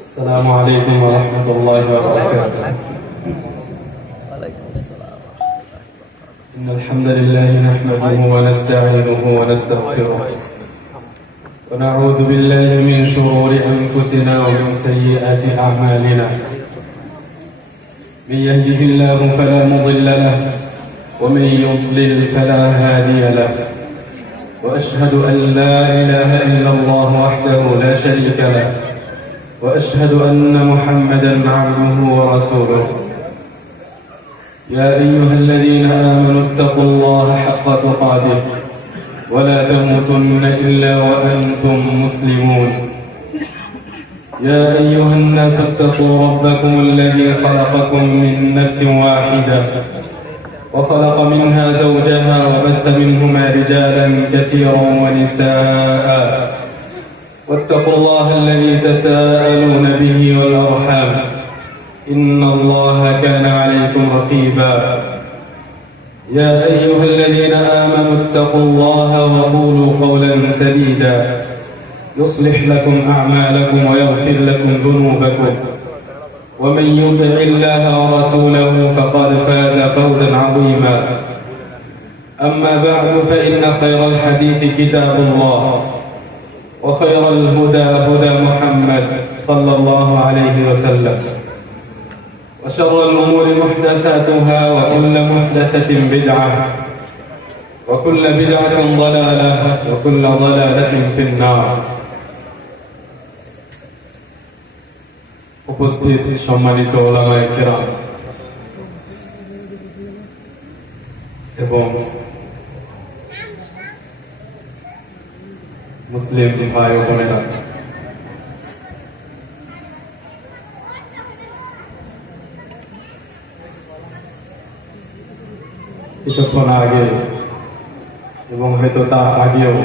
السلام عليكم ورحمة الله وبركاته. وعليكم السلام. إن الحمد لله نحمده ونستعينه ونستغفره ونعوذ بالله من شرور أنفسنا ومن سيئات أعمالنا. من يهده الله فلا مضل له ومن يضلل فلا هادي له. وأشهد أن لا إله إلا الله وحده لا شريك له وأشهد أن محمدا عبده ورسوله. يا أيها الذين آمنوا اتقوا الله حق تقاته ولا تموتن إلا وأنتم مسلمون. يا أيها الناس اتقوا ربكم الذي خلقكم من نفس واحدة وخلق منها زوجها وبث منهما رجالا كثيرا ونساء واتقوا الله الذي تساءلون به والأرحام إن الله كان عليكم رقيبا. يا أيها الذين آمنوا اتقوا الله وقولوا قولا سديدا يصلح لكم أعمالكم ويغفر لكم ذنوبكم ومن يطع الله ورسوله فقد فاز فوزا عظيما. أما بعد فإن خير الحديث كتاب الله وخير الهدى هدى محمد صلى الله عليه وسلم وشر الأمور محدثاتها وكل محدثة بدعة وكل بدعة ضلالة وكل ضلالة في النار. উপস্থিত সম্মানিত ওলামায়ে কেরাম এবং মুসলিম ভাই ও বোনেরা, কিছুক্ষণ আগে এবং হয়তো তার আগেও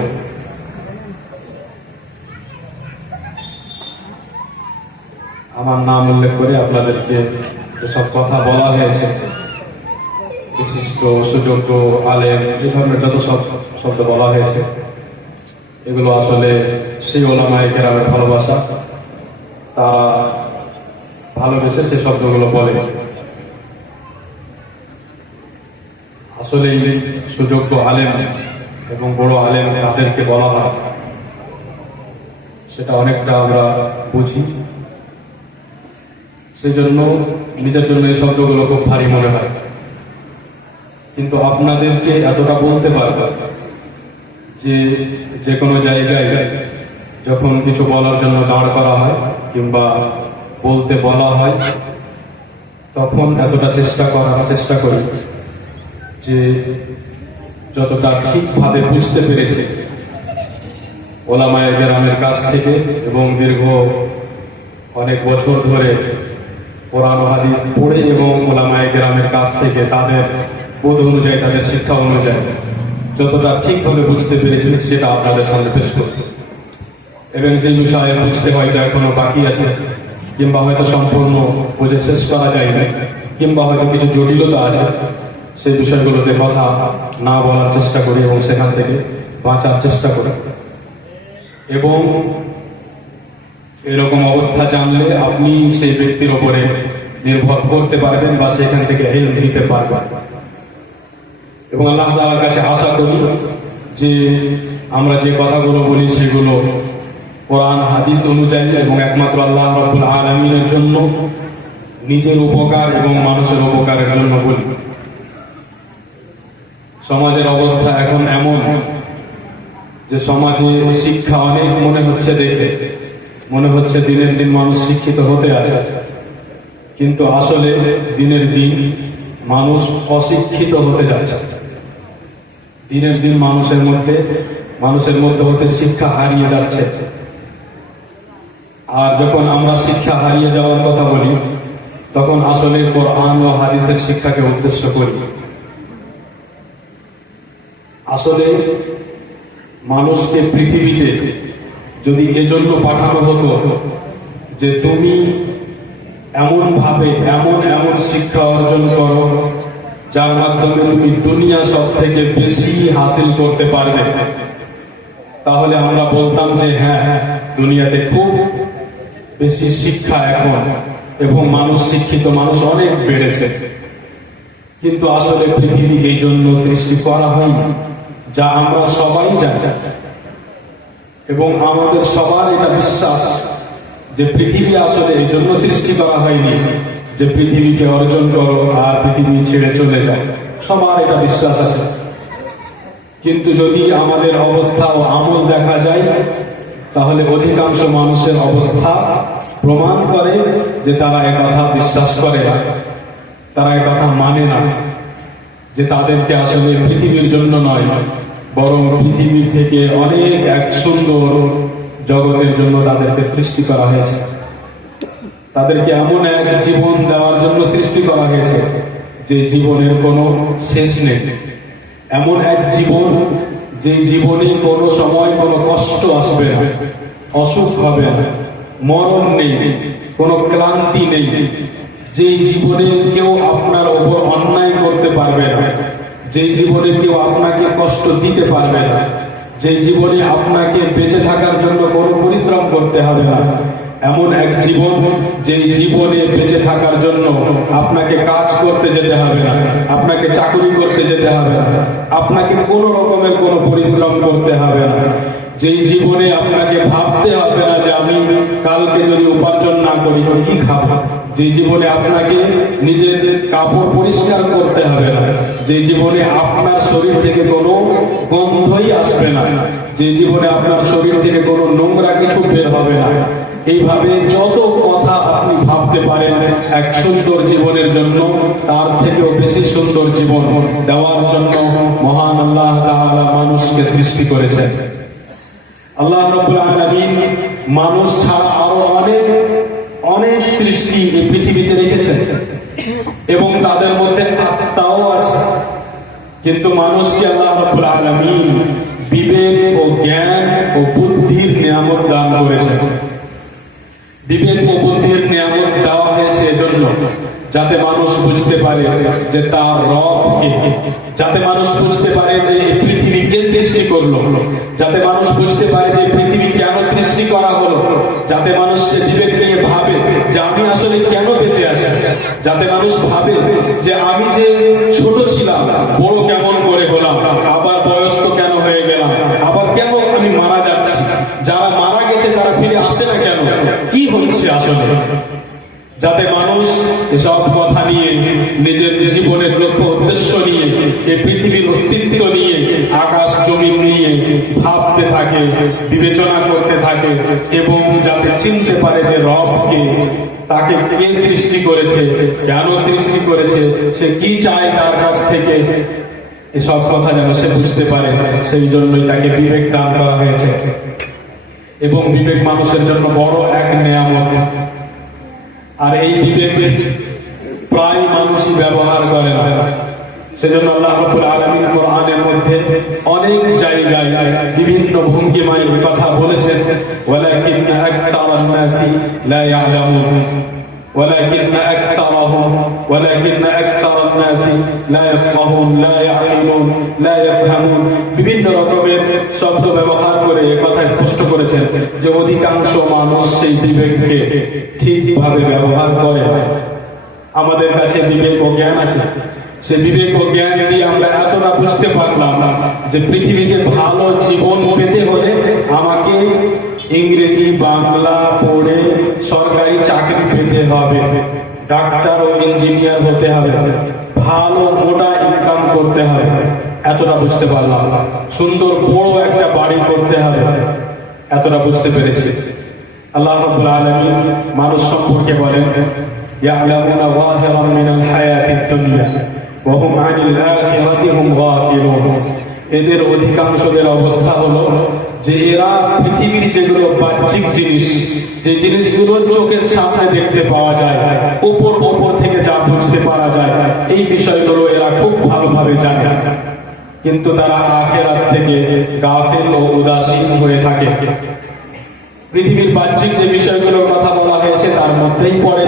আমার নাম উল্লেখ করে আপনাদেরকে যেসব কথা বলা হয়েছে, বিশিষ্ট সুযোগ্য আলেম, এই ধরনের যত সব শব্দ বলা হয়েছে, এগুলো আসলে সেই ওলামায়ে কেরামের ভালোবাসা, তারা ভালোবেসে সে শব্দগুলো বলে। আসলে সুযোগ্য আলেম এবং বড় আলেম তাদেরকে বলা হয়, সেটা অনেকটা আমরা বুঝি। সেই জন্য নিজের জন্য এই শব্দগুলো খুব ভারী মনে হয়, কিন্তু আপনাদেরকে এতটা বলতে পারবো যে যে কোনো জায়গায় যখন কিছু বলার জন্য দাঁড় করা হয় কিংবা বলতে বলা হয়, তখন এতটা চেষ্টা করি যে যতটা ঠিকভাবে বুঝতে পেরেছে ওলামায়ে কেরামের কাছ থেকে এবং দীর্ঘ অনেক বছর ধরে কোরআন হাদিস পড়ে এবং ওলামায়ে কেরামের কাছ থেকে তাদের বোধ অনুযায়ী, তাদের শিক্ষা অনুযায়ী যতটা ঠিকভাবে বুঝতে পেরেছি সেটা আপনাদের সামনে পেশ করি। এবং যে বিষয়ে বুঝতে হয়তো এখনো বাকি আছে কিংবা হয়তো সম্পূর্ণ বুঝে শেষ করা যায় না কিংবা হয়তো কিছু জটিলতা আছে, সেই বিষয়গুলোতে কথা না বলার চেষ্টা করি এবং সেখান থেকে বাঁচার চেষ্টা করি। এবং এরকম অবস্থা জানলে আপনি সেই ব্যক্তির ওপরে নির্ভর করতে পারবেন বা সেখান থেকে ইলম নিতে পারবেন। এবং আল্লাহ তাআলার কাছে আশা করি যে আমরা যে কথাগুলো বলি সেগুলো কোরআন হাদিস অনুযায়ী এবং একমাত্র আল্লাহ রাব্বুল আলামিনের জন্য, নিজের উপকার এবং মানুষের উপকারের জন্য বলি। সমাজের অবস্থা এখন এমন যে সমাজে শিক্ষা অনেক মনে হচ্ছে, দেখে মনে হচ্ছে দিনের দিন মানুষ শিক্ষিত হতে আছে, কিন্তু আসলে দিনের দিন মানুষ অশিক্ষিত হতে যাচ্ছে। দিনের দিন মানুষের মধ্যে হতে শিক্ষা হারিয়ে যাচ্ছে। আর যখন আমরা শিক্ষা হারিয়ে যাওয়ার কথা বলি, তখন আসলে কোরআন ও হাদিসের শিক্ষাকে উদ্দেশ্য করি। আসলে মানুষকে পৃথিবীতে যদি এজন্য পাঠানো হতো যে তুমি এমন ভাবে এমন শিক্ষা অর্জন করো যার মাধ্যমে তুমি দুনিয়া সব থেকে বেশি হাসিল করতে পারবে, তাহলে আমরা বলতাম যে হ্যাঁ, দুনিয়াতে খুব বেশি শিক্ষা এখন এবং মানুষ শিক্ষিত মানুষ অনেক বেড়েছে। কিন্তু আসলে পৃথিবী এই জন্য সৃষ্টি করা হয়নি, যা আমরা সবাই জানি। এবং আমাদের সবার এটা বিশ্বাস যে পৃথিবী আসলে এই জন্য সৃষ্টি করা হয়নি যে পৃথিবীকে অর্জন করো আর পৃথিবী ছেড়ে চলে যায়। সবার এটা বিশ্বাস আছে। কিন্তু যদি আমাদের অবস্থা ও আমল দেখা যায়, তাহলে অধিকাংশ মানুষের অবস্থা প্রমাণ করে যে তারা একথা বিশ্বাস করে না, তারা একথা মানে না, যে তাদেরকে আসলে পৃথিবীর জন্য নয়, বরং পৃথিবীর থেকে অনেক এক সুন্দর জগতের জন্য তাদেরকে সৃষ্টি করা হয়েছে। তাদেরকে এমন এক জীবন দেওয়ার জন্য সৃষ্টি করা হয়েছে যে জীবনের কোনো শেষ নেই। এমন এক জীবন যে জীবনে কোনো সময় কোনো কষ্ট আসবে না, অসুখ হবে না, মরণ নেই, কোনো ক্লান্তি নেই, যে জীবনে কেউ আপনার ওপর অন্যায় করতে পারবে না, যে জীবনে কেউ আপনাকে কষ্ট দিতে পারবে না, যে জীবনে আপনাকে বেঁচে থাকার জন্য কোনো পরিশ্রম করতে হবে না। এমন এক জীবন যে জীবনে বেঁচে থাকার জন্য আপনাকে কাজ করতে যেতে হবে না, আপনাকে চাকরি করতে যেতে হবে না, আপনাকে কোনো রকমের কোনো পরিশ্রম করতে হবে না। যেই জীবনে আপনাকে ভাবতে হবে না যে আমি কালকে যদি উপার্জন না করি তো কি খাবো। যে জীবনে আপনাকে নিজের কাপড় পরিষ্কার করতে হবে না, যে জীবনে আপনার শরীর থেকে কোনো গন্ধই আসবে না, যে জীবনে আপনার শরীর থেকে কোনো নোংরা কিছু বের হবে না। এইভাবে যত কথা আপনি ভাবতে পারেন এক সুন্দর জীবনের জন্য, তার থেকেও বেশি সুন্দর জীবন দেওয়ার জন্য মহান আল্লাহ তাআলা মানুষকে সৃষ্টি করেছেন। আল্লাহ রাব্বুল আলামিন মানুষ ছাড়া আরো অনেক অনেক সৃষ্টি এই পৃথিবীতে রেখেছেন এবং তাদের মধ্যে আত্মাও আছে। কিন্তু মানুষকে আল্লাহ রাব্বুল আলামিন বিবেক ও জ্ঞান ও বুদ্ধির নিয়ামত দান করেছেন। বিবেক ও বুদ্ধির নিয়ামত দেওয়া হয়েছে এজন্য যাতে মানুষ বুঝতে পারে যে তার রব কে, যাতে মানুষ বুঝতে পারে যে এই পৃথিবী কে সৃষ্টি করলো, যাতে মানুষ বুঝতে পারে যে পৃথিবী কেন সৃষ্টি করা হলো, যাতে মানুষ সে বিবেক নিয়ে ভাবে যে আমি আসলে কেন বেঁচে আছি, যাতে মানুষ ভাবে যে আমি যে ছোট ছিলাম বড় কেমন করে হলাম, আবার বয়স্ক কেন হয়ে গেলাম, আবার কেন আমি মারা যাচ্ছি, যারা মারা গেছে তারা ফিরে আসে না কেন, কি হচ্ছে আসলে। যাতে মানুষ এসব কথা নিয়ে নিজের জীবনের লক্ষ্য উদ্দেশ্য নিয়ে এই পৃথিবীর অস্তিত্ব নিয়ে আকাশ জমিন নিয়ে ভাবতে থাকে, বিবেচনা করতে থাকে এবং যাতে চিনতে পারে যে রবকে, তাকে কে সৃষ্টি করেছে, কেন সৃষ্টি করেছে, সে কি চায় তার কাছ থেকে, এসব কথা যেন সে বুঝতে পারে। সেই জন্যই তাকে বিবেক দান করা হয়েছে এবং বিবেক মানুষের জন্য বড় এক নিয়ামত। আর এই বিবেক প্রায় মানুষই ব্যবহার করে না। সেজন্য আল্লাহ রাব্বুল আলামিন কোরআনের মধ্যে অনেক জায়গায় বিভিন্ন ভঙ্গিমায় কথা বলেছেন, ওয়ালাকিন্না আকসারান নাসি লা ইয়ালামুন, ওয়ালাকিন্না আকসারান নাসি লা ইয়াফকাহুন, লা ইয়াকিলুন, লা ইয়াফহামুন। বিভিন্ন রকমের শব্দ ব্যবহার করে কথা স্পষ্ট করেছেন যে অধিকাংশ মানুষ সেই বিবেককে ঠিকভাবে ব্যবহার করে না। আমাদের কাছে বিবেক ও জ্ঞান আছে, সে বিবেক ও জ্ঞান দিয়ে আমরা এতটা বুঝতে পারলাম যে পৃথিবীতে ভালো জীবন পেতে হলে আমাকে ইংরেজি বাংলা পড়ে সরকারি চাকরি পেতে হবে, ডাক্তার ও ইঞ্জিনিয়ার হতে হবে, ভালো মোটা ইনকাম করতে হবে, এতটা বুঝতে পারলাম। সুন্দর বড় একটা বাড়ি করতে হবে, এতটা বুঝতে পেরেছি। আল্লাহ রাব্বুল আলামিন মানুষ সম্পর্কে বলেন, ইয়ালামুনা যাহিরাম মিনাল হায়াতিদ দুনিয়া ওয়া হুম আনিল আখিরাতি হুম গাফিলুন। এদের অধিকাংশদের অবস্থা হলো যে এরা পৃথিবীর যেগুলো বাহ্যিক জিনিস, যে জিনিসগুলো চোখের সামনে দেখতে পাওয়া যায়, ওপর থেকে যা বুঝতে পারা যায়, এই বিষয়গুলো এরা খুব ভালোভাবে জানে, কিন্তু তারা আখিরাত থেকে গাফিল ও উদাসীন হয়ে থাকে। পৃথিবীর বাহ্যিক যে বিষয়গুলোর কথা বলা হয়েছে তার মধ্যেই পড়ে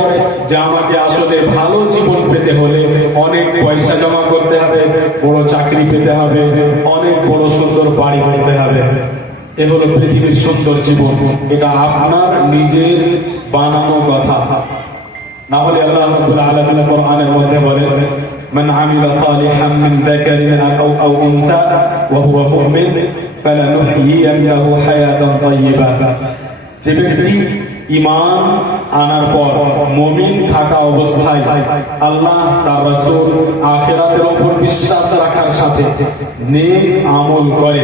যে আমাকে আসলে ভালো জীবন পেতে হলে অনেক পয়সা জমা করতে হবে, বড় চাকরি পেতে হবে, অনেক বড় সুন্দর বাড়ি পেতে হবে। এ হলো পৃথিবীর সুন্দর জীবন। এটা আপনার নিজের বানানো কথা, না হলে আল্লাহ রাব্বুল আলামিন কোরআনের মধ্যে বলেন, মান আমিলা সালিহান মিন যাকারিন আও উনসা ওয়া হুয়া মুমিন ফালানুহয়িয়ান্নাহু হায়াতান তাইয়্যিবা। যে ব্যক্তি ঈমান আনার পর মুমিন থাকা অবস্থায় আল্লাহ, তার রাসূল, আখিরাতের উপর বিশ্বাস রাখার সাথে নেক আমল করে,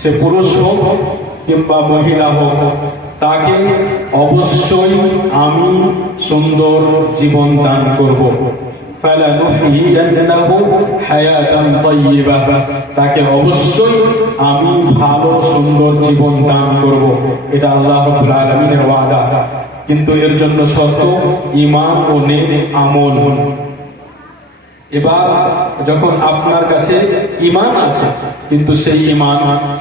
সে পুরুষ হোক কিংবা মহিলা হোক, তাকে অবশ্যই আমি সুন্দর জীবন দান করব। ফালানুহয়িয়ান্নাহু হায়াতান তাইয়্যিবা, তাকে অবশ্যই আমি ভালো সুন্দর জীবন দান করব। এটা আল্লাহ রাব্বুল আলামিনের ওয়াদা। কিন্তু এর জন্য শর্ত ঈমান ও নেক আমল। এবার যখন আপনার কাছে ঈমান আছে কিন্তু সেই ঈমান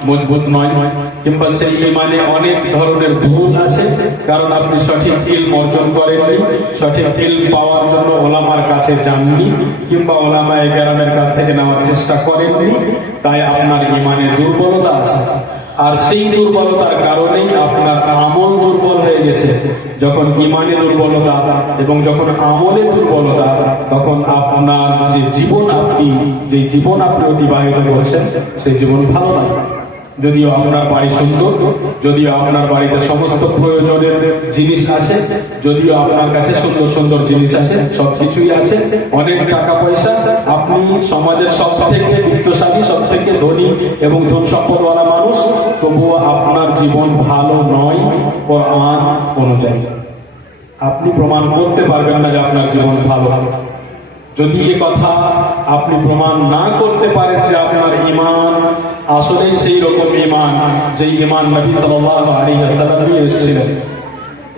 মজবুত নয়, কিংবা সেই ঈমানে অনেক ধরনের ভুল আছে, কারণ আপনি সঠিক ইলম অর্জন করেননি, সঠিক ইলম পাওয়ার জন্য ওলামার কাছে যাননি, কিংবা ওলামায়ে কেরামের কাছ থেকে নেওয়ার চেষ্টা করেননি, তাই আপনার ঈমানের দুর্বলতা আছে। আর সেই দুর্বলতার কারণেই আপনার আমল দুর্বল হয়ে গেছে। যখন ঈমানে দুর্বলতা এবং যখন আমলে দুর্বলতা, তখন আপনার যে জীবন আপনি অতিবাহিত করছেন সেই জীবন ভালো নয়। যদিও আপনার বাড়ি সুন্দর, যদিও আপনার বাড়িতে সমস্ত প্রয়োজনের জিনিস আছে, যদিও আপনার কাছে সুন্দর সুন্দর জিনিস আছে, সবকিছুই আছে, অনেক টাকা পয়সা, আপনি সমাজের সব থেকে বিত্তশালী, সব থেকে ধনী এবং ধন সম্পদওয়ালা মানুষ, তবুও আপনার জীবন ভালো নয় কোরআন অনুযায়ী। আপনি প্রমাণ করতে পারবেন না যে আপনার জীবন ভালো। যদি এ কথা আপনি প্রমাণ না করতে পারেন যে আপনার ঈমান আসলে সেই রকম ঈমান যে ঈমান নবী সাল্লাল্লাহু আলাইহি ওয়াসাল্লাম নিয়ে এসেছিলেন,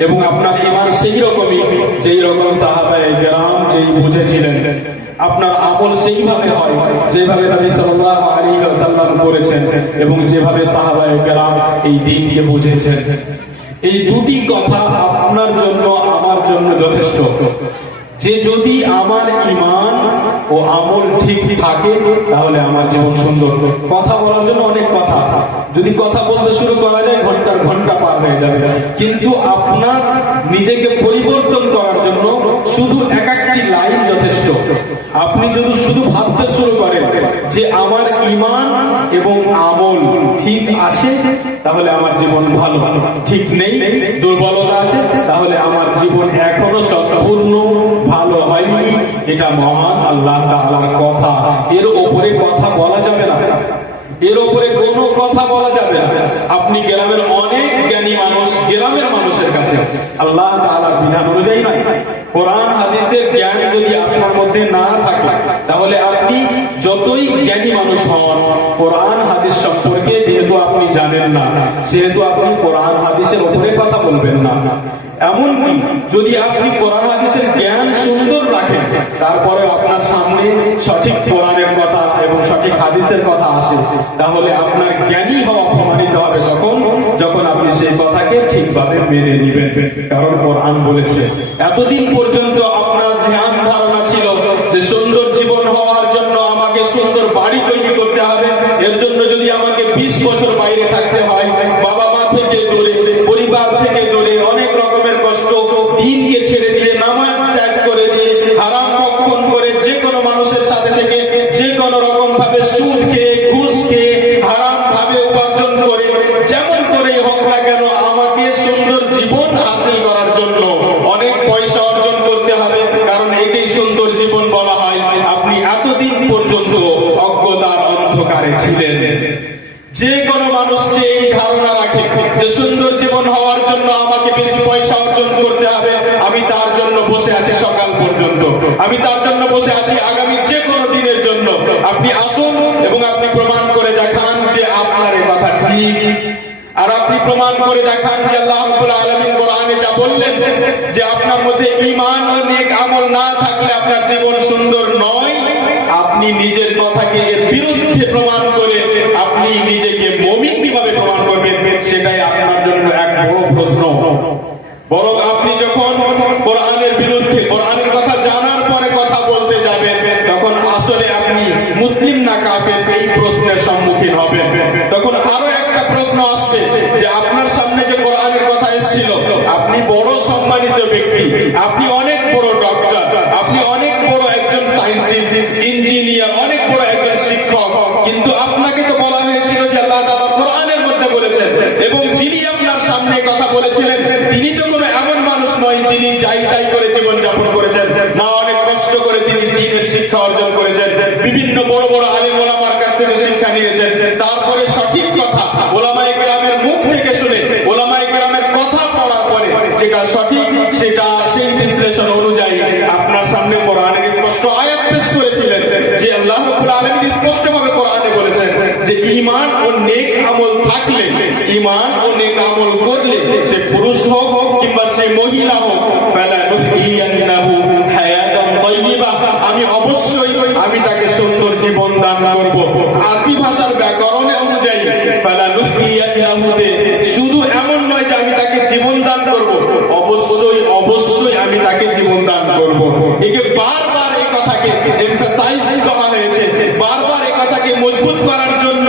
এবং আপনার ঈমান সেই রকমই যেই রকম সাহাবায়ে কেরাম যেই বুঝেছিলেন, আপনার আমল সেইভাবে হয় যেভাবে নবী সাল্লাল্লাহু আলাইহি ওয়াসাল্লাম করেছেন এবং যেভাবে সাহাবায়ে কেরাম এই দ্বীনকে বুঝেছেন, এই দুটি কথা আপনার জন্য আমার জন্য যথেষ্ট। যে যদি আমার ঈমান ও আমল ঠিক থাকে তাহলে আমার জীবন সুন্দর। কথা বলার জন্য অনেক কথা, যদি কথা বলতে শুরু করা যায় ঘন্টার ঘন্টা পার হয়ে যাবে, কিন্তু আপনার নিজেকে পরিবর্তন করার জন্য শুধু একটি লাইন যথেষ্ট। আপনি যদি শুধু ভাবতে শুরু করেন যে আমার ঈমান এবং আমল ঠিক আছে তাহলে আমার জীবন ভালো, ঠিক নেই, দুর্বলতা আছে, তাহলে আমার জীবন এখনো সম্পূর্ণ ভালো হয়নি। এটা মহান আল্লাহ তাআলার কথা, এর উপরে কথা বলা যাবে না, এর উপরে কোনো কথা বলা যাবে না। আপনি গ্রামের অনেক জ্ঞানী মানুষ, গ্রামের মানুষের কাছে আল্লাহ তাআলার বিধান অনুযায়ী নয়, কোরআন হাদিসের জ্ঞান যদি আপনার মধ্যে না থাকে তাহলে আপনি যতই জ্ঞানী মানুষ হন, কোরআন হাদিস সম্পর্কে যেহেতু আপনি জানেন না, সেহেতু আপনি কোরআন হাদিসের উপরে কথা বলবেন না। এমনকি যদি আপনি কোরআন হাদিসের জ্ঞান সুন্দর রাখেন, তারপরে আপনার সামনে সঠিক কোরআনের কথা এবং সঠিক হাদিসের কথা আসে, তাহলে আপনার জ্ঞানী হওয়া প্রমাণিত হবে যখন আপনি সেই কথাকে ঠিকভাবে মেনে নেবেন। কারণ কোরআন বলেছে, এতদিন পর্যন্ত আপনার ধ্যান ধারণা ছিল যে সুন্দর জীবন হওয়ার জন্য আমাকে সুন্দর বাড়ি তৈরি করতে হবে, এর জন্য যদি আমাকে 20 বছর বাইরে থাকতে হয়, বাবা মা থেকে দূরে, পরিবার থেকে দূরে, অনেক রকমের কষ্ট, দিনকে ছেড়ে দিয়ে, নামাজ ত্যাগ করে দিয়ে, হারাম ভক্ষণ করে, যে কোনো মানুষের সাথে থেকে যে কোনো রকম ভাবে সুদ খেয়ে, ঘুষ খেয়ে, হারাম ভাবে উপার্জন করে, যেমন করেই হোক না কেন আমাকে সুন্দর জীবন হাসিল করার জন্য অনেক পয়সা অর্জন করতে হবে, কারণ একেই সুন্দর জীবন বলা হয়। আপনি এতদিন পর্যন্ত অজ্ঞতার অন্ধকারে ছিলেন। যে কোনো মানুষ যে এই ধারণা রাখে যে সুন্দর জীবন হওয়ার জন্য আমাকে বেশি পয়সা অর্জন করতে হবে, আমি তার জন্য বসে আছি সকাল পর্যন্ত, আমি তার জন্য বসে আছি আগামী যে কোনো দিনের জন্য। আপনি আসুন এবং আপনি প্রমাণ করে দেখান যে আপনার এই কথা ঠিক, আর আপনি প্রমাণ করে দেখান যে আল্লাহ রাব্বুল আলামিন কোরআনে যা বললেন যে আপনার মধ্যে ঈমান ও নেক আমল না থাকলে আপনার জীবন সুন্দর নয়, আপনি নিজের কথাকে এর বিরুদ্ধে প্রমাণ করে আপনি নিজেকে মুমিন কিভাবে প্রমাণ করবেন, সেটাই আপনার জন্য এক বড় প্রশ্ন। বরং আপনি যখন কোরআনের বিরুদ্ধে, কোরআনের কথা জানার পরে কথা বলতে যাবেন, তখন আসলে আপনি মুসলিম না কাফের এই প্রশ্নের সম্মুখীন হবেন। তখন আরো একটা প্রশ্ন আসবে যে আপনার সামনে যে কোরআনের কথা এসেছিল, আপনি বড় সম্মানিত ব্যক্তি, আপনি অনেক বড় ডক্টর, আপনি অনেক বড় একজন সায়েন্টিস্ট, ইঞ্জিনিয়ার, অনেক বড় একজন শিক্ষক, কিন্তু আপনাকে তো বলা হয়েছিল যে আল্লাহ তাআলা কোরআনের মধ্যে বলেছেন, এবং যিনি আপনার সামনে কথা বলেছিলেন তিনি তো কোনো এমন মানুষ নয় যিনি যাই তাই করে জীবন যাপন করেছেন না, অনেক কষ্ট করে তিনি দ্বীনের শিক্ষা অর্জন করেছেন, বিভিন্ন বড় বড় আলেম ওলামার কাছ থেকে শিক্ষা নিয়েছেন, তারপরে সঠিক কথা ওলামায়ে কেরামের মুখ থেকে শুনে, ওলামায়ে কেরামের কথা পড়ার পরে যেটা সঠিক সেটা সেই বিশ্লেষণ অনুযায়ী আপনার সামনে কোরআনের স্পষ্ট আয়াত পেশ করেছিলেন যে আল্লাহ রাব্বুল আলামিন স্পষ্টভাবে কোরআনে বলেছেন যে ঈমান ও নেক আমল থাকলে, ঈমান ও নেক আমল করলে, সে পুরুষ হোক কিংবা সে মহিলা হোক, ফালানুহইয়ান্নাহু হায়াতান তাইয়্যিবা, আমি অবশ্যই আমি তাকে সুন্দর জীবন দান করব। আরবি ভাষার ব্যাকরণে অনুযায়ী ফালানুহইয়ান্নাহুতে শুধু এমন নয় যে আমি তাকে জীবন দান করব, অবশ্যই অবশ্যই আমি তাকে জীবন দান করব। একে বারবার এই কথাকে এমফাসাইজ করা হয়েছে, বারবার এই কথাকে মজবুত করার জন্য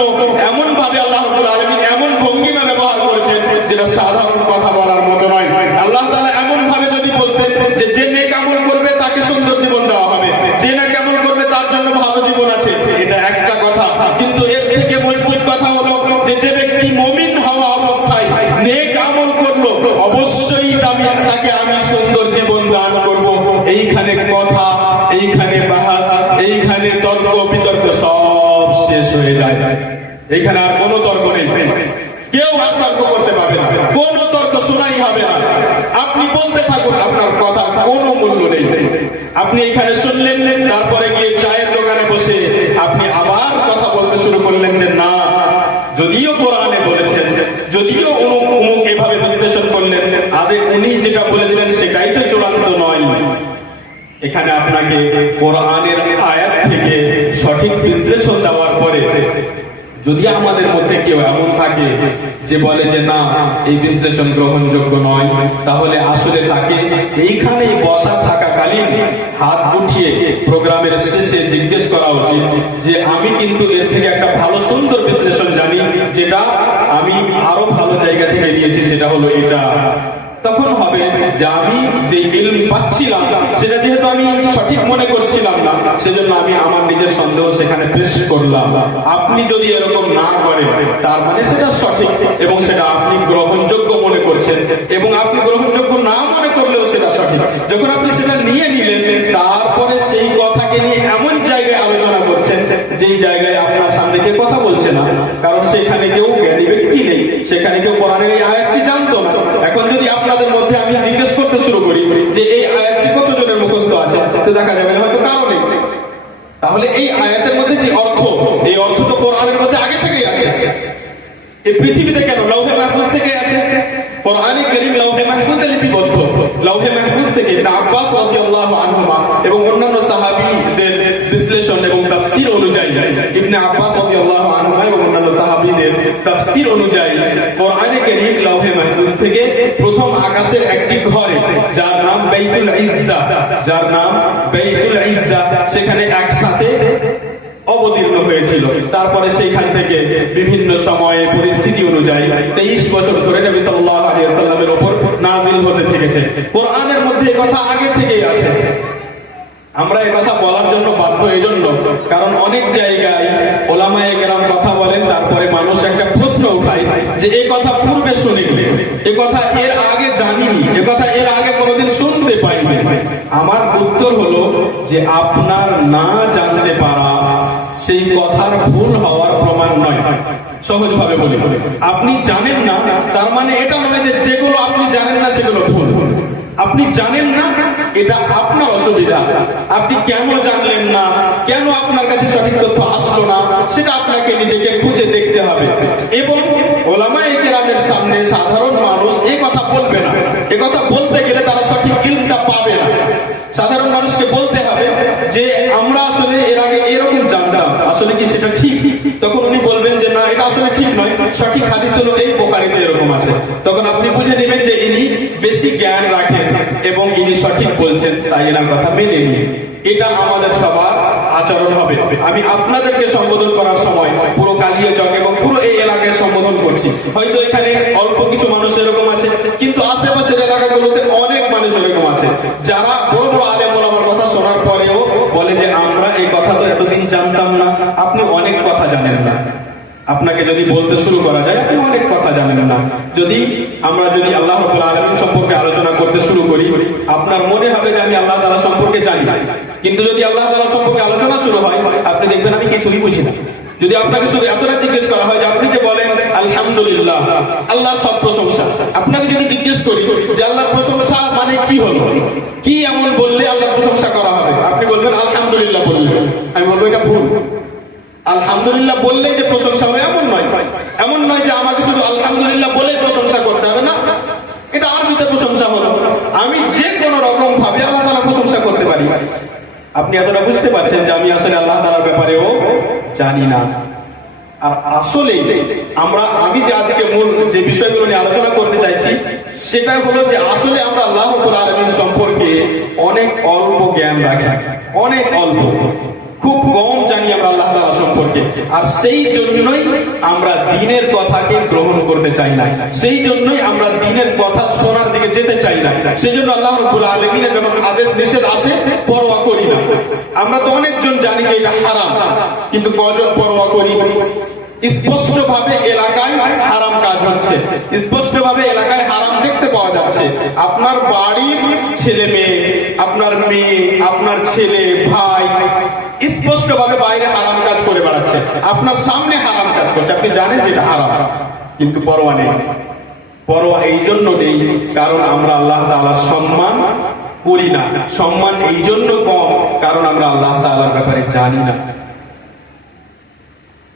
এমন ভাবে আল্লাহ রাব্বুল আলামিন এমন ভঙ্গিমা ব্যবহার করেছেন যেটা সাধারণ কথা বলার মতো নয়। আল্লাহ তাআলা এমন ভাবে যদি বলতেন যে যে নেক আমল করবে তাকে সুন্দর জীবন দেওয়া হবে, যে নেক আমল করবে তার জন্য ভালো জীবন আছে, এটা একটা কথা, কিন্তু এর থেকে মজবুত কথা হলো যে যে ব্যক্তি মুমিন হওয়া অবস্থায় নেক আমল করলো অবশ্যই তাকে আমি সুন্দর জীবন দান করব। এইখানে কথা, এইখানে বাহাস, এইখানে তর্ক বিতর্ক সব শেষ হয়ে যায়, এইখানে আর কোনো তর্ক নেই, কেউ আর তর্ক করতে পারবে না, কোনো তর্ক শোনাই হবে না, আপনি বলতে থাকুন, আপনার কথা কোনো মূল্য নেই। আপনি এখানে শুনলেন, তারপরে গিয়ে চায়ের দোকানে বসে আপনি আবার কথা বলতে শুরু করলেন যে না, যদিও কোরআনে বলেছেন, যদিও অমুক অমুক এভাবে বিশ্লেষণ করলেন, আরে উনি যেটা বলে দিলেন সেটাই তো চূড়ান্ত নয়। এখানে আপনাকে কোরআনের আয়াত থেকে সঠিক বিশ্লেষণ দেওয়ার পরে যদি আমাদের মধ্যে কেউ এমন থাকে যে বলে যে না এই বিশ্লেষণ গ্রহণযোগ্য নয়, তাহলে আসলে তাকে এইখানে বসা থাকাকালীন হাত উঠিয়ে প্রোগ্রামের শেষে জিজ্ঞেস করা উচিত যে আমি কিন্তু এর থেকে একটা ভালো সুন্দর বিশ্লেষণ জানি, যেটা আমি আরো ভালো জায়গা থেকে নিয়েছি, সেটা হলো এটা। তখন হবে যে আমি যে ইলম পাচ্ছিলাম সেটা যেহেতু আমি সঠিক মনে করছিলাম না, সেজন্য আমি আমার নিজের সন্দেহ সেখানে পেশ করলাম। আপনি যদি এরকম না করেন তার মানে সেটা সঠিক এবং সেটা আপনি গ্রহণযোগ্য মনে করছেন, এবং আপনি গ্রহণযোগ্য না মনে করলেও সেটা সঠিক। যখন আপনি সেটা নিয়ে নিলেন, তারপরে সেই কথাকে নিয়ে এমন জায়গায় আলোচনা করছেন যেই জায়গায় আপনার সামনে কেউ কথা বলছে না, কারণ সেখানে কেউ জ্ঞানী ব্যক্তি নেই, সেখানে কেউ কোরআনের এই আয়াতটি জানতো না। এখন যদি আপনাদের মধ্যে আমি জিজ্ঞেস করতে শুরু করি যে এই আয়াতটি কতজনের মুখস্থ আছে, তো দেখা যাবে হয়তো কারো নেই। তাহলে এই আয়াতের মধ্যে যে অর্থ, এই অর্থ তো কোরআনের মধ্যে আগে থেকেই আছে। এই পৃথিবীতে কেন লৌহে মাহফুজ থেকে আছে, কোরআনে কারীম লৌহে মাহফুজে লিপিবদ্ধ। লৌহে মাহফুজ থেকে ইবনে আব্বাস রাদিয়াল্লাহু আনহুমা এবং অন্যান্য সাহাবীদের বিশ্লেষণ এবং তাফসীর অনুযায়ী, ইবনে আব্বাস রাদিয়াল্লাহু আনহুমা এবং অন্যান্য সাহাবীদের তাফসীর অনুযায়ী কোরআনে কারীম লৌহে মাহফুজ থেকে প্রথম আকাশের একটি ঘরে, যার নাম বাইতুল ইজ্জা, যার নাম বাইতুল ইজ্জা, সেখানে একসাথে অবতীর্ণ হয়েছিল। তারপরে সেইখান থেকে বিভিন্ন সময়ে পরিস্থিতি অনুযায়ী 23 বছর ধরে নবী সাল্লাল্লাহু আলাইহি ওয়াসাল্লামের উপর নাযিল হতে থেকেছে। কোরআনের মধ্যে এই কথা আগে থেকেই আছে। আমরা এই কথা বলার জন্য বাধ্য এই জন্য, কারণ অনেক জায়গায় ওলামায়ে কেরাম কথা বলেন, তারপরে মানুষ একটা প্রশ্ন উঠায় যে এই কথা পূর্বে শুনিনি, এই কথা এর আগে জানিনি, এই কথা এর আগে কোনোদিন শুনতে পাইনি। আমার উত্তর হলো যে আপনার না জানতে পারা সেই কথার ভুল হওয়ার প্রমাণ নয়। সহজভাবে বলি, আপনি জানেন না তার মানে এটা নয় যে যেগুলো আপনি জানেন না সেগুলো ভুল। আপনি জানেন না, এটা আপনার অসুবিধা। আপনি কেন জানলেন না, কেন আপনার কাছে সঠিক তথ্য আসলো না, সেটা আপনাকে নিজেকে খুঁজে দেখতে হবে। এবং ওলামায়ে কেরামের সামনে সাধারণ মানুষ এই কথা বলবে না। এ কথা বলতে গেলে তারা সঠিক ইলমটা পাবে না। সাধারণ মানুষকে বলতে হবে যে আমরা আসলে এর আগে এরকম জানতাম, আসলে কি সেটা ঠিক? তখন উনি বলবেন যে না, এটা আসলে ঠিক নয়, সঠিক হাদিস হলো এই, বুখারীতে এরকম এরকম আছে, তখন আপনি বুঝে নেবেন যে ইনি বেশি জ্ঞান রাখেন এবং ইনি সঠিক বলছেন, তাই এনার কথা মেনে নিন। এটা আমাদের সবার আচরণ হবে। আমি আপনাদেরকে সম্বোধন করার সময় পুরো কালিয়াচক এবং পুরো এই এলাকায় সম্বোধন করছি। হয়তো এখানে অল্প কিছু মানুষ এরকম আছে, কিন্তু আশেপাশের এলাকাগুলোতে অনেক মানুষ এরকম আছে যারা বড় বড় আলেম ওলামার কথা শোনার পরেও বলে যে আমরা এই কথা তো এতদিন জানতাম না। আপনি অনেক কথা জানেন না। আপনাকে যদি বলতে শুরু করা যায় আপনি অনেক কথা জানেন না। যদি আল্লাহ রাব্বুল আলামিন সম্পর্কে আলোচনা করতে শুরু করি, আপনার মনে হবে যে আমি আল্লাহ তাআলা সম্পর্কে জানি, কিন্তু যদি আল্লাহ তাআলা সম্পর্কে আলোচনা শুরু হয় আপনি দেখবেন আমি কিছুই বুঝি না। যদি আপনাকে শুধু এতটা জিজ্ঞেস করা হয় যে আপনি যে বলেন আলহামদুলিল্লাহ, আল্লাহর সব প্রশংসা, আপনাকে যদি জিজ্ঞেস করি যে আল্লাহর প্রশংসা মানে কি হলো, কি এমন বললে আল্লাহর প্রশংসা করা হবে, আপনি বলবেন আলহামদুলিল্লাহ বললে। আমি বলবো এটা ভুল। আলহামদুলিল্লাহ বললে যে প্রশংসা হবে এমন নয় যে আমাকে শুধু আলহামদুলিল্লাহ বলে প্রশংসা করতে হবে না, এটা আরবিতে প্রশংসা হলো। আমি যে কোনো রকম ভাবে আল্লাহ তাআলার প্রশংসা করতে পারি। আপনি এতটা বুঝতে পারছেন যে আমি আসলে আল্লাহ তাআলার ব্যাপারেও জানি না। আর আসলে আমি যে আজকে মূল যে বিষয়গুলো নিয়ে আলোচনা করতে চাইছি সেটা হলো যে আসলে আমরা আল্লাহ রাব্বুল আলামিন সম্পর্কে অনেক অল্প জ্ঞান রাখি, অনেক অল্প, খুব কম জানি আমরা আল্লাহ তাআলা সম্পর্কে। আর সেই জন্যই আমরা দ্বীনের কথাকে গ্রহণ করতে চাই না, সেই জন্যই আমরা দ্বীনের কথা শোনার দিকে যেতে চাই না। সেই জন্য আল্লাহ রাব্বুল আলামিনের যখন আদেশ নিষেধ আসে পরোয়া করি না। আমরা তো অনেকজন জানি যে এটা হারাম, কিন্তু কজন পরোয়া করি? স্পষ্টভাবে এলাকায় হারাম কাজ হচ্ছে, স্পষ্টভাবে এলাকায় হারাম দেখতে পাওয়া যাচ্ছে। আপনার বাড়ির ছেলে মেয়ে, আপনার মেয়ে, আপনার ছেলে ভাই স্পষ্টভাবে বাইরে হারাম কাজ করে বেড়াচ্ছে, আপনার সামনে হারাম কাজ করছে, আপনি জানেন যে এটা হারাম, কিন্তু পরোয়া নেই। পরোয়া এই জন্য নেই কারণ আমরা আল্লাহ তাআলার সম্মান করি না। সম্মান এই জন্য কম কারণ আমরা আল্লাহ তাআলার ব্যাপারে জানি না।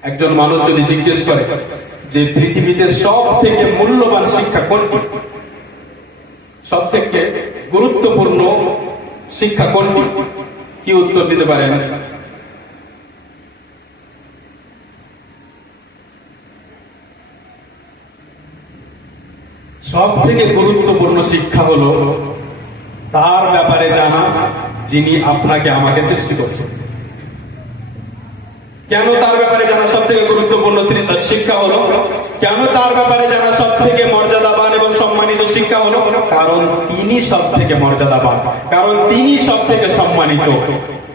একজন মানুষ যদি জিজ্ঞেস করে যে পৃথিবীতে সব থেকে মূল্যবান শিক্ষা কোনটি, সব থেকে গুরুত্বপূর্ণ শিক্ষা কোনটি, কি উত্তর দিতে পারেন? সব থেকে গুরুত্বপূর্ণ শিক্ষা হলো তার ব্যাপারে জানা যিনি আপনাকে আমাকে সৃষ্টি করছেন। কেন তার ব্যাপারে জানা সব থেকে গুরুত্বপূর্ণ শিক্ষা হলো? কেন তার ব্যাপারে জানা সব থেকে মর্যাদাবান এবং সম্মানিত শিক্ষা হলো? কারণ তিনি সব থেকে মর্যাদাবান, কারণ তিনি সব থেকে সম্মানিত।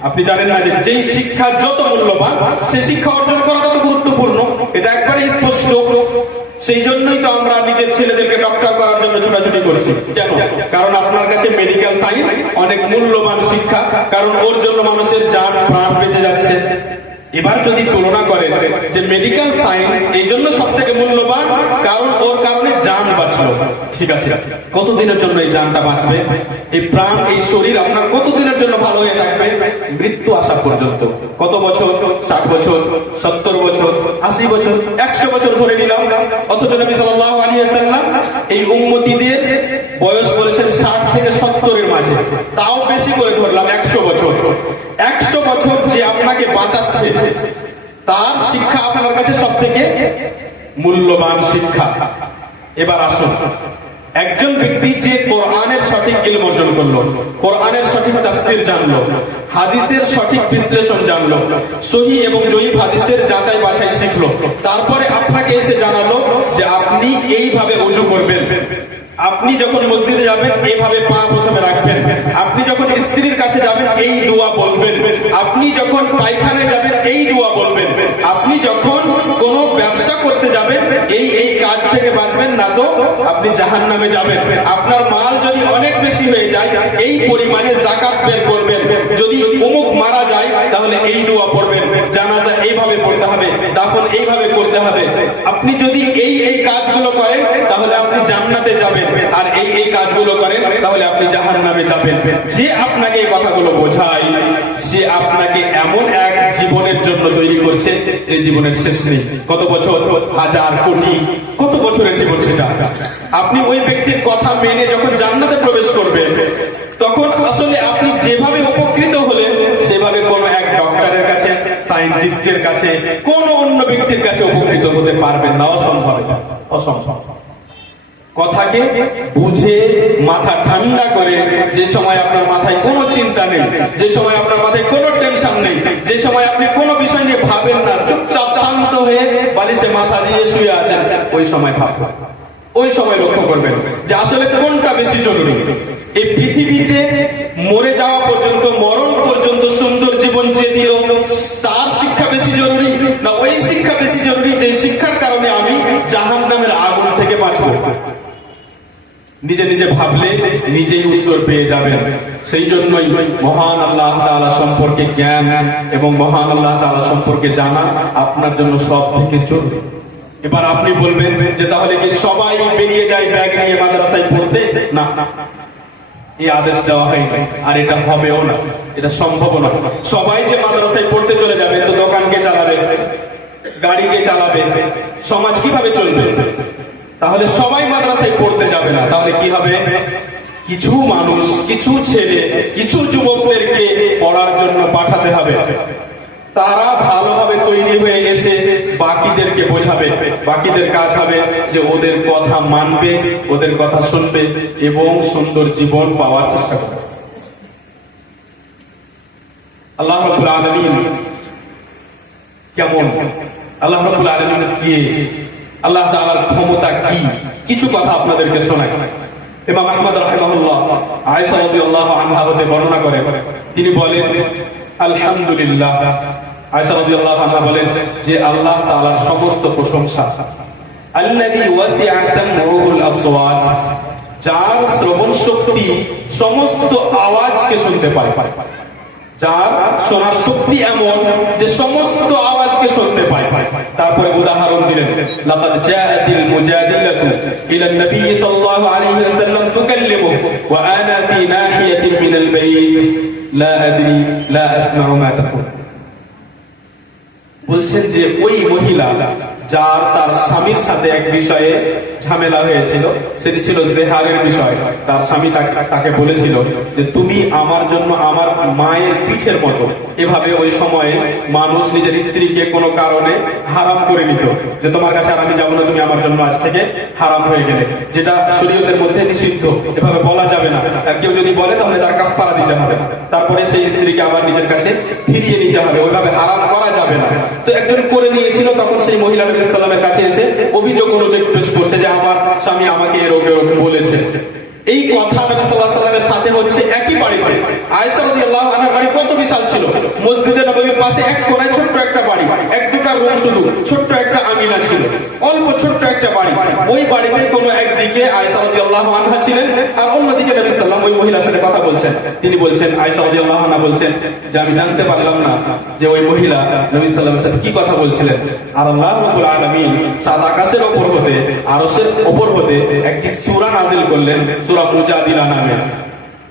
আপনি জানেন না যে যেই শিক্ষা যত মূল্যবান সেই শিক্ষা অর্জন করা তত গুরুত্বপূর্ণ, এটা একবারে স্পষ্ট। সেই জন্যই তো আমরা নিজের ছেলেদেরকে ডক্টর করার জন্য ছোটাছুটি করছি। কেন? কারণ আপনার কাছে মেডিকেল সায়েন্স অনেক মূল্যবান শিক্ষা, কারণ ওর জন্য মানুষের জান প্রাণ বেঁচে যাচ্ছে। এবার যদি তুলনা করেন যে মেডিকেল সায়েন্স এই জন্য সব থেকে মূল্যবান কারণ ওর কারণে জান বাঁচলো, ঠিক আছে, কতদিনের জন্য এই জানটা বাঁচবে? এই প্রাণ, এই শরীর আপনার কতদিনের জন্য ভালো হয়ে থাকবে? মৃত্যু আসা পর্যন্ত। কত বছর? 60 বছর, 70 বছর, 80 বছর, 100 বছর ধরে নিলাম। অথচ নবী সাল্লাল্লাহু আলাইহি ওয়াসাল্লাম এই উম্মতীদের বয়স বলেছেন 60 থেকে 70 এর মাঝে, তাও বেশি করে ধরলাম 100 বছর। 100 বছর যে আপনাকে বাঁচাচ্ছে তার শিক্ষা আপনার কাছে সব থেকে মূল্যবান শিক্ষা। এবার আসুন, একজন ব্যক্তি যে কোরআনের সঠিক ইলম অর্জন করলো, কোরআনের সঠিক তাফসীর জানলো, হাদিসের সঠিক বিশ্লেষণ জানলো, সহিহ এবং জয়ীফ হাদিসের যাচাই বাছাই শিখলো, তারপরে আপনাকে এসে জানালো যে আপনি এইভাবে ওযু করবেন, আপনি যখন মসজিদে যাবেন এইভাবে পা প্রথমে রাখবেন, আপনি যখন স্ত্রীর কাছে যাবেন এই দোয়া বলবেন, আপনি যখন পায়খানায় যাবেন এই দোয়া বলবেন, আপনি যখন কোনো ব্যবসা করতে যাবেন এই কাজ থেকে বাঁচবেন, না তো আপনি জাহান্নামে যাবেন। আপনার মাল যদি অনেক বেশি হয়ে যায় এই পরিমাণে যাকাত বের করবেন, যদি অমুক মারা যায় তাহলে এই দোয়া পড়বেন, জানাজা এইভাবে পড়তে হবে, দাফন এইভাবে করতে হবে। আপনি যদি এই কাজগুলো করেন তাহলে আপনি জান্নাতে যাবেন, আর এই কাজগুলো করেন তাহলে আপনি জাহান্নামে যাবেন। যে আপনাকে এই কথাগুলো বোঝায় সে আপনাকে এমন এক জীবনের জন্য তৈরি করছে যে জীবনের শেষ নেই। কত বছর? হাজার, কোটি, কত বছরের জীবন সেটা। আপনি ওই ব্যক্তির কথা মেনে যখন জান্নাতে প্রবেশ করবেন তখন আসলে আপনি যেভাবে উপকৃত হলেন সেভাবে কোনো এক ডক্টরের কাছে, সায়েন্টিস্টের কাছে, কোনো অন্য ব্যক্তির কাছে উপকৃত হতে পারবেন না। অসম্ভব, অসম্ভব। কথাকে বুঝে মাথা ঠান্ডা করে, যে সময় আপনার মাথায় কোনো চিন্তা নেই, যে সময় আপনার মাথায় কোনো টেনশন নেই, যে সময় আপনি কোনো বিষয় নিয়ে ভাবেন না, চুপচাপ শান্ত হয়ে বালিশে মাথা দিয়ে শুয়ে আছেন, ওই সময় ভাববেন, ওই সময় লক্ষ্য করবেন যে আসলে কোনটা বেশি জরুরি। এই পৃথিবীতে মরে যাওয়া পর্যন্ত, মরণ পর্যন্ত সুন্দর জীবন যে দিল, তার শিক্ষা বেশি জরুরি, না ওই শিক্ষা বেশি জরুরি যে শিক্ষার কারণে আমি জাহান্নামের আগুন থেকে বাঁচব? নিজে নিজে ভাবলে নিজেই উত্তর পেয়ে যাবেন। সেই জন্যই মহান আল্লাহ তাআলা সম্পর্কে জ্ঞান এবং মহান আল্লাহ তাআলা সম্পর্কে জানা আপনার জন্য সব থেকে জরুরি। এবার আপনি বলবেন যে তাহলে কি সবাই বেরিয়ে যায় ব্যাগ নিয়ে মাদ্রাসায় পড়তে? না, এই আদেশ দেওয়া হয়নি, আর এটা হবেও না, এটা সম্ভব না। সবাই যে মাদ্রাসায় পড়তে চলে যাবে, তো দোকান কে চালাবে, গাড়ি কে চালাবে, সমাজ কিভাবে চলবে? তাহলে সবাই মাদ্রাসায় পড়তে যাবে না, তাহলে কি হবে? কিছু মানুষ, কিছু ছেলে, কিছু যুবকদেরকে পড়ার জন্য পাঠাতে হবে। তারা ভালোভাবে তৈরি হয়ে এসে বাকিদেরকে বোঝাবে। বাকিদের কাজ হবে যে ওদের কথা মানবে, ওদের কথা শুনবে এবং সুন্দর জীবন পাওয়ার চেষ্টা করবে। আল্লাহ রাব্বুল আলামিন কেমন, আল্লাহ রাব্বুল আলামিন কে, আল্লাহ তাআলার ক্ষমতা কি, কিছু কথা আপনাদেরকে শোনাই। ইমাম আহমদ রাহিমাহুল্লাহ আয়েশা রাদিয়াল্লাহু আনহা হতে বর্ণনা করে, তিনি বলেন আলহামদুলিল্লাহ, আয়েশা রাদিয়াল্লাহু আনহা বলেন যে আল্লাহ তাআলার সমস্ত প্রশংসা, আল্লাযী ওয়াসিআ সামউহুল আসওয়াত, যার শ্রবণ শক্তি সমস্ত আওয়াজকে শুনতে পায়, যার শোনার শক্তি এমন যে সমস্ত আওয়াজকে শুনতে পায়। তারপরে উদাহরণ দিলেন, লাকাদ জাআতিল মুজাদিলাতু ইলা নবী সাল্লাল্লাহু আলাইহি ওয়াসাল্লাম তুকাল্লিমু ওয়া আনা ফি নাহিয়াতিন মিনাল বাইত লা আদরি লা আসমাউ মা তাকুল। বলছেন যে ওই মহিলা যার তার স্বামীর সাথে এক বিষয়ে ঝামেলা হয়েছিল, সেটি ছিল জেহারের বিষয়। তার স্বামী তাকে বলেছিল যে তুমি আমার জন্য আমার মায়ের পিঠের মতো। এভাবে ওই সময়ে মানুষ নিজের স্ত্রীকে কোনো কারণে হারাম করে নিত, যে তোমার কাছে আর আমি যাবো না, তুমি আমার জন্য আজ থেকে হারাম হয়ে গেলে, যেটা শরীয়তের মধ্যে নিষিদ্ধ। এভাবে বলা যাবে না, আর কেউ যদি বলে তাহলে তার কাফারা দিতে হবে, তারপরে সেই স্ত্রীকে আবার নিজের কাছে ফিরিয়ে নিতে হবে, ওইভাবে হারাম করা যাবে না। তো একজন করে নিয়েছিল, তখন সেই মহিলা নবী সাল্লামের কাছে এসে অভিযোগ অনুযোগ পেশ করছে যে আমার স্বামী আমাকে এরকম বলেছে। এই কথা নবী সাল্লাল্লাহু আলাইহি ওয়াসাল্লামের সাথে হচ্ছে একই বাড়িতে। আয়েশা রাদিয়াল্লাহু আনহার বাড়ি কত বিশাল ছিল, মসজিদে নববীর পাশে এক কোণায় ছোট্ট একটা বাড়ি, এক দুটা রুম শুধু, ছোট্ট একটা আমিনা ছিল, অল্প ছোট্ট একটা বাড়ি। ওই বাড়িতে কোনো একদিকে আয়েশা রাদিয়াল্লাহু আনহা ছিলেন, আর অন্যদিকে নবী সাল্লাল্লাহু ওই মহিলার সাথে কথা বলছেন। তিনি বলছেন, আয়েশা রাদিয়াল্লাহু আনহা বলছেন যে আমি জানতে পারলাম না যে ওই মহিলা নবী সাল্লাল্লাহু আলাইহি ওয়াসাল্লাম কি কথা বলছিলেন। আর আল্লাহ রাব্বুল আলামিন সাত আকাশের উপর হতে, আরশের উপর হতে একটি সূরা নাযিল করলেন, সূরা মুজাদিলা নামে।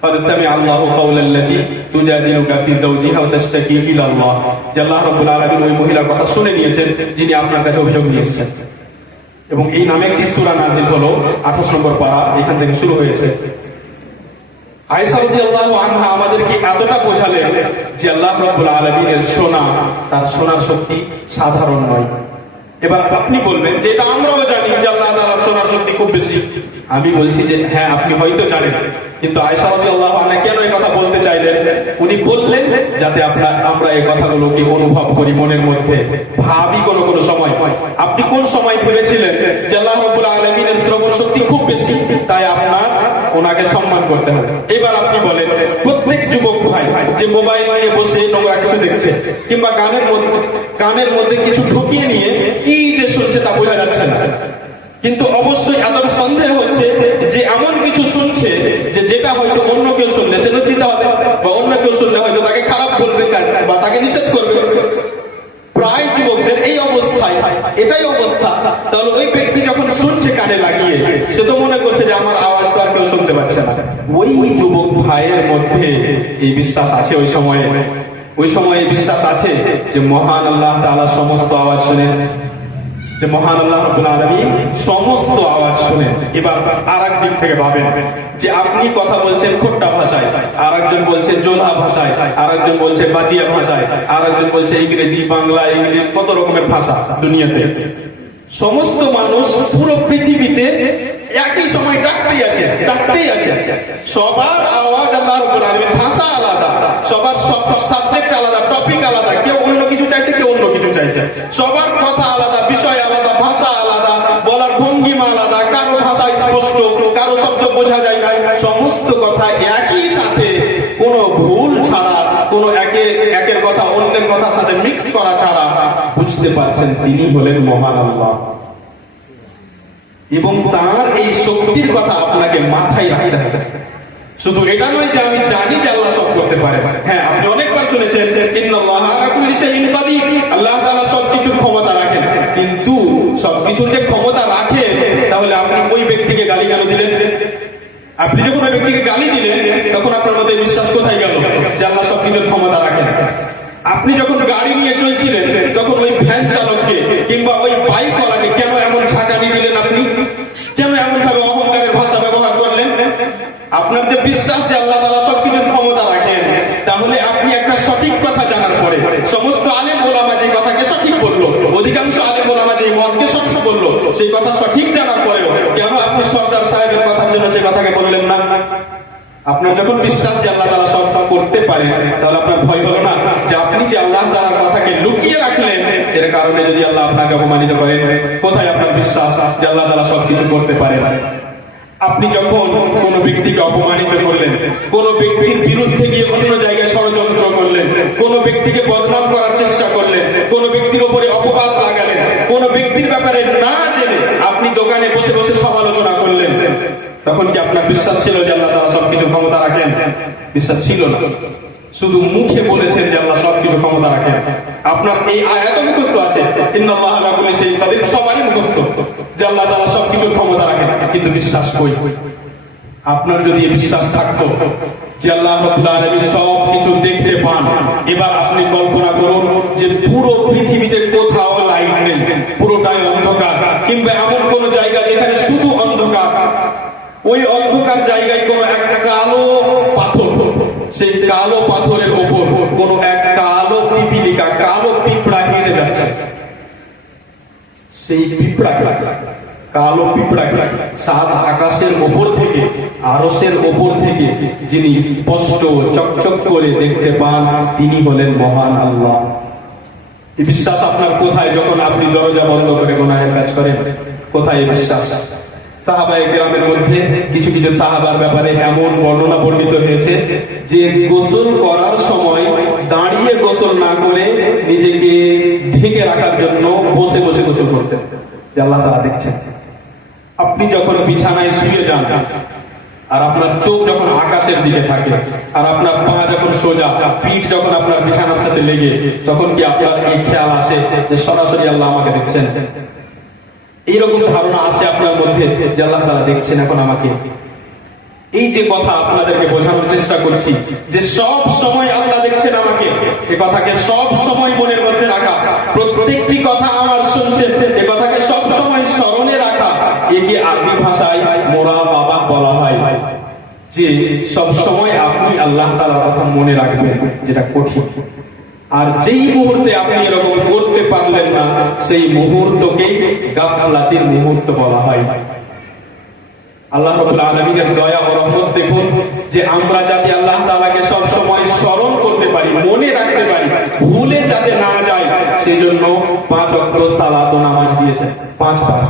قد سمع الله قول التي تجادلك في زوجها وتشتكي الى الله। যে আল্লাহ রাব্বুল আলামিন ওই মহিলার কথা শুনে নিয়েছেন যিনি আপনার কাছে অভিযোগ নিয়ে এসেছেন। এবং এই নামে একটি সূরা নাযিল হলো, 28 নম্বর পারা, এখান থেকে শুরু হয়েছে। আয়েশা রাদিয়াল্লাহু আনহা আমাদেরকে এতটা বোঝালেন যে আল্লাহ রাব্বুল আলামিনের শোনা, তার শোনার শক্তি সাধারণ নয়। এবার আপনি বলবেন যে এটা আমরাও জানি যে আল্লাহ তাআলার শোনার শক্তি খুব বেশি। আমি বলছি যে হ্যাঁ, আপনি হয়তো জানেন, কিন্তু আয়েশা রাদিয়াল্লাহু আনহা কেন এই কথা বলতে চাইলেন? উনি বললেন যাতে আমরা এই কথাগুলোকে অনুভব করি, মনের মধ্যে ভাবি কোনো কোনো সময়। আপনি কোন সময় ভেবেছিলেন যে আল্লাহ রাব্বুল আলামিনের শ্রবণ শক্তি খুব বেশি, তাই আপনার ওনাকে সম্মান করতে হবে? এবার আপনি বলেন, প্রত্যেক যুবক ভাই যে মোবাইল নিয়ে বসে নোংরা কিছু দেখছে, কিংবা কানের মধ্যে কিছু ঢুকিয়ে নিয়ে কি যে শুনছে তা বোঝা যাচ্ছে না, কিন্তু অবশ্যই এতটা সন্দেহ হচ্ছে যে এমন কিছু শুনছে যে যেটা হয়তো অন্য কেউ শুনলে সে লজ্জিত হবে, বা অন্য কেউ শুনলে হয়তো তাকে খারাপ বলবে বা তাকে নিষেধ করবে। প্রায় যুবকদের এই অবস্থায়, এটাই অবস্থা। তাহলে ওই ব্যক্তি যখন শুনছে কানে লাগিয়ে, সে তো মনে করছে যে আমার আওয়াজ তো আর কেউ শুনতে পাচ্ছে না। ওই যুবক ভাইয়ের মধ্যে এই বিশ্বাস আছে, ওই সময়ে বিশ্বাস আছে যে মহান আল্লাহ তাআলা সমস্ত আওয়াজ শুনেন, যে মহান আল্লাহ রাব্বুল আলামিন সমস্ত আওয়াজ শুনেন। এবার আরেক দিক থেকে ভাবেন যে আপনি কথা বলছেন খোট্টা ভাষায়, আরেকজন বলছে জোলা ভাষায়, আরেকজন বলছে বাদিয়া ভাষায়, আরেকজন বলছে ইংরেজি, বাংলা, ইংলিশ, কত রকমের ভাষা দুনিয়াতে। সমস্ত মানুষ পুরো পৃথিবীতে একই সময় ডাকতেই আছে ডাকতেই আছে। সবার আওয়াজ আল্লাহ রাব্বুল আলামিন, ভাষা আলাদা, সবার সব সাবজেক্ট আলাদা, টপিক আলাদা, কেউ অন্য কিছু চাইছে, কেউ অন্য কিছু চাইছে, সবার কথা আলাদা, বিষয় আলাদা, ভাষা আলাদা, বলার ভঙ্গিমা আলাদা, কারো ভাষা স্পষ্ট, কারো শব্দ বোঝা যায় না, সমস্ত কথা একই সাথে কোনো ভুল ছাড়া, কোনো একের কথা অন্যের কথার সাথে মিক্স করা ছাড়া বুঝতে পারছেন তিনি হলেন মহান আল্লাহ। এবং তার এই শক্তির কথা আপনাকে মাথায় রাখতে হবে। শুধু এটা নয় যে আমি জানি যে আল্লাহ সব করতে পারে, হ্যাঁ আপনি অনেকবার শুনেছেন ইন্নাল্লাহা আলা কুল্লি শাইইন কাদির, আল্লাহ তাআলা সবকিছুর ক্ষমতা রাখেন, কিন্তু সবকিছুর যে ক্ষমতা রাখেন, তাহলে আপনি ওই ব্যক্তিকে গালি কেন দিলেন? আপনি যখন ওই ব্যক্তিকে গালি দিলেন তখন আপনার মধ্যে বিশ্বাস কোথায় গেল যে আল্লাহ সবকিছুর ক্ষমতা রাখেন? আপনি যখন গাড়ি নিয়ে চলছিলেন তখন ওই ভ্যান চালককে কিংবা ওই বাইক ওয়ালাকে কেন এমন ঝাঁকানি দিলেন? আপনি কেন এমন ভাবে অহংকারের ভাষা ব্যবহার করলেন? আপনার যে বিশ্বাস যে আল্লাহ তাআলা সবকিছুর ক্ষমতা রাখেন, তাহলে আপনি একটা সঠিক কথা জানার পরে, সমস্ত আলেম ওলামা যে কথাকে সঠিক বললো, অধিকাংশ আলেম ওলামা যে মতকে সঠিক বললো, সেই কথা সঠিক জানার পরেও কেন আপনি সর্দার সাহেবের কথার জন্য সেই কথাকে বললেন না? আপনার যখন বিশ্বাস যে আল্লাহ তাআলা সব করতে পারে, তাহলে আপনার ভয় হলো না যে আপনি যে আল্লাহ তাআলার কথাকে লুকিয়ে রাখলেন, এর কারণে যদি আল্লাহ আপনাকে অপমানিত করেন? কোথায় আপনার বিশ্বাস যে আল্লাহ তাআলা সবকিছু করতে পারে? আপনি যখন কোনো ব্যক্তিকে অপমানিত করলেন, কোন ব্যক্তির বিরুদ্ধে গিয়ে অন্য জায়গায় ষড়যন্ত্র করলেন, কোন ব্যক্তিকে বদনাম করার চেষ্টা করলেন, কোন ব্যক্তির উপরে অপবাদ লাগালেন, কোন ব্যক্তির ব্যাপারে না জেনে আপনি দোকানে বসে বসে সমালোচনা করলেন, তখন কি আপনার বিশ্বাস ছিল যে আল্লাহ তাআলা সবকিছু ক্ষমতা রাখেন? বিশ্বাস ছিল না। শুধু মুখে বলেছেন যে আল্লাহ সবকিছু ক্ষমতা রাখেন। আপনার এই আয়াত মুখস্থ আছে, ইন্নাল্লাহা আলা কুল্লি শাইইন কাদির, সবারই মুখস্থ যে আল্লাহ তাআলা সবকিছুর ক্ষমতা রাখেন, কিন্তু বিশ্বাস কই? আপনার যদি বিশ্বাস থাকতো যে আল্লাহ রাব্বুল আলামিন সবকিছু দেখতে পান, এবার আপনি কল্পনা করুন যে পুরো পৃথিবীতে কোথাও লাইট নেই, পুরোটাই অন্ধকার, কিংবা এমন কোন জায়গা যেখানে শুধু অন্ধকার, ওই অন্ধকার জায়গায় কোনো একটা কালো পাথর, সেই কালো পাথরের ওপর কোনো এক কালো পিপিলিকা, কালো পিঁপড়া হেঁটে যাচ্ছে। সেই পিঁপড়া, কালো পিঁপড়া সাত আকাশের ওপর থেকে, আরশের ওপর থেকে যিনি স্পষ্ট চকচক করে দেখতে পান, তিনি হলেন মহান আল্লাহ। এই বিশ্বাস আপনার কোথায় যখন আপনি দরজা বন্ধ করে গুনাহের কাজ করেন? কোথায় বিশ্বাস? সাহাবায়ে কেরামের মধ্যে কিছু কিছু সাহাবার ব্যাপারে এমন বর্ণনা বর্ণিত হয়েছে যে গোসল করার সময় দাঁড়িয়ে গোসল না করে নিজেকে ঢেকে রাখার জন্য বসে বসে গোসল করতেন, যে আল্লাহ তাআলা দেখছেন। আপনি যখন বিছানায় শুয়ে যান আর আপনার চোখ যখন আকাশের দিকে থাকে, আর আপনার পা যখন সোজা, পিঠ যখন আপনার বিছানার সাথে লেগে, তখন কি আপনার এই খেয়াল আসে যে সরাসরি আল্লাহ আমাকে দেখছেন? এইরকম ধারণা আসে আপনার মধ্যে যে আল্লাহ তাআলা দেখছেন এখন আমাকে? এই যে কথা আপনাদেরকে বোঝানোর চেষ্টা করছি যে সব সময় আল্লাহ দেখছেন আমাকে, এই কথাকে সব সময় মনের মধ্যে রাখা, প্রত্যেকটি কথা আমার শুনছেন, এই কথাকে সব সময় স্মরণে রাখা, একে আরবি ভাষায় মুরাকাবা বলা হয়। যে সব সময় আপনি আল্লাহ তাআলার কথা মনে রাখবেন, যেটা কঠিন। আর যেই মুহূর্তে আপনি এরকম করতে পারলেন না, সেই মুহূর্তকেই গাফলাতের মুহূর্ত বলা হয়। আল্লাহ রাব্বুল আলামিনের দয়া ও রহমত দেখুন যে আমরা যাতে আল্লাহ তাআলাকে সব সময় স্মরণ করতে পারি, মনে রাখতে পারি, ভুলে যাতে না যায়, সেজন্য 5 ওয়াক্ত সালাত ও নামাজ দিয়েছেন, 5 বার।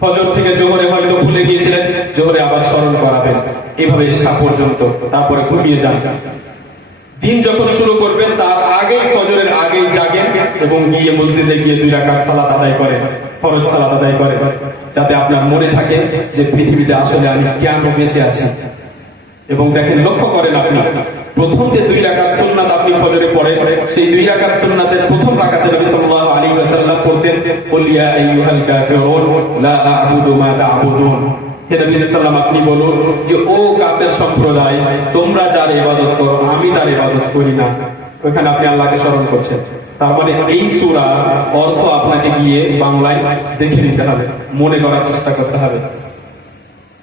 ফজর থেকে জোহরে হয়তো ভুলে গিয়েছিলেন, জোহরে আবার স্মরণ করাবেন, এভাবে এশা পর্যন্ত, তারপরে ঘুমিয়ে যান। দিন যখন শুরু করবেন তার আগেই, ফজরের আগেই জাগেন এবং গিয়ে মসজিদে গিয়ে 2 রাকাত সালাত আদায় করেন, ফরজ সালাত আদায় করেন, যাতে আপনার মনে থাকে যে পৃথিবীতে আসলে আমি কেন বেঁচে আছি। এবং দেখেন, লক্ষ্য করেন আপনি প্রথম যে 2 রাকাত সুন্নাত আপনি ফজরে পড়েন, সেই 2 রাকাত সুন্নাতের প্রথম রাকাতে নবী সাল্লাল্লাহু আলাইহি ওয়াসাল্লাম পড়তেন, কুল ইয়া আইয়ুহাল কাফিরুন লা আ'বুদু মা তা'বুদুন। হে নবী সাল্লাল্লাহু, আপনি বলুন যে ও কাফের সম্প্রদায়, তোমরা যার ইবাদত করো আমি তার ইবাদত করি না। ওখানে আপনি আল্লাহকে স্মরণ করছেন। তার মানে এই সূরা অর্থ আপনাকে গিয়ে বাংলায় দেখে নিতে হবে, মনে করার চেষ্টা করতে হবে।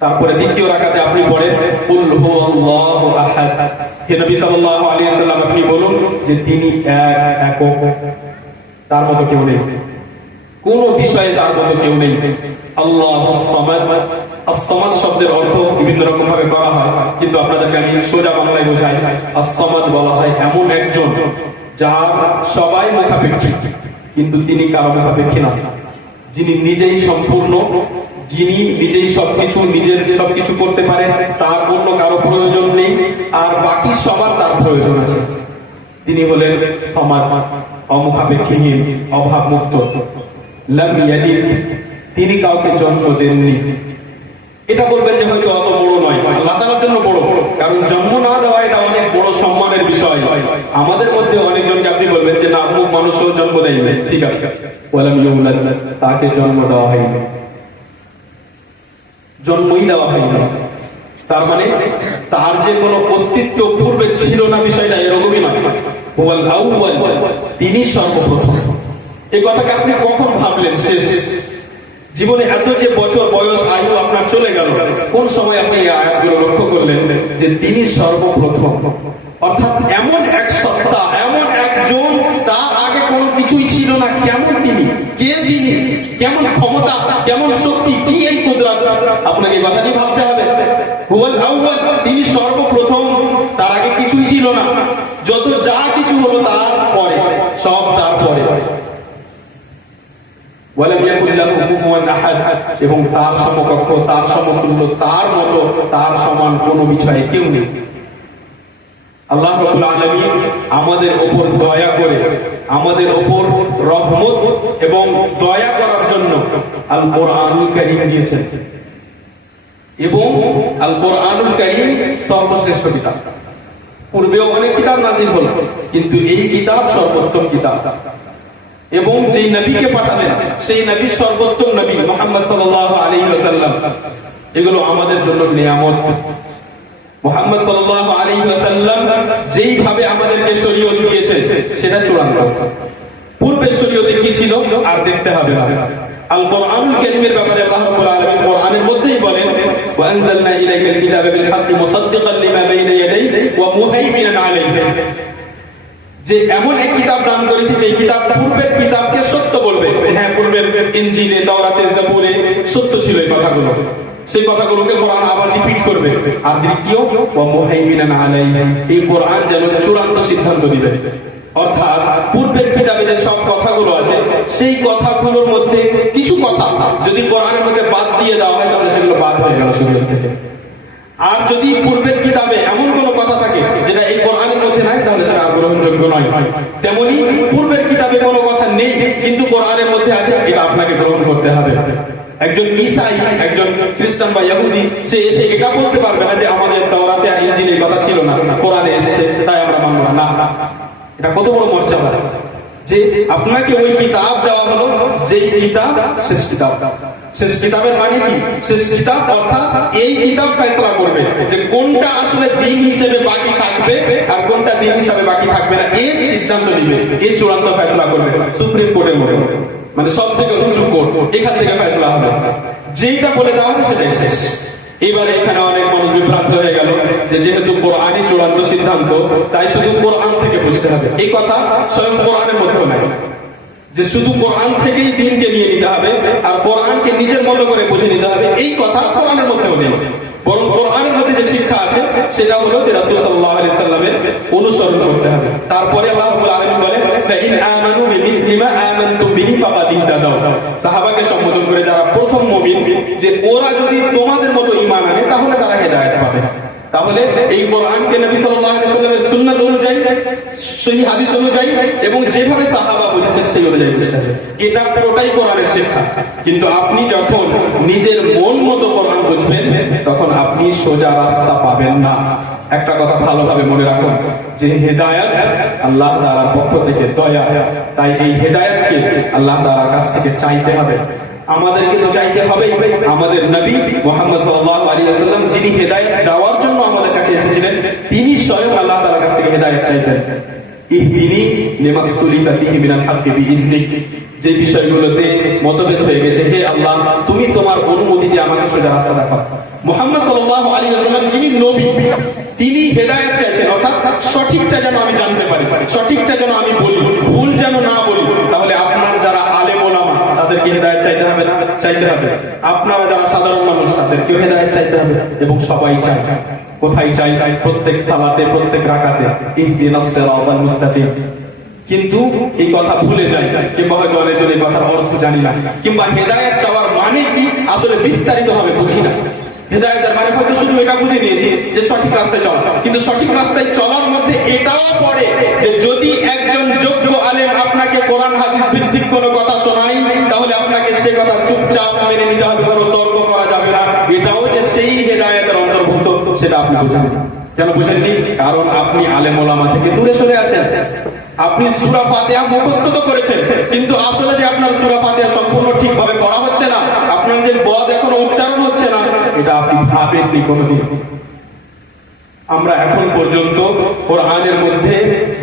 তারপরে দ্বিতীয় রাকাতে আপনি পড়েন কুল হুয়াল্লাহু আহাদ। হে নবী সাল্লাল্লাহু আলাইহি ওয়াসাল্লাম, আপনি বলুন যে তিনি এক, একক, তার মতো কেউ নেই। কোন বিষয়ে তার মতো কেউ নেই। আল্লাহ সামাদ, as-সামাদ শব্দের অর্থ বিভিন্ন রকম ভাবে করা হয়, কিন্তু আপনাদেরকে আমি সোজা বাংলায় বোঝাই। as-সামাদ বলা হয় এমন একজন যার সবাই মুখাপেক্ষী, কিন্তু তিনি কারো মুখাপেক্ষী না, যিনি নিজেই সম্পূর্ণ, যিনি নিজেই সবকিছু করতে পারেন, তার অন্য কারো প্রয়োজন নেই, আর বাকি সবার তার প্রয়োজন আছে। তিনি হলেন সামাদ, অমুখাপেক্ষীহীন, অভাব মুক্ত। লাম ইয়ালিদ, তিনি কাউকে জন্ম দেননি। এটা বলবেন যে হয়তো অত বড় নয়, আল্লাহ তাআলার জন্য বড়, কারণ জন্ম না দেওয়া এটা অনেক বড় সম্মানের বিষয়। আমাদের মধ্যে অনেকজনকে আপনি বলবেন যে না, অমুক মানুষও জন্ম দেয়নি, ঠিক আছে, ওয়ালাম ইউলাদ, তাকে জন্ম দেওয়া হয়নি, জন্মই দেওয়া হয়নি। তার মানে তার যে কোনো অস্তিত্ব পূর্বে ছিল না, বিষয়টা এরকমই নয়। হুয়াল আউয়াল, তিনি সর্বপ্রথম। এই কথাকে আপনি কখন ভাবলেন? শেষ জীবনে এত যে বছর বয়স আয়ু আপনার চলে গেল, কোন সময় আপনি এই আয়াতগুলো লক্ষ্য করলেন যে তিনি সর্বপ্রথম? অর্থাৎ এমন এক সত্তা, এমন একজন, তার আগে কোনো কিছুই ছিল না। কেমন তিনি, কে তিনি, কেমন ক্ষমতা, কেমন শক্তি, কি এই কুদরত, আপনাকে এই কথাটি ভাবতে হবে। হুয়াল আউয়াল, তিনি সর্বপ্রথম, তার আগে কিছুই ছিল না। যত যা কিছু হলো তার পরে, সব তার পরে। ওয়ালাম ইয়াকুল লাহু কুফুওয়ান আহাদ, এবং তার সমকক্ষ, তার সমতুল্য, তার মতো, তার সমান কোনো বিষয়ে কেউ নেই। আল্লাহ রাব্বুল আলামিন আমাদের উপর দয়া করে, আমাদের উপর রহমত এবং দয়া করার জন্য আল কোরআনুল কারীম দিয়েছেন, এবং আল কোরআনুল কারীম সর্বশ্রেষ্ঠ কিতাব। পূর্বেও অনেক কিতাব নাযিল হলো, কিন্তু এই কিতাব সর্বোত্তম কিতাব। এবং যেই নবীকে পাঠালেন সেই নবী সর্বোত্তম নবী মুহাম্মদ সাল্লাল্লাহু আলাইহি ওয়াসাল্লাম। এগুলো আমাদের জন্য নিয়ামত। মুহাম্মদ সাল্লাল্লাহু আলাইহি ওয়াসাল্লাম যেইভাবে আমাদেরকে শরীয়ত দিয়েছে সেটা চূড়ান্ত। পূর্বের শরীয়তে কি ছিল আর দেখতে হবে না। আল কোরআনুল কারীমের ব্যাপারে আল্লাহ রাব্বুল আলামিন কোরআনের মধ্যেই বলেন, ওয়া আনজালনা ইলাইকাল কিতাবা বিল হাক্কি মুসাদ্দিকান লিমা বাইনা ইয়াদাইহি ওয়া মুহাইমিনান আলাইহি, যে এমন এক কিতাব দান করেছি যে কিতাব পূর্বের কিতাবকে সত্য বলবে। হ্যাঁ, পূর্বের ইনজিলে, তাওরাতে, জাবুরে সত্য ছিল এই কথাগুলো, সেই কথাগুলোকে কোরআন আবার রিপিট করবে। আর দ্বিতীয়, ওয়া মুহাইমিনান আলাইহি, এই কোরআন যেন চূড়ান্ত সিদ্ধান্ত দিবে। অর্থাৎ পূর্বের কিতাবে যে সব কথাগুলো আছে, সেই কথাগুলোর মধ্যে কিছু কথা যদি কোরআনের মধ্যে বাদ দিয়ে দেওয়া হয়, তাহলে সেগুলো বাদ হয়ে গেল শরীয়ত থেকে। আর যদি পূর্বের কিতাবে এমন কোনো কথা থাকে যেটা এই কোরআনের মধ্যে নাই, তাহলে সেটা গ্রহণযোগ্য নয়। তেমনি পূর্বের কিতাবে কোনো কথা নেই কিন্তু কোরআনের মধ্যে আছে, এটা আপনাকে গ্রহণ করতে হবে। একজন ঈসাই, একজন খ্রিস্টান বা ইহুদি, সে এসে এটা বলতে পারবে না যে আমাদের তাওরাতে আর ইনজিলে কথা ছিল না, কোরআনে এসেছে তাই আমরা মানব না। এটা কত বড় মর্যাদা যে আপনাকে ওই কিতাব দেওয়া হলো, যেই কিতাব শেষ কিতাব। শেষ কিতাবের মানে কি? শেষ কিতাব অর্থাৎ এই কিতাব ফয়সালা করবে যে কোনটা আসলে দিন হিসেবে বাকি থাকবে আর কোনটা দিন হিসেবে বাকি থাকবে না, এর সিদ্ধান্ত দিবে, এই চূড়ান্ত ফয়সালা করবে সুপ্রিম কোর্টের মধ্যে, মানে সব থেকে উঁচু কোর্ট, এখান থেকে ফয়সালা হবে। যেইটা বলে দেওয়া হবে সেটাই শেষ। এবারে এখানে অনেক মানুষ বিভ্রান্ত হয়ে গেল যে যেহেতু কোরআনই চূড়ান্ত সিদ্ধান্ত, তাই শুধু কোরআন থেকে বুঝতে হবে। এই কথা স্বয়ং কোরআনের মধ্যেও নাই যে শুধু কোরআন থেকেই দিনকে নিয়ে নিতে হবে আর কোরআনকে নিজের মতো করে বুঝে নিতে হবে, এই কথা কোরআনের মধ্যেও নেই। বরং কোরআনের মধ্যে যে শিক্ষা আছে সেটা হলো যে রাসূল সাল্লাল্লাহু আলাইহি সাল্লামের অনুসরণ করতে হবে। তারপরে আল্লাহ রাব্বুল আলামিন বলেন, ফাইন আমানু বিমিসলি মা আমানতুম বিহি ফাকাদ ইহতাদাউ, সাহাবাকে সম্বোধন করে যারা প্রথম মুমিন, যে ওরা যদি তোমাদের মতো ঈমান আনে তাহলে তারা হেদায়েত পাবে। তাহলে এই কোরআনকে নবী সাল্লাল্লাহু আলাইহি ওয়াসাল্লামের সুন্নাত অনুযায়ী, সহিহ হাদিস অনুযায়ী এবং যেভাবে সাহাবা বুঝেছেন সেই অনুযায়ী বুঝতে হবে। এটা পুরোটাই কোরআনের শিক্ষা। কিন্তু আপনি যখন নিজের মন মতো কোরআন বুঝবেন তখন আপনি সোজা রাস্তা পাবেন না। একটা কথা ভালোভাবে মনে রাখুন যে হেদায়েত আল্লাহ তাআলার পক্ষ থেকে দয়া, তাই এই হেদায়েতকে আল্লাহ তাআলার কাছ থেকে চাইতে হবে। আমাদের কিন্তু চাইতে হবে আমাদের নবী মুহাম্মদ সাল্লাল্লাহু আলাইহি ওয়াসাল্লাম যিনি হেদায়েত দেওয়ার জন্য আমাদের কাছে এসেছিলেন, তিনি স্বয়ং আল্লাহ তাআলার কাছ থেকে হেদায়েত চাইতেন। ইহদিনি লিমা ইখতুলিফা ফীহি মিনাল হাক্কি বিইذনিক, যে বিষয়গুলোতে মতভেদ হয়ে গেছে, হে আল্লাহ তুমি তোমার অনুমতি দিয়ে আমাকে সোজা রাস্তা দেখাও। মুহাম্মদ সাল্লাল্লাহু আলাইহি ওয়াসাল্লাম যিনি নবী, তিনি হেদায়েত চাইছেন, অর্থাৎ সঠিকটা যেন আমি জানতে পারি, সঠিকটা যেন আমি বলি, ভুল যেন না বলি। তাহলে আপনার যারা আলেম ওলামা তাদের হেদায়েত চাইতে হবে না? চাইতে হবে। আপনারা যারা সাধারণ মানুষ তাদেরকেও হেদায়েত চাইতে হবে, এবং সবাই চাই। কোথায় চাই? প্রত্যেক সালাতে, প্রত্যেক রাকাতে ইহদিনাস সিরাতাল মুস্তাকিম। কিন্তু এই কথা ভুলে যায়, কিংবা হয়তো অনেকজন এই কথার অর্থ জানি না, কিংবা হেদায়েত চাওয়ার মানে কি আসলে বিস্তারিত ভাবে বুঝি না। হেদায়েতের মানে হয়তো শুধু এটা বুঝে নিয়েছি যে সঠিক রাস্তায় চলা, কিন্তু সঠিক রাস্তায় চলার মধ্যে এটাও পড়ে যে যদি একজন যোগ্য আলেম আপনাকে কোরআন হাদিস ভিত্তিক কোনো কথা শোনায়, তাহলে আপনাকে সে কথা চুপচাপ মেনে নিতে হবে, কোনো তর্ক করা যাবে না। এটাও যে সেই হেদায়েতের অন্তর্ভুক্ত, সেটা আপনি বুঝেন না। কেন বুঝেননি? কারণ আপনি আলেম ওলামা থেকে দূরে সরে আছেন। আপনি সূরা ফাতিহা মুখস্থ তো করেছেন, কিন্তু আসলে যে আপনার সূরা ফাতিহা সম্পূর্ণ ঠিকভাবে পড়া হচ্ছে না, আপনার যে বদ এখনো উচ্চারণ হচ্ছে না, এটা আপনি ভাবেননি কোনোদিন। আমরা এখন পর্যন্ত কোরআনের মধ্যে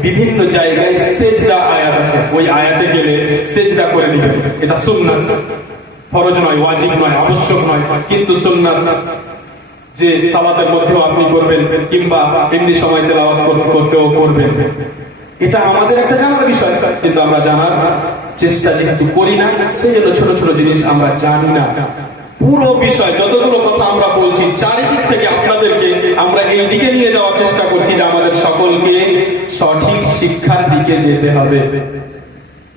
বিভিন্ন জায়গায় সেজদা আয়াত আছে, ওই আয়াতে গেলে সেজদা করে দিবেন, এটা সুন্নাত। ফরজ নয়, ওয়াজিব নয়, আবশ্যক নয়, কিন্তু সুন্নাত। যে সালাতের মধ্যেও আপনি করবেন, কিংবা এমনি সময় তেলাওয়াত করতেও করবেন। এটা আমাদের একটা জানার বিষয়, কিন্তু আমরা জানার চেষ্টা যেহেতু করি না, সেই জন্য ছোট ছোট জিনিস আমরা জানি না। পুরো বিষয় যতগুলো কথা আমরা বলছি, চারিদিক থেকে আপনাদেরকে আমরা এই দিকে নিয়ে যাওয়ার চেষ্টা করছি যে আমাদের সকলকে সঠিক শিক্ষার দিকে যেতে হবে।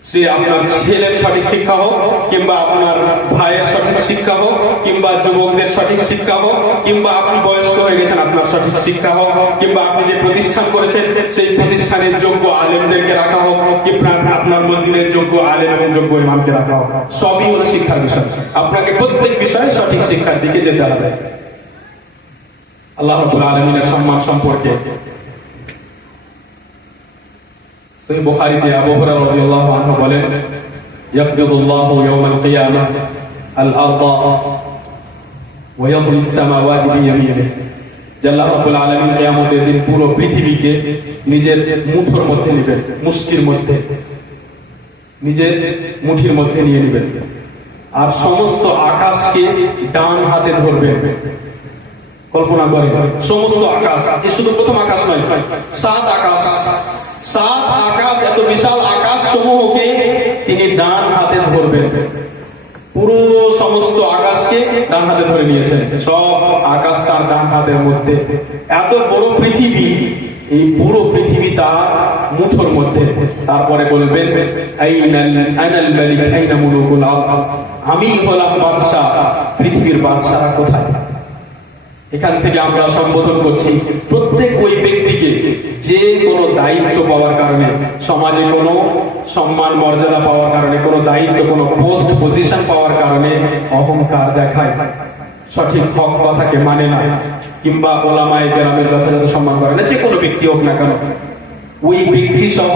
সে আপনার ছেলের সঠিক শিক্ষা হোক, কিংবা আপনার ভাইয়ের সঠিক শিক্ষা হোক, কিংবা যুবকদের সঠিক শিক্ষা হোক, কিংবা আপনি বয়স্ক হয়ে গেছেন আপনার সঠিক শিক্ষা হোক, কিংবা আপনি যে প্রতিষ্ঠান করেছেন সেই প্রতিষ্ঠানের যোগ্য আলেমদেরকে রাখা হোক, কিংবা আপনার মসজিদের যোগ্য আলেম এবং যোগ্য ইমামকে রাখা হোক, সবই হলো শিক্ষার বিষয়। আপনাকে প্রত্যেক বিষয়ে সঠিক শিক্ষার দিকে যেতে হবে। আল্লাহ রাব্বুল আলামিনের সম্মান সম্পর্কে সহিহ বুখারীতে আবু হুরায়রা রাদিয়াল্লাহু আনহু বলেন, ইয়াকবিদুল্লাহু ইয়াওমাল কিয়ামাহ আল আরদা ওয়া ইয়াদুস সামাওয়াতি বিয়ামিনিহি। আল্লাহ রাব্বুল আলামিন কিয়ামতের দিন পুরো পৃথিবীকে নিজের মুঠোর মধ্যে নেবেন, মুষ্টির মধ্যে, নিজের মুঠির মধ্যে নিয়ে নেবেন, আর সমস্ত আকাশকে ডান হাতে ধরবেন। কল্পনা করেন, সমস্ত আকাশ, এই শুধু প্রথম আকাশ নয়, 7 আকাশ, 7 আকাশ, এত বিশাল আকাশ সমূহকে তিনি ডান হাতে ধরবেন। পুরো সমস্ত আকাশকে ডান হাতে ধরে নিয়েছেন, সব আকাশ তার ডান হাতের মধ্যে। এত বড় পৃথিবী, এই পুরো পৃথিবী তার মুঠোর মধ্যে। তারপরে বলবেন, আনাল মালিক আইনা মুলুকুল আরদ, আমি হলাম বাদশা, পৃথিবীর বাদশারা কোথায়? এখান থেকে আমরা সম্বোধন করছি প্রত্যেক ওই ব্যক্তিকে যে কোনো দায়িত্ব পাওয়ার কারণে, সমাজে কোনো সম্মান মর্যাদা পাওয়ার কারণে, কোনো দায়িত্ব, কোনো পোস্ট পজিশন পাওয়ার কারণে অহংকার দেখায়, সঠিক হক কথাকে মানে না, কিংবা ওলামায়ে কেরামের যথাযথ সম্মান করে না, যে কোনো ব্যক্তি হোক না কেন, ওই ব্যক্তি সহ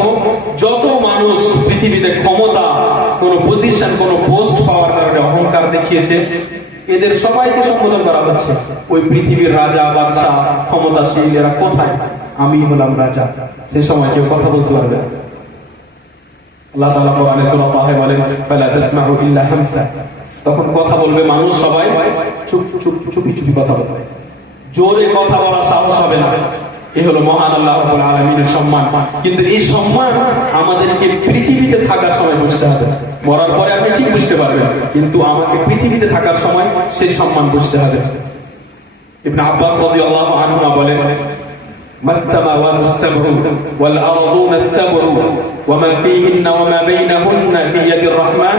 যত মানুষ পৃথিবীতে ক্ষমতা, কোনো পজিশন, কোনো পোস্ট পাওয়ার কারণে অহংকার দেখিয়েছে, এদের সবাইকে সম্বোধন করা হচ্ছে ওই পৃথিবীর রাজা, বাদশাহ, ক্ষমতাশীল, এরা কোথায়? আমি হলাম রাজা। সেই সময় কেউ কথা বলতে পারবে না। আল্লাহ তাআলা কোরআনে সূরা তাহে বলেন, ফালা তাসমাউ ইল্লা হামসা, তখন কথা বলবে মানুষ সবাই চুপ চুপ, চুপি চুপি কথা বলবে, জোরে কথা বলার সাহস হবে না। এই হলো মহান আল্লাহ রাব্বুল আলামিনের সম্মান। কিন্তু এই সম্মান আমাদেরকে পৃথিবীতে থাকার সময় বুঝতে হবে। মরার পরে আপনি ঠিক বুঝতে পারবেন, কিন্তু আমাকে পৃথিবীতে থাকার সময় সেই সম্মান বুঝতে হবে। ইবনে আব্বাস রাদিয়াল্লাহু আনহুমা বলেন, মাস-সামাওয়াতু সাব'ু ওয়াল আরদুনা সাব'ু ওয়া মা ফীহিন্না ওয়া মা বাইনাহুন্না ফী ইয়াদির রাহমান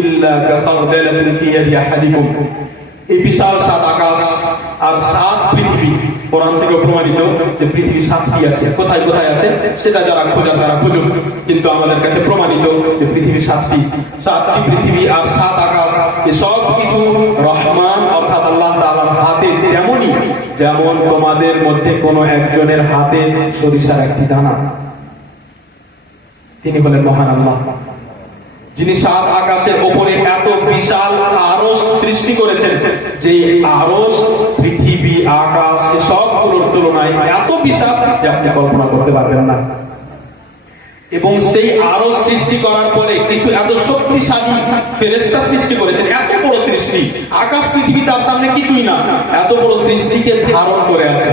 ইল্লা কাফারদালাতিন ফী ইয়াদি আহাদিকুম। এই বিশাল 7 আকাশ আর 7 পৃথিবী, কোরআন থেকে প্রমাণিত যে পৃথিবী 7টি আছে। কোথায় কোথায় আছে সেটা যারা খোঁজা তারা খুঁজুক, কিন্তু আমাদের কাছে প্রমাণিত যে পৃথিবী 7টি পৃথিবী আর 7 আকাশ, এই সব কিছু রহমান অর্থাৎ আল্লাহ তাআলার হাতে, তেমনি যেমন তোমাদের মধ্যে কোনো একজনের হাতে সরিষার একটি দানা। তিনি হলেন মহান আল্লাহ, যিনি 7 আকাশের ওপরে এত বিশাল আরশ সৃষ্টি করেছেন, যে আরশ পৃথিবী, আকাশ সবগুলোর তুলনায় এত বিশাল যে আপনি কল্পনা করতে পারবেন না। এবং সেই আরশ সৃষ্টি করার পরে কিছু এত শক্তিশালী ফেরেশতা সৃষ্টি করেছেন। এত বড় সৃষ্টি, আকাশ পৃথিবী তার সামনে কিছুই না, এত বড় সৃষ্টিকে ধারণ করে আছে।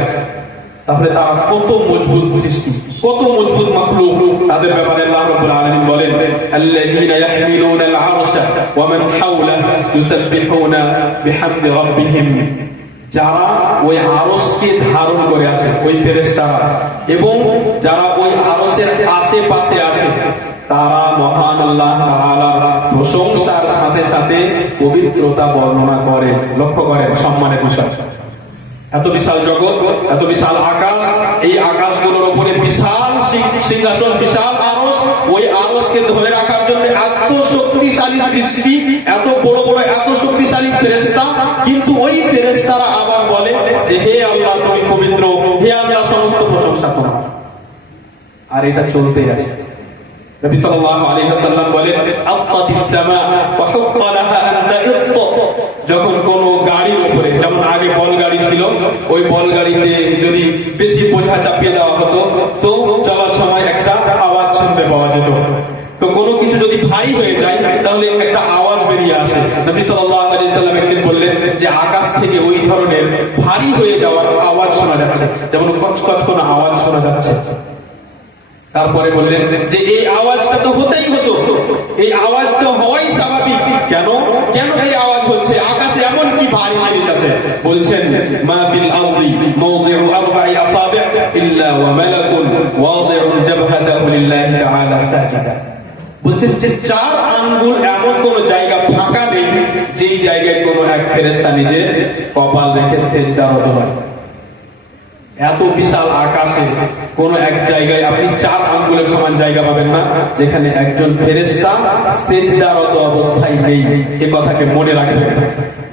তাহলে তারা কত মজবুত সৃষ্টি, কত মজবুত মাখলুক। তাদের ব্যাপারে আল্লাহ রাব্বুল আলামিন বলেন, আল্লাযীনা ইয়াহমিলুনা আল-আরশা ওয়া মান হাওলাহু ইউসাব্বিহুনা বিহামদি রাব্বিহিম, যারা ওই আরশকে ধারণ করে আছে, ওই ফেরেশতারা, এবং যারা ওই আরশের আশেপাশে আছে, তারা মহান আল্লাহ তাআলার প্রশংসার সাথে সাথে পবিত্রতা বর্ণনা করে। লক্ষ্য করেন সম্মানের বিষয়। এত বিশাল জগৎ, এত বিশাল আকাশ, এই আকাশগুলোর উপরে বিশাল সিংহাসন, বিশাল আরশ, ওই আরশকে ধরে রাখার জন্য এত শক্তিশালী সৃষ্টি, এত বড় বড় এত শক্তিশালী ফেরেশতা, কিন্তু ওই ফেরেশতারা আবার বলে যে হে আল্লাহ তুমি পবিত্র, হে আল্লাহ সমস্ত প্রশংসা করো। আর এটা চলতেই আছে। নবী সাল্লাল্লাহু আলাইহি ওয়াসাল্লাম বলেন, আত্তাতিস সামা ওয়া হুক্কা লাহা আন তাইত্ত, যখন কোন গাড়ির উপরে, যেমন আগে বলগাড়ি ছিল, ওই বলগাড়িতে যদি বেশি বোঝা চাপিয়ে দেওয়া হতো তো চলার সময় একটা আওয়াজ শুনতে পাওয়া যেত। তো কোনো কিছু যদি ভারী হয়ে যায় তাহলে একটা আওয়াজ বেরিয়ে আসে। নবী সাল্লাল্লাহু আলাইহি ওয়াসাল্লাম একদিন বললেন যে আকাশ থেকে ওই ধরনের ভারী হয়ে যাওয়ার আওয়াজ শোনা যাচ্ছে, যেমন কচকচ কোনো আওয়াজ শোনা যাচ্ছে। তারপরে বললেন যে এই আওয়াজটা তো হতেই হতো, এই আওয়াজ তো হওয়াই স্বাভাবিক, কেন কেন এই আওয়াজ হচ্ছে? আকাশে এমন কি ভারী জিনিস আছে? বলছেন, মা ফিল আরদি মাওদিউ আরবা'i আসাবি' ইল্লা ওয়া মালাকুন ওয়াদি'ুন জাবহাতাহু লিল্লাহি তাআলা সাজিদা। বলছেন যে 4 আঙ্গুল এমন কোন জায়গা ফাঁকা নেই যেই জায়গায় কোন এক ফেরেশতা নিজে কপাল রেখে সিজদারত হয়। এত বিশাল আকাশে কোন এক জায়গায় আপনি 4 আঙ্গুলের সমান জায়গা পাবেন না যেখানে একজন ফেরেশতা সিজদারত অবস্থায় নেই। এই কথাকে মনে রাখবেন।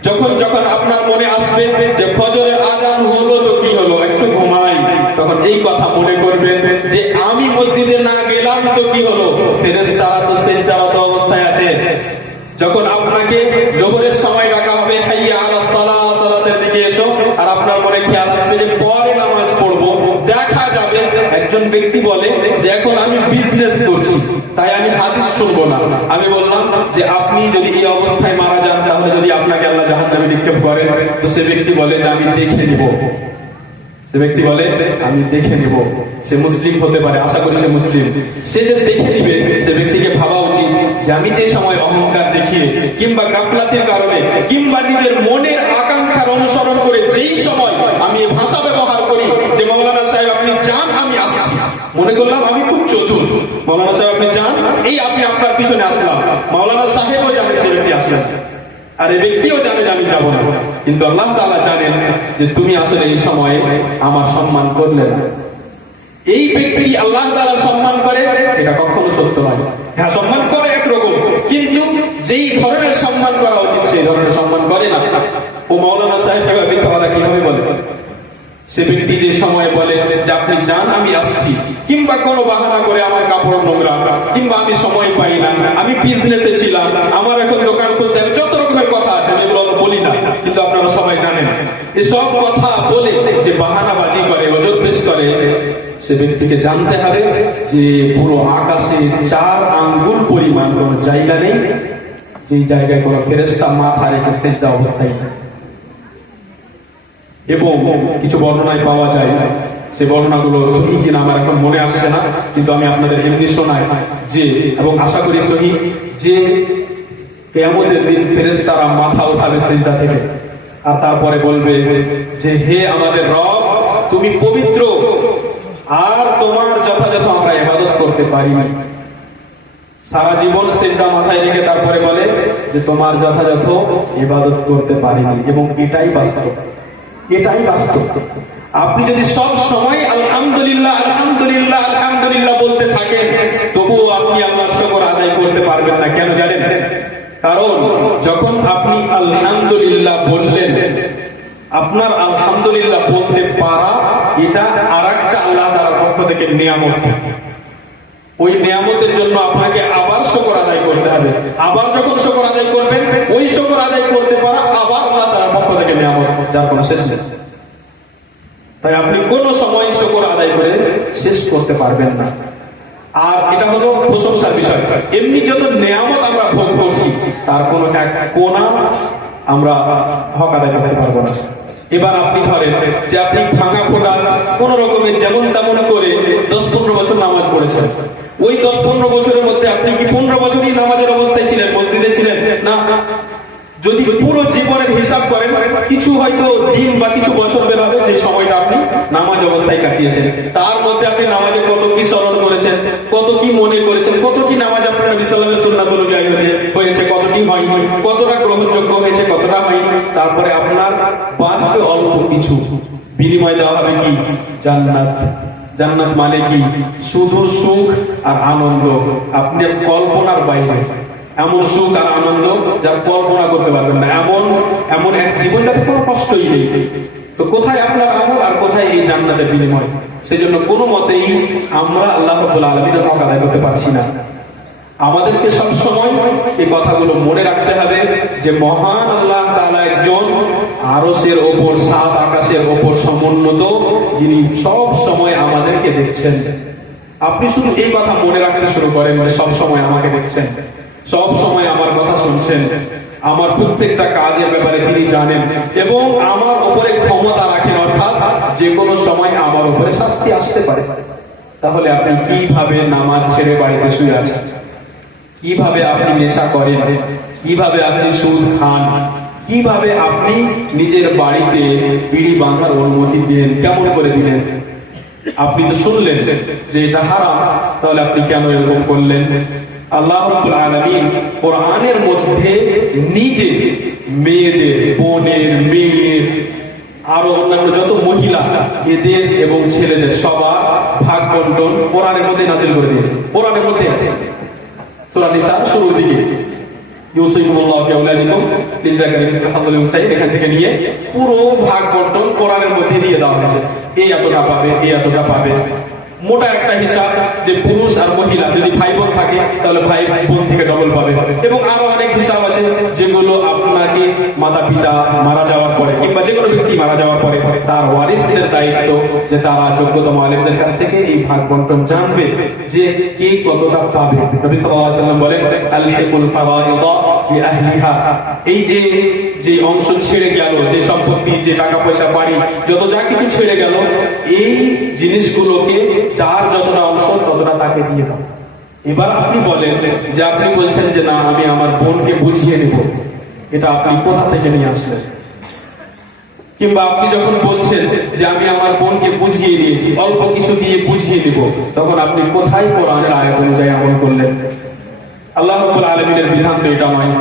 যখন যখন আপনার মনে আসবে যে ফজরের আযান হলো তো কি হলো, একটু ঘুমাই, তখন এই কথা মনে করবেন যে আমি মসজিদে না গেলাম তো কি হলো, ফেরেশতারা তো সিজদারত অবস্থায় আছে। যখন আপনাকে যোহরের সময় ডাকা হবে, হাইয়া আলাস সালাহ, সালাতের দিকে এসো, আর আপনার মনে খেয়াল আসবে যে পরে নামাজ পড়বো, দেখা যাবে একজন ব্যক্তি বলে যে এখন আমি বিজনেস করছি তাই আমি হাদিস শুনবো না। আমি বললাম যে আপনি যদি এই অবস্থায় মারা যান তাহলে যদি আপনাকে আল্লাহ জাহান্নামে নিক্ষেপ করেন, তো সে ব্যক্তি বলে যে আমি দেখে নিব, সে ব্যক্তি বলে আমি দেখে নিব। সে মুসলিম হতে পারে, আশা করি সে মুসলিম। সে যে দেখে নিবে, সে ব্যক্তিকে ভাবা উচিত যে আমি যে সময় অহংকার দেখিয়ে কিংবা গাফলাতির কারণে কিংবা নিজের মনের আকাঙ্ক্ষার অনুসরণ করে যেই সময় আমি এই ভাষা ব্যবহার করি যে মাওলানা সাহেব আপনি যান আমি আসছি, মনে করলাম আমি খুব চতুর, মাওলানা সাহেব আপনি যান, এই আপনি আপনার পিছনে আসলাম, মাওলানা সাহেবও জানেন যে ব্যক্তি আসলেন, আর এই ব্যক্তিও জানে যে আমি যাবো না, কিন্তু আল্লাহ তাআলা জানেন যে তুমি আসলে এই সময়ে আমার সম্মান করলে না। এই ব্যক্তি আল্লাহ তাআলা সম্মান করে এটা কখনো সত্য নয়। হ্যাঁ, সম্মান করে একরকম, কিন্তু যেই ধরনের সম্মান করা উচিত সেই ধরনের সম্মান করে না। ও মাওলানা সাহেব মিথ্যা কথা কিভাবে বলে? সে ব্যক্তি যে সময় বলে যে আপনি যান আমি আসছি, কিংবা কোনো বাহানা করে আমার কাপড় নোংরা, কিংবা আমি সময় পাই না, আমি বিজনেসে ছিলাম, আমার এখন দোকান খুলতে, যত রকমের কথা আছে এগুলো বলি না, কিন্তু আপনারা সবাই জানেন এসব কথা বলে যে বাহানাবাজি করে, ওজত পেশ করে, সে ব্যক্তিকে জানতে হবে যে পুরো আকাশে 4 আঙ্গুল পরিমাণ কোন জায়গা নেই যেই জায়গায় কোন ফেরেশতা মাথা রেখে সিজদা অবস্থায়। এবং কিছু বর্ণনায় পাওয়া যায়, সে বর্ণনাগুলো সহিহ কিনা আমার এখন মনে আসছে না, কিন্তু আমি আপনাদের এমনি শোনাই যে, এবং আশা করি সহিহ, যে কিয়ামতের দিন ফেরেশতারা মাথা উঠাবে সিজদা থেকে, আর তারপরে বলবে যে হে আমাদের রব তুমি পবিত্র, আর তোমার যথাযথ আমরা ইবাদত করতে পারিনি। সারা জীবন সিজদা মাথায় রেখে তারপরে বলে যে তোমার যথাযথ ইবাদত করতে পারিনি। এবং এটাই বাস্তব, এটাই বাস্তব। আপনি যদি সব সময় আলহামদুলিল্লাহ আলহামদুলিল্লাহ আলহামদুলিল্লাহ বলতে থাকেন, তবুও আপনি আল্লাহর শুকর আদায় করতে পারবেন না। কেন জানেন? কারণ যখন আপনি আলহামদুলিল্লাহ বললেন, আপনার আলহামদুলিল্লাহ বলতে পারা এটা আরেকটা আল্লাহ তাআলার পক্ষ থেকে নিয়ামত। ওই নিয়ামতের জন্য আপনাকে আবার শুকর আদায় করতে হবে। আবার যখন শুকর আদায় করবেন, ওই শুকর আদায় করতে পারা আবার আল্লাহ তাআলার পক্ষ থেকে নিয়ামত, যার কোনো শেষ নেই। তাই আপনি কোনো সময় শুকর আদায় করে শেষ করতে পারবেন না। আর এটা হলো প্রশংসার বিষয়। এমনি যত নিয়ামত আমরা ভোগ করছি তার কোনো এক কোণা আমরা হক আদায় করতে পারবো না। এবার আপনি ধরেন যে আপনি ভাঙা ফোটা কোন রকমের যেমন তেমন করে 10-15 বছর নামাজ পড়েছেন। ওই 10-15 বছরের মধ্যে আপনি কি 15 বছরই নামাজের অবস্থায় ছিলেন, মসজিদে ছিলেন? না। যদি পুরো জীবনের হিসাব করেন, কিছু হয়তো দিন বা কিছু বছর বের হবে যে সময়টা আপনি নামাজ অবস্থায় কাটিয়েছেন। তার মধ্যে আপনি নামাজে কত কি স্মরণ করেছেন, কত কি মনে করেছেন, কতটি নামাজ আপনার নবী সাল্লাল্লাহু আলাইহি সুন্নাতুল হয়েছে, কতটি হয়নি, কতটা গ্রহণযোগ্য হয়েছে, কতটা হয়নি। তারপরে আপনার বাঁচবে অল্প কিছু, বিনিময় দেওয়া হবে কি? জান্নাত। জান্নাত মানে কি? শুধু সুখ আর আনন্দ, আপনি কল্পনার বাইরে। এমন সুখ আর আনন্দ যার কল্পনা করতে পারবেন না, এমন এক জীবন যাতে কোনো কষ্টই নেই। তো কোথায় আপনার আমল আর কোথায় এই জান্নাতের বিনিময়? সেজন্য কোনো মতেই আমরা আল্লাহ রাব্বুল আলামিনের হক আদায় করতে পারছি না। আমাদেরকে সব সময় এই কথাগুলো মনে রাখতে হবে যে মহান আল্লাহ তাআলা একজন আরশের ওপর, সাত আকাশের ওপর সমুন্নত, যিনি সব সময় আমাদেরকে দেখছেন। আপনি শুধু এই কথা মনে রাখতে শুরু করেন যে সব সময় আমাকে দেখছেন, সব সময় আমার কথা শুনছেন, আমার প্রত্যেকটা কাজের ব্যাপারে তিনি জানেন এবং আমার উপরে ক্ষমতা রাখেন, অর্থাৎ যে কোনো সময় আমার উপরে শাস্তি আসতে পারে। তাহলে আপনি কিভাবে নামাজ ছেড়ে বাড়িতে শুয়ে আছেন? কিভাবে আপনি নেশা করেন? কিভাবে আপনি সুদ খান? কিভাবে আপনি নিজের বাড়িতে বিড়ি বাঁধার অনুমতি দেন? কেমন করে দিলেন? আপনি তো শুনলেন যে এটা হারাম, তাহলে আপনি কেন এরকম করলেন? আল্লাহ রাব্বুল আলামিন কোরআনের মধ্যে নিজে মেয়েদের, বোনের, মেয়ের, আরো অন্যান্য যত মহিলা, এদের এবং ছেলেদের সবার ভাগ বন্টন কোরআনের মধ্যে নাযিল করে দিয়েছে। কোরআনের মধ্যে আছে সূরা নিসার শুরুর দিকে, ইউসিকুমুল্লাহু ফি আওলাদিকুম লিল্লাহি মিসলু হাযযিল উনসায়াইন, এখান থেকে নিয়ে পুরো ভাগ বন্টন কোরআনের মধ্যে দিয়ে দেওয়া হয়েছে। এই এতটা পাবে, এই এতটা পাবে। মোটা একটা হিসাব যে পুরুষ আর মহিলা যদি ভাই বোন থাকে তাহলে ভাই বোন থেকে ডবল পাবে, এবং আরো অনেক হিসাব আছে যেগুলো আপনাকে মাতা পিতা মারা যাওয়ার পরে কিংবা যে কোনো ব্যক্তি মারা যাওয়ার পরে তার ওয়ারিসদের দায়িত্ব যে তারা যোগ্যতম আলেমদের কাছ থেকে এই ভাগ বন্টন জানবে যে কে কতটা পাবে। নবী সাল্লাল্লাহু আলাইহি ওয়াসাল্লাম বলেন আল-লিকুল ফারাইদা বিআহলিহা, এই যে অংশ ছেড়ে গেল, যে সম্পত্তি, যে টাকা পয়সা, বাড়ি, যত যা কিছু ছেড়ে গেল, এই জিনিসগুলোকে যার যতটা অংশ ততটা তাকে দিয়ে দাও। এবার আপনি বলেন যে আপনি বলছেন যে না আমি আমার বোনকে বুঝিয়ে নেব, এটা আপনি কোথা থেকে নিয়ে আসলেন? কিংবা আপনি যখন বলছেন যে আমি আমার বোনকে বুঝিয়ে নিয়েছি, অল্প কিছু দিয়ে বুঝিয়ে নিব, তখন আপনি কোথায় কোরআনের আয়াত অনুযায়ী আমল করলেন? আল্লাহ রাব্বুল আলামিনের বিধান তো এটা নয়।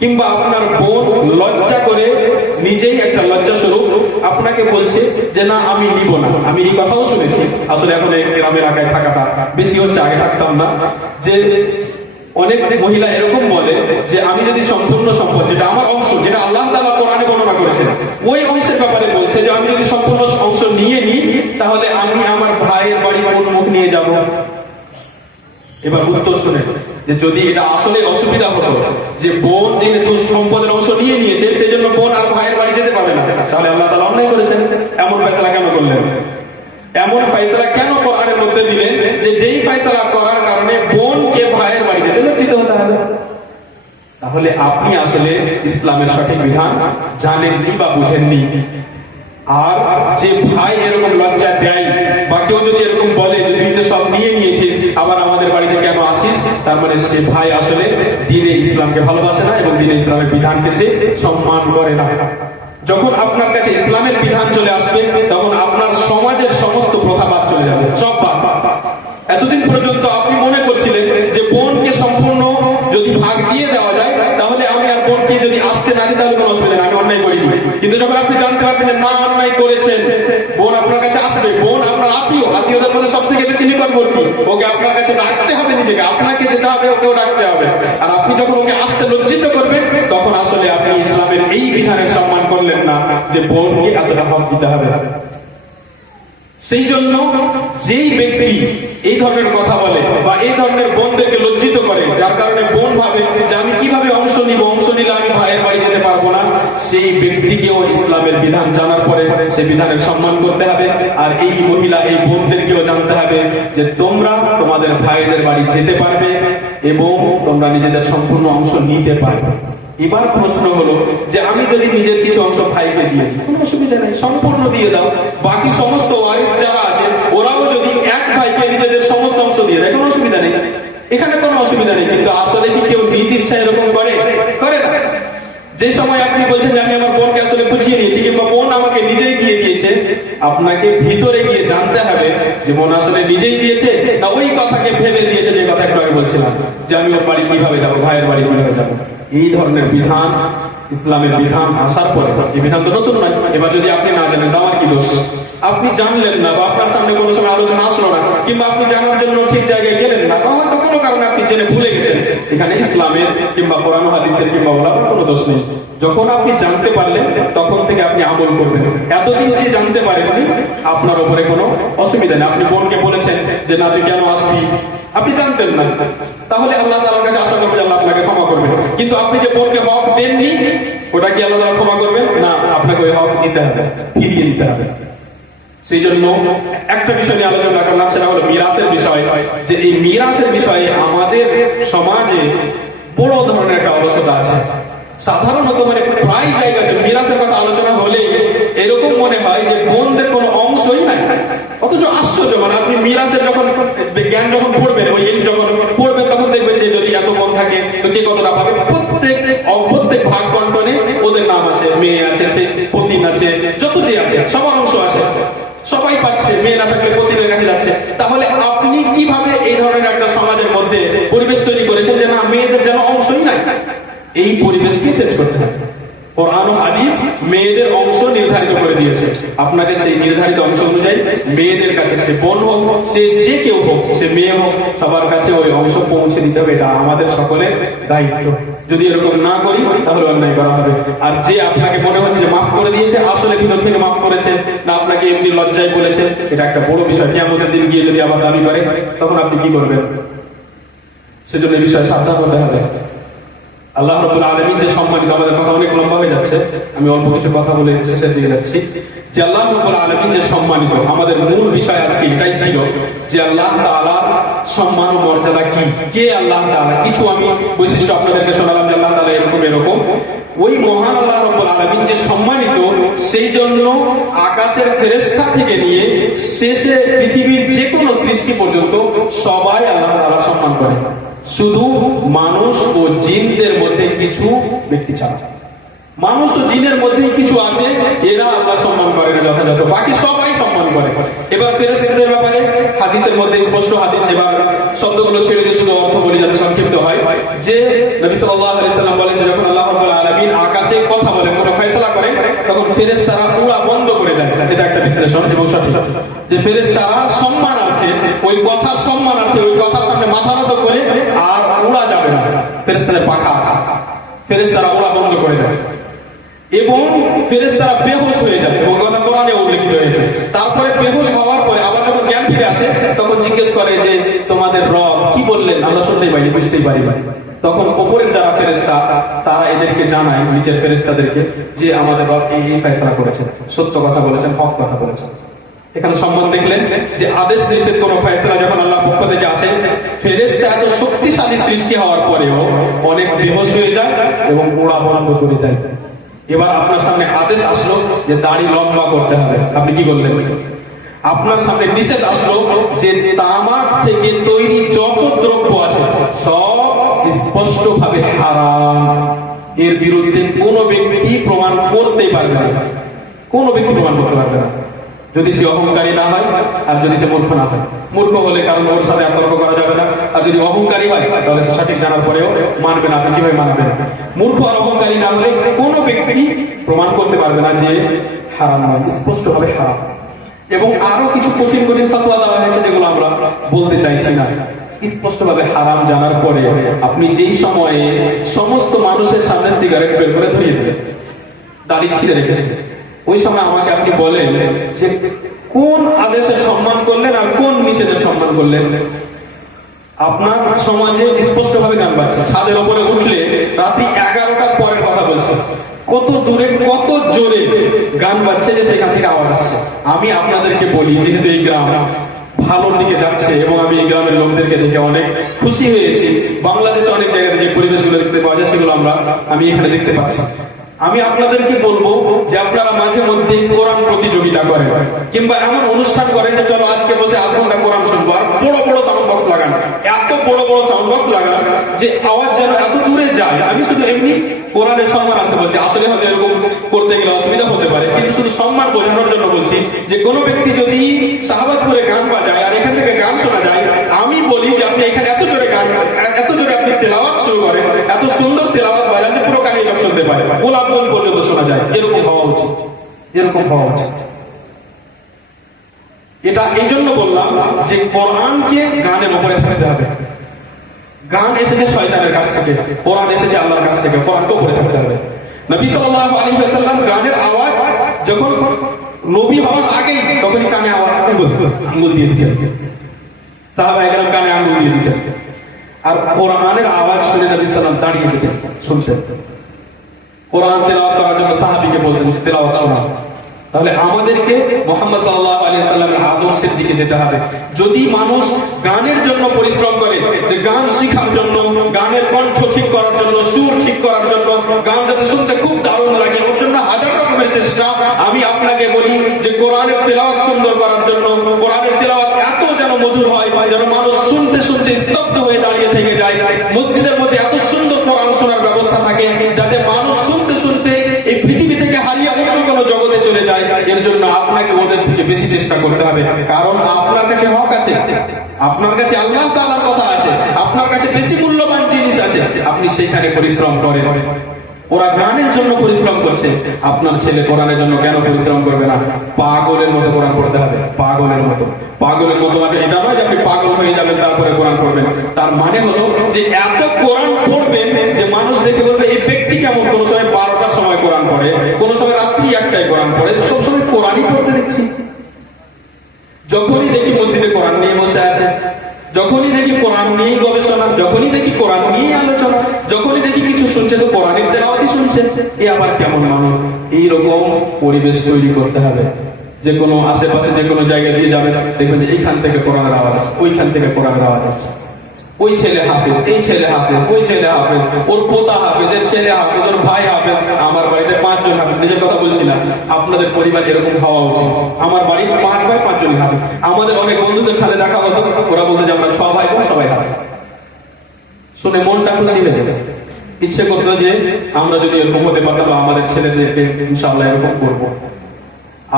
কিংবা আপনার বোন লজ্জা করে, নিজেই একটা লজ্জা স্বরূপ আপনাকে বলছে যে না আমি নিব না। আমি এই কথাও শুনেছি, আসলে এখন গ্রামের এলাকায় থাকাটা বেশি হচ্ছে, আগে থাকতাম না, যে অনেক মহিলা এরকম বলে যে আমি যদি সম্পূর্ণ সম্পদ, যেটা আমার অংশ, যেটা আল্লাহ তাআলা কোরআনে বর্ণনা করেছেন, ওই অংশের ব্যাপারে বলছে যে আমি যদি সম্পূর্ণ অংশ নিয়ে নিই তাহলে আমি আমার ভাইয়ের বাড়ি মুখ নিয়ে যাব। এবার উত্তর শুনে যে যদি এটা আসলে অসুবিধা হতো যে বোন যেহেতু সম্পদের অংশ নিয়ে নিয়েছে সেই জন্য বোন আর ভাইয়ের বাড়ি যেতে পারবে না, তাহলে আল্লাহ তাআলা অন্যায় করেছেন। এমন ফয়সালা কেন করলেন? এমন ফয়সালা কেন কোরআনের মধ্যে দিলেন যে যেই ফয়সালা করার কারণে বোনকে ভাইয়ের বাড়ি যেতে লজ্জিত হতে হবে? তাহলে আপনি আসলে ইসলামের সঠিক বিধান জানেননি বা বুঝেননি। আর যে ভাই এরকম লজ্জা দেয় বা কেউ যদি এরকম বলে যে তুই তো সব নিয়ে নিয়েছিস আবার আমাদের বাড়িতে কেন আসিস, তার মানে সে ভাই আসলে দ্বীনে ইসলামকে ভালোবাসে না এবং দ্বীনে ইসলামের বিধানকে সে সম্মান করে না। যখন আপনার কাছে ইসলামের বিধান চলে আসবে তখন আপনার সমাজের সমস্ত প্রথাবাদ চলে যাবে, সব বাদ। এতদিন পর্যন্ত আপনি মনে করছিলেন যে বোনকে সম্পূর্ণ যদি ভাগ দিয়ে দেওয়া যায় তাহলে আমি আর বোনকে যদি আসতে না দিই তাহলে কোনো অসুবিধা নেই, আমি অন্যায় করিনি। কিন্তু যখন আপনি জানতে পারবেন যে না অন্যায় করেছেন, বোন আপনার কাছে আসবে, বোন আপনার আত্মীয়দের মধ্যে সব থেকে বেশি নিকটবর্তী, ওকে আপনার কাছে ডাকতে হবে, নিজেকে আপনাকে যেতে হবে, ওকেও ডাকতে হবে। আর আপনি যখন ওকে আসতে লজ্জিত করবেন তখন আসলে আপনি ইসলামের এই বিধানের সম্মান করলেন না যে বোনকে এতটা হক দিতে হবে। সেই জন্য যেই ব্যক্তি এই ধরনের কথা বলে বা এই ধরনের বোনদেরকে লজ্জিত করে, যার কারণে বোন ভাবে যে আমি কিভাবে অংশ নিব, অংশ নিলে আমি ভাইয়ের বাড়ি যেতে পারবো না, সেই ব্যক্তিকেও ইসলামের বিধান জানার পরে সেই বিধানের সম্মান করতে হবে। আর এই মহিলা, এই বোনদেরকেও জানতে হবে যে তোমরা তোমাদের ভাইদের বাড়ি যেতে পারবে এবং তোমরা নিজেদের সম্পূর্ণ অংশ নিতে পারবে। এবার প্রশ্ন হলো যে আমি যদি নিজের কিছু অংশ ভাইকে দিয়ে দিই, কোনো অসুবিধা নেই, সম্পূর্ণ দিয়ে দাও। বাকি সমস্ত ওয়ারিস যারা আছে ওরাও যদি এক ভাইকে নিজেদের সমস্ত অংশ দিয়ে দেয়, কোনো অসুবিধা নেই, এখানে কোনো অসুবিধা নেই। কিন্তু আসলে কি কেউ নিজ ইচ্ছা এরকম করে? করে না। যে সময় আপনি বলছেন যে আমি আমার বোনকে আসলে বুঝিয়ে নিয়েছি, কিংবা বোন আমাকে নিজেই দিয়ে দিয়েছে, আপনাকে ভিতরে গিয়ে জানতে হবে যে বোন আসলে নিজেই দিয়েছে না ওই কথাকে ভেবে দিয়েছে, যে কথা একটু আগে বলছিলাম যে আমি ওর বাড়ি কিভাবে যাবো, ভাইয়ের বাড়ি কিভাবে যাবো। এই ধরনের বিধান, ইসলামের বিধান আসার পরে, এই বিধান তো নতুন নয়, এবার যদি আপনি না জানেন তো আমার কি দোষ? আপনি জানলেন না, বা আপনার সামনে কোনো সময় আলোচনা আসলো না, কিংবা আপনি জানার জন্য ঠিক জায়গায় গেলেন না, বা হয়তো কোনো কারণে আপনি জেনে ভুলে গেছেন, এখানে ইসলামের কিংবা কোরআন হাদিসের কিংবা ওলামার কোনো দোষ নেই। যখন আপনি জানতে পারলেন তখন থেকে আপনি আমল করবেন। এতদিন যে জানতে পারেননি আপনার উপরে কোনো অসুবিধা নেই। আপনি বোনকে বলেছেন যে না তুই কেন আসবি, আপনি জানতেন না, তাহলে আল্লাহ তাআলার কাছে আশা করবেন আল্লাহ আপনাকে ক্ষমা করবেন। কিন্তু আপনি যে বোনকে হক দেননি, ওটা কি আল্লাহ তাআলা ক্ষমা করবেন না? আপনাকে ওই হক দিতে হবে, ফিরিয়ে দিতে হবে। সেই জন্য একটা বিষয় নিয়ে আলোচনা করলাম, সেটা হলো মিরাসের বিষয়। যে এই মিরাসের বিষয়ে আমাদের সমাজে বড় ধরনের একটা অলসতা আছে। সাধারণত মানে প্রায় জায়গাতে মিরাসের কথা আলোচনা হলে এরকম মনে হয় যে বোনদের কোনো অংশই নাই। অথচ আশ্চর্য, মানে আপনি মিরাসের যখন জ্ঞান যখন পড়বেন, ওই যখন পড়বেন তখন দেখবেন যে যদি এত বোন থাকে তো কে কতটা পাবে। প্রত্যেক ভাগ বন্টনে ওদের নাম আছে, মেয়ে আছে, পতিন আছে, যত যে আছে সবার অংশ আছে, সবাই পাচ্ছে। মেয়ে না থাকলে পতিনের কাছে যাচ্ছে। তাহলে আপনি কিভাবে এই ধরনের একটা সমাজের মধ্যে পরিবেশ তৈরি করেছেন যে না মেয়েদের যেন অংশই নাই? এই পরিবেশকে চেঞ্জ করতে হবে। কোরআন ও হাদিস মেয়েদের অংশ নির্ধারিত করে দিয়েছে। আপনাকে সেই নির্ধারিত অংশ অনুযায়ী মেয়েদের কাছে, সে বোন হোক, সে যে কেউ হোক, সে মেয়ে হোক, সবার কাছে ওই অংশ পৌঁছে দিতে হবে। এটা আমাদের সকলের দায়িত্ব। যদি এরকম না করি তাহলে অন্যায় করা হবে। আর যে আপনাকে মনে হচ্ছে মাফ করে দিয়েছে, আসলে ভিতর থেকে মাফ করেছে না, আপনাকে এমনি লজ্জায় বলেছে, এটা একটা বড় বিষয়। কিয়ামতের দিন গিয়ে যদি আবার দাবি করে তখন আপনি কি করবেন? সেজন্য এই বিষয়ে সাবধান হতে হবে। আল্লাহ রাব্বুল আলামিন যে সম্মানিত, আমাদের কথা অনেক লম্বা হয়ে যাচ্ছে, আমি অল্প কিছু কথা বলে শেষের দিকে যাচ্ছি। যে আল্লাহ রাব্বুল আলামিন যে সম্মানিত, আমাদের মূল বিষয় আজকে এটাই ছিল যে আল্লাহ তাআলা সম্মান ও মর্যাদা কি, কে আল্লাহ তাআলা। কিছু আমি বৈশিষ্ট্য আপনাদেরকে শোনালাম যে আল্লাহ তাআলা এরকম এরকম। ওই মহান আল্লাহ রাব্বুল আলামিন যে সম্মানিত, সেই জন্য আকাশের ফেরেশতা থেকে নিয়ে শেষে পৃথিবীর যে কোনো সৃষ্টি পর্যন্ত সবাই আল্লাহ তাআলা সম্মান করে। শুধু মানুষ ও জিনদের মধ্যে কিছু ব্যক্তি ছাড়া, মানুষ ও জিনের মধ্যে কিছু আছে এরা আল্লাহ সম্মান করে না যথাযথ, বাকি সবাই সম্মান করে। এবার ফেরেশতাদের ব্যাপারে হাদিসের মধ্যে স্পষ্ট হাদিস, এবার শব্দগুলো ছেড়ে দিয়ে শুধু অর্থ বলি যাতে সংক্ষিপ্ত হয়। যে নবী সাল্লাল্লাহু আলাইহি সাল্লাম বলেন যে যখন আল্লাহ রাব্বুল আলামিন আকাশে কথা বলেন, কোনো ফয়সালা করেন, তখন ফেরেশতারা উড়া বন্ধ করে দেয়। এটা একটা বিশ্লেষণ এবং সঠিক যে ফেরেশতারা সম্মানার্থে, ওই কথার সম্মানার্থে ওই কথার সামনে মাথা নত করে আর উড়া যাবে না। ফেরেশতাদের পাখা আছে, ফেরেশতারা উড়া বন্ধ করে দেয় এবং ফেরেশতারা বেহুশ হয়ে যায়। এবং কথা কোরআনে উল্লেখিত হয়েছে। তারপরে বেহুশ হওয়ার পরে আবার যখন জ্ঞান ফিরে আসে তখন জিজ্ঞেস করে যে তোমাদের রব কি বললেন, আমরা শুনতেই পাইনি, বুঝতেই পারি না। তখন ওপরের যারা ফেরেশতা তারা এদেরকে জানায়, নিচের ফেরেশতাদেরকে, যে আমাদের রব এই ফয়সালা করেছেন, সত্য কথা বলেছেন, হক কথা বলেছেন। এখানে সম্মান দেখলেন যে আদেশ নিষেধ কোন ফয়সালা যখন আল্লাহ পক্ষ থেকে আসে, ফেরেশতা এত শক্তিশালী সৃষ্টি হওয়ার পরেও অনেক বেহুশ হয়ে যায় এবং উড়া বন্ধ করে দেয়। এবার আপনার সামনে আদেশ আসলো যে দাড়ি লম্বা করতে হবে, আপনি কি করলেন? আপনার সামনে নিষেধ আসলো যে তামাক থেকে তৈরি যত দ্রব্য আছে সব স্পষ্ট ভাবে হারাম, এর বিরুদ্ধে কোনো ব্যক্তি প্রমাণ করতেই পারবে না, কোনো ব্যক্তি প্রমাণ করতে পারবে না, যদি সে অহংকারী না হয় আর যদি সে মূর্খ না হয়। মূর্খ হলে কারণ ওর সাথে তর্ক করা যাবে না, আর যদি অহংকারী হয় তাহলে সে সঠিক জানার পরেও মানবে না। আপনি কিভাবে মানবেন? মূর্খ আর অহংকারী না হলে কোনো ব্যক্তি প্রমাণ করতে পারবে না যে হারাম নয়, স্পষ্ট ভাবে হারাম। এবং আরো কিছু কঠিন কঠিন ফতোয়া দেওয়া হয়েছে যেগুলো আমরা বলতে চাইছি না। স্পষ্ট ভাবে হারাম জানার পরে আপনি যেই সময়ে সমস্ত মানুষের সামনে সিগারেট বের করে ধরিয়ে দেবেন, দাড়ি ছিঁড়ে রেখেছেন, ওই সময় আমাকে আপনি বলেন যে কোন আদেশের সম্মান করলেন আর কোন নিষেধের সম্মান করলেন। আপনার সমাজে স্পষ্ট ভাবে গান বাজছে, ছাদের উপরে উঠলে রাত্রি 11টার পরের কথা বলছে, কত দূরে কত জোরে গান বাজছে যে সেখান থেকে আওয়াজ আসছে। আমি আপনাদেরকে বলি, যেহেতু এই গ্রাম ভালোর দিকে যাচ্ছে এবং আমি এই গ্রামের লোকদেরকে দেখে অনেক খুশি হয়েছি। বাংলাদেশে অনেক জায়গাতে যে পরিবেশগুলো দেখতে পাওয়া যায় সেগুলো আমি এখানে দেখতে পাচ্ছি। আমি আপনাদেরকে বলবো যে আপনারা মাঝে মধ্যে কোরআন প্রতিযোগিতা করেন কিংবা এমন অনুষ্ঠান করেন যে চলো আজকে বসে আধ ঘন্টা কোরআন শুনবো, আর বড় বড় সাউন্ড বক্স লাগান, এত বড় বড় সাউন্ড বক্স লাগান যে আওয়াজ যেন এত দূরে যায়। আমি শুধু এমনি কোরআনের সম্মান আনতে বলছি, আসলে হয়তো এরকম করতে গেলে অসুবিধা হতে পারে, কিন্তু শুধু সম্মান বোঝানোর জন্য বলছি যে কোনো ব্যক্তি যদি শাহবাজপুরে গান বাজায় আর এখান থেকে গান শোনা যায়, আমি বলি যে আপনি এখানে এত জোরে গান, এত জোরে আপনি তেলাওয়াত শুরু করেন, এত সুন্দর তেলাওয়াত বাজান যে পুরো কানে চোখ শুনতে পারে, গোলাপগঞ্জ পর্যন্ত শোনা যায়। এরকম হওয়া উচিত, এরকম হওয়া উচিত। এটা এই জন্য বললাম যে কোরআনকে গানের উপরে থাকতে হবে। গান এসেছে শয়তানের কাছ থেকে, কোরআন এসেছে আল্লাহর কাছ থেকে, কোরআনকে উপরে থাকতে হবে। নবী সাল্লাল্লাহু আলাইহি ওয়াসাল্লাম গানের আওয়াজ যখন নবী হওয়ার আগেই তখনই কানে আওয়াজ আঙ্গুল দিয়ে দিতেন, সাহাবায়ে কেরাম কানে আঙ্গুল দিয়ে দিতেন, আর কোরআনের আওয়াজ শুনে নবী সাল্লাল্লাহু আলাইহি ওয়াসাল্লাম দাঁড়িয়ে যেতেন, শুনতেন। কোরআন তেলাওয়াত করার জন্য সাহাবীকে বলতেন তেলাওয়াত শোনা। তাহলে আমাদেরকে মুহাম্মদ সাল্লাল্লাহু আলাইহি সাল্লামের আদর্শের দিকে যেতে হবে। যদি মানুষ গানের জন্য পরিশ্রম করে, যে গান শেখার জন্য, গানের কণ্ঠ ঠিক করার জন্য, সুর ঠিক করার জন্য, গান যাতে শুনতে খুব দারুণ লাগে, ওর জন্য হাজার রকমের চেষ্টা। আমি আপনাকে বলি যে কোরআনের তেলাওয়াত সুন্দর করার জন্য, কোরআনের তেলাওয়াত এত যেন মধুর হয় যেন মানুষ শুনতে শুনতে স্তব্ধ হয়ে দাঁড়িয়ে থেকে যায়। মসজিদের মধ্যে এত সুন্দর কোরআন শোনার ব্যবস্থা থাকে যাতে মানুষ শুনতে শুনতে এই পৃথিবী থেকে হারিয়ে অন্য কোনো জগতে চলে যায়। এর জন্য আপনাকে ওদের থেকে বেশি চেষ্টা করতে হবে, কারণ আপনার কাছে হক আছে, আপনার কাছে আল্লাহ তাআলার কথা আছে, আপনার কাছে বেশি মূল্যবান জিনিস আছে, আপনি সেখানে পরিশ্রম করেন। ওরা গানের জন্য পরিশ্রম করছে, আপনার ছেলে কোরআনের জন্য কেন পরিশ্রম করবে না? পাগলের মতো কোরআন পড়তে হবে, পাগলের মতো। পাগলের মতো মানে এটা নয় যে আপনি পাগল হয়ে যাবেন তারপরে কোরআন পড়বেন। তার মানে হলো যে এত কোরআন পড়বেন যে মানুষ দেখে বলবে এই ব্যক্তি কেমন, কোনো সময় 12টার সময় কোরআন পড়ে, কোনো সময় রাত্রি 1টায় কোরআন পড়ে, সবসময় কোরআনই পড়তে দেখছি। যখনই দেখি মসজিদে কোরআন নিয়ে বসে আছে, যখনই দেখি কোরআন নিয়ে গবেষণা, যখনই দেখি কোরআন নিয়ে আলোচনা, যখনই দেখি কিছু শুনছে তো কোরআনের তেলাওয়াতই শুনছে, এ আবার কেমন মানুষ? এইরকম পরিবেশ তৈরি করতে হবে। যে কোনো আশেপাশে যে কোনো জায়গায় দিয়ে যাবেন, দেখবেন এইখান থেকে কোরআনের আওয়াজ আসছে, ওইখান থেকে কোরআনের আওয়াজ আসছে। ওই ছেলে হাফেজ, এই ছেলে হাফেজ, ওই ছেলে হাফেজ, ওর পোতা হাফেজ, এর ছেলে হাফেজ, ওর ভাই হাফেজ। আমার বাড়িতে 5 জন হাফেজ, নিজের কথা বলছি না, আপনাদের পরিবার এরকম হওয়া উচিত। আমার বাড়ির 5 ভাই 5 জন হাফেজ। আমাদের অনেক বন্ধুদের সাথে দেখা হতো, ওরা বলতো যে আমরা 6 ভাই বোন, সবাই হাফেজ। শুনে মনটা খুশি হয়ে যেত, ইচ্ছে করতো যে আমরা যদি এরকম হতে পারতাম, আমাদের ছেলেদেরকে ইনশাআল্লাহ এরকম করবো।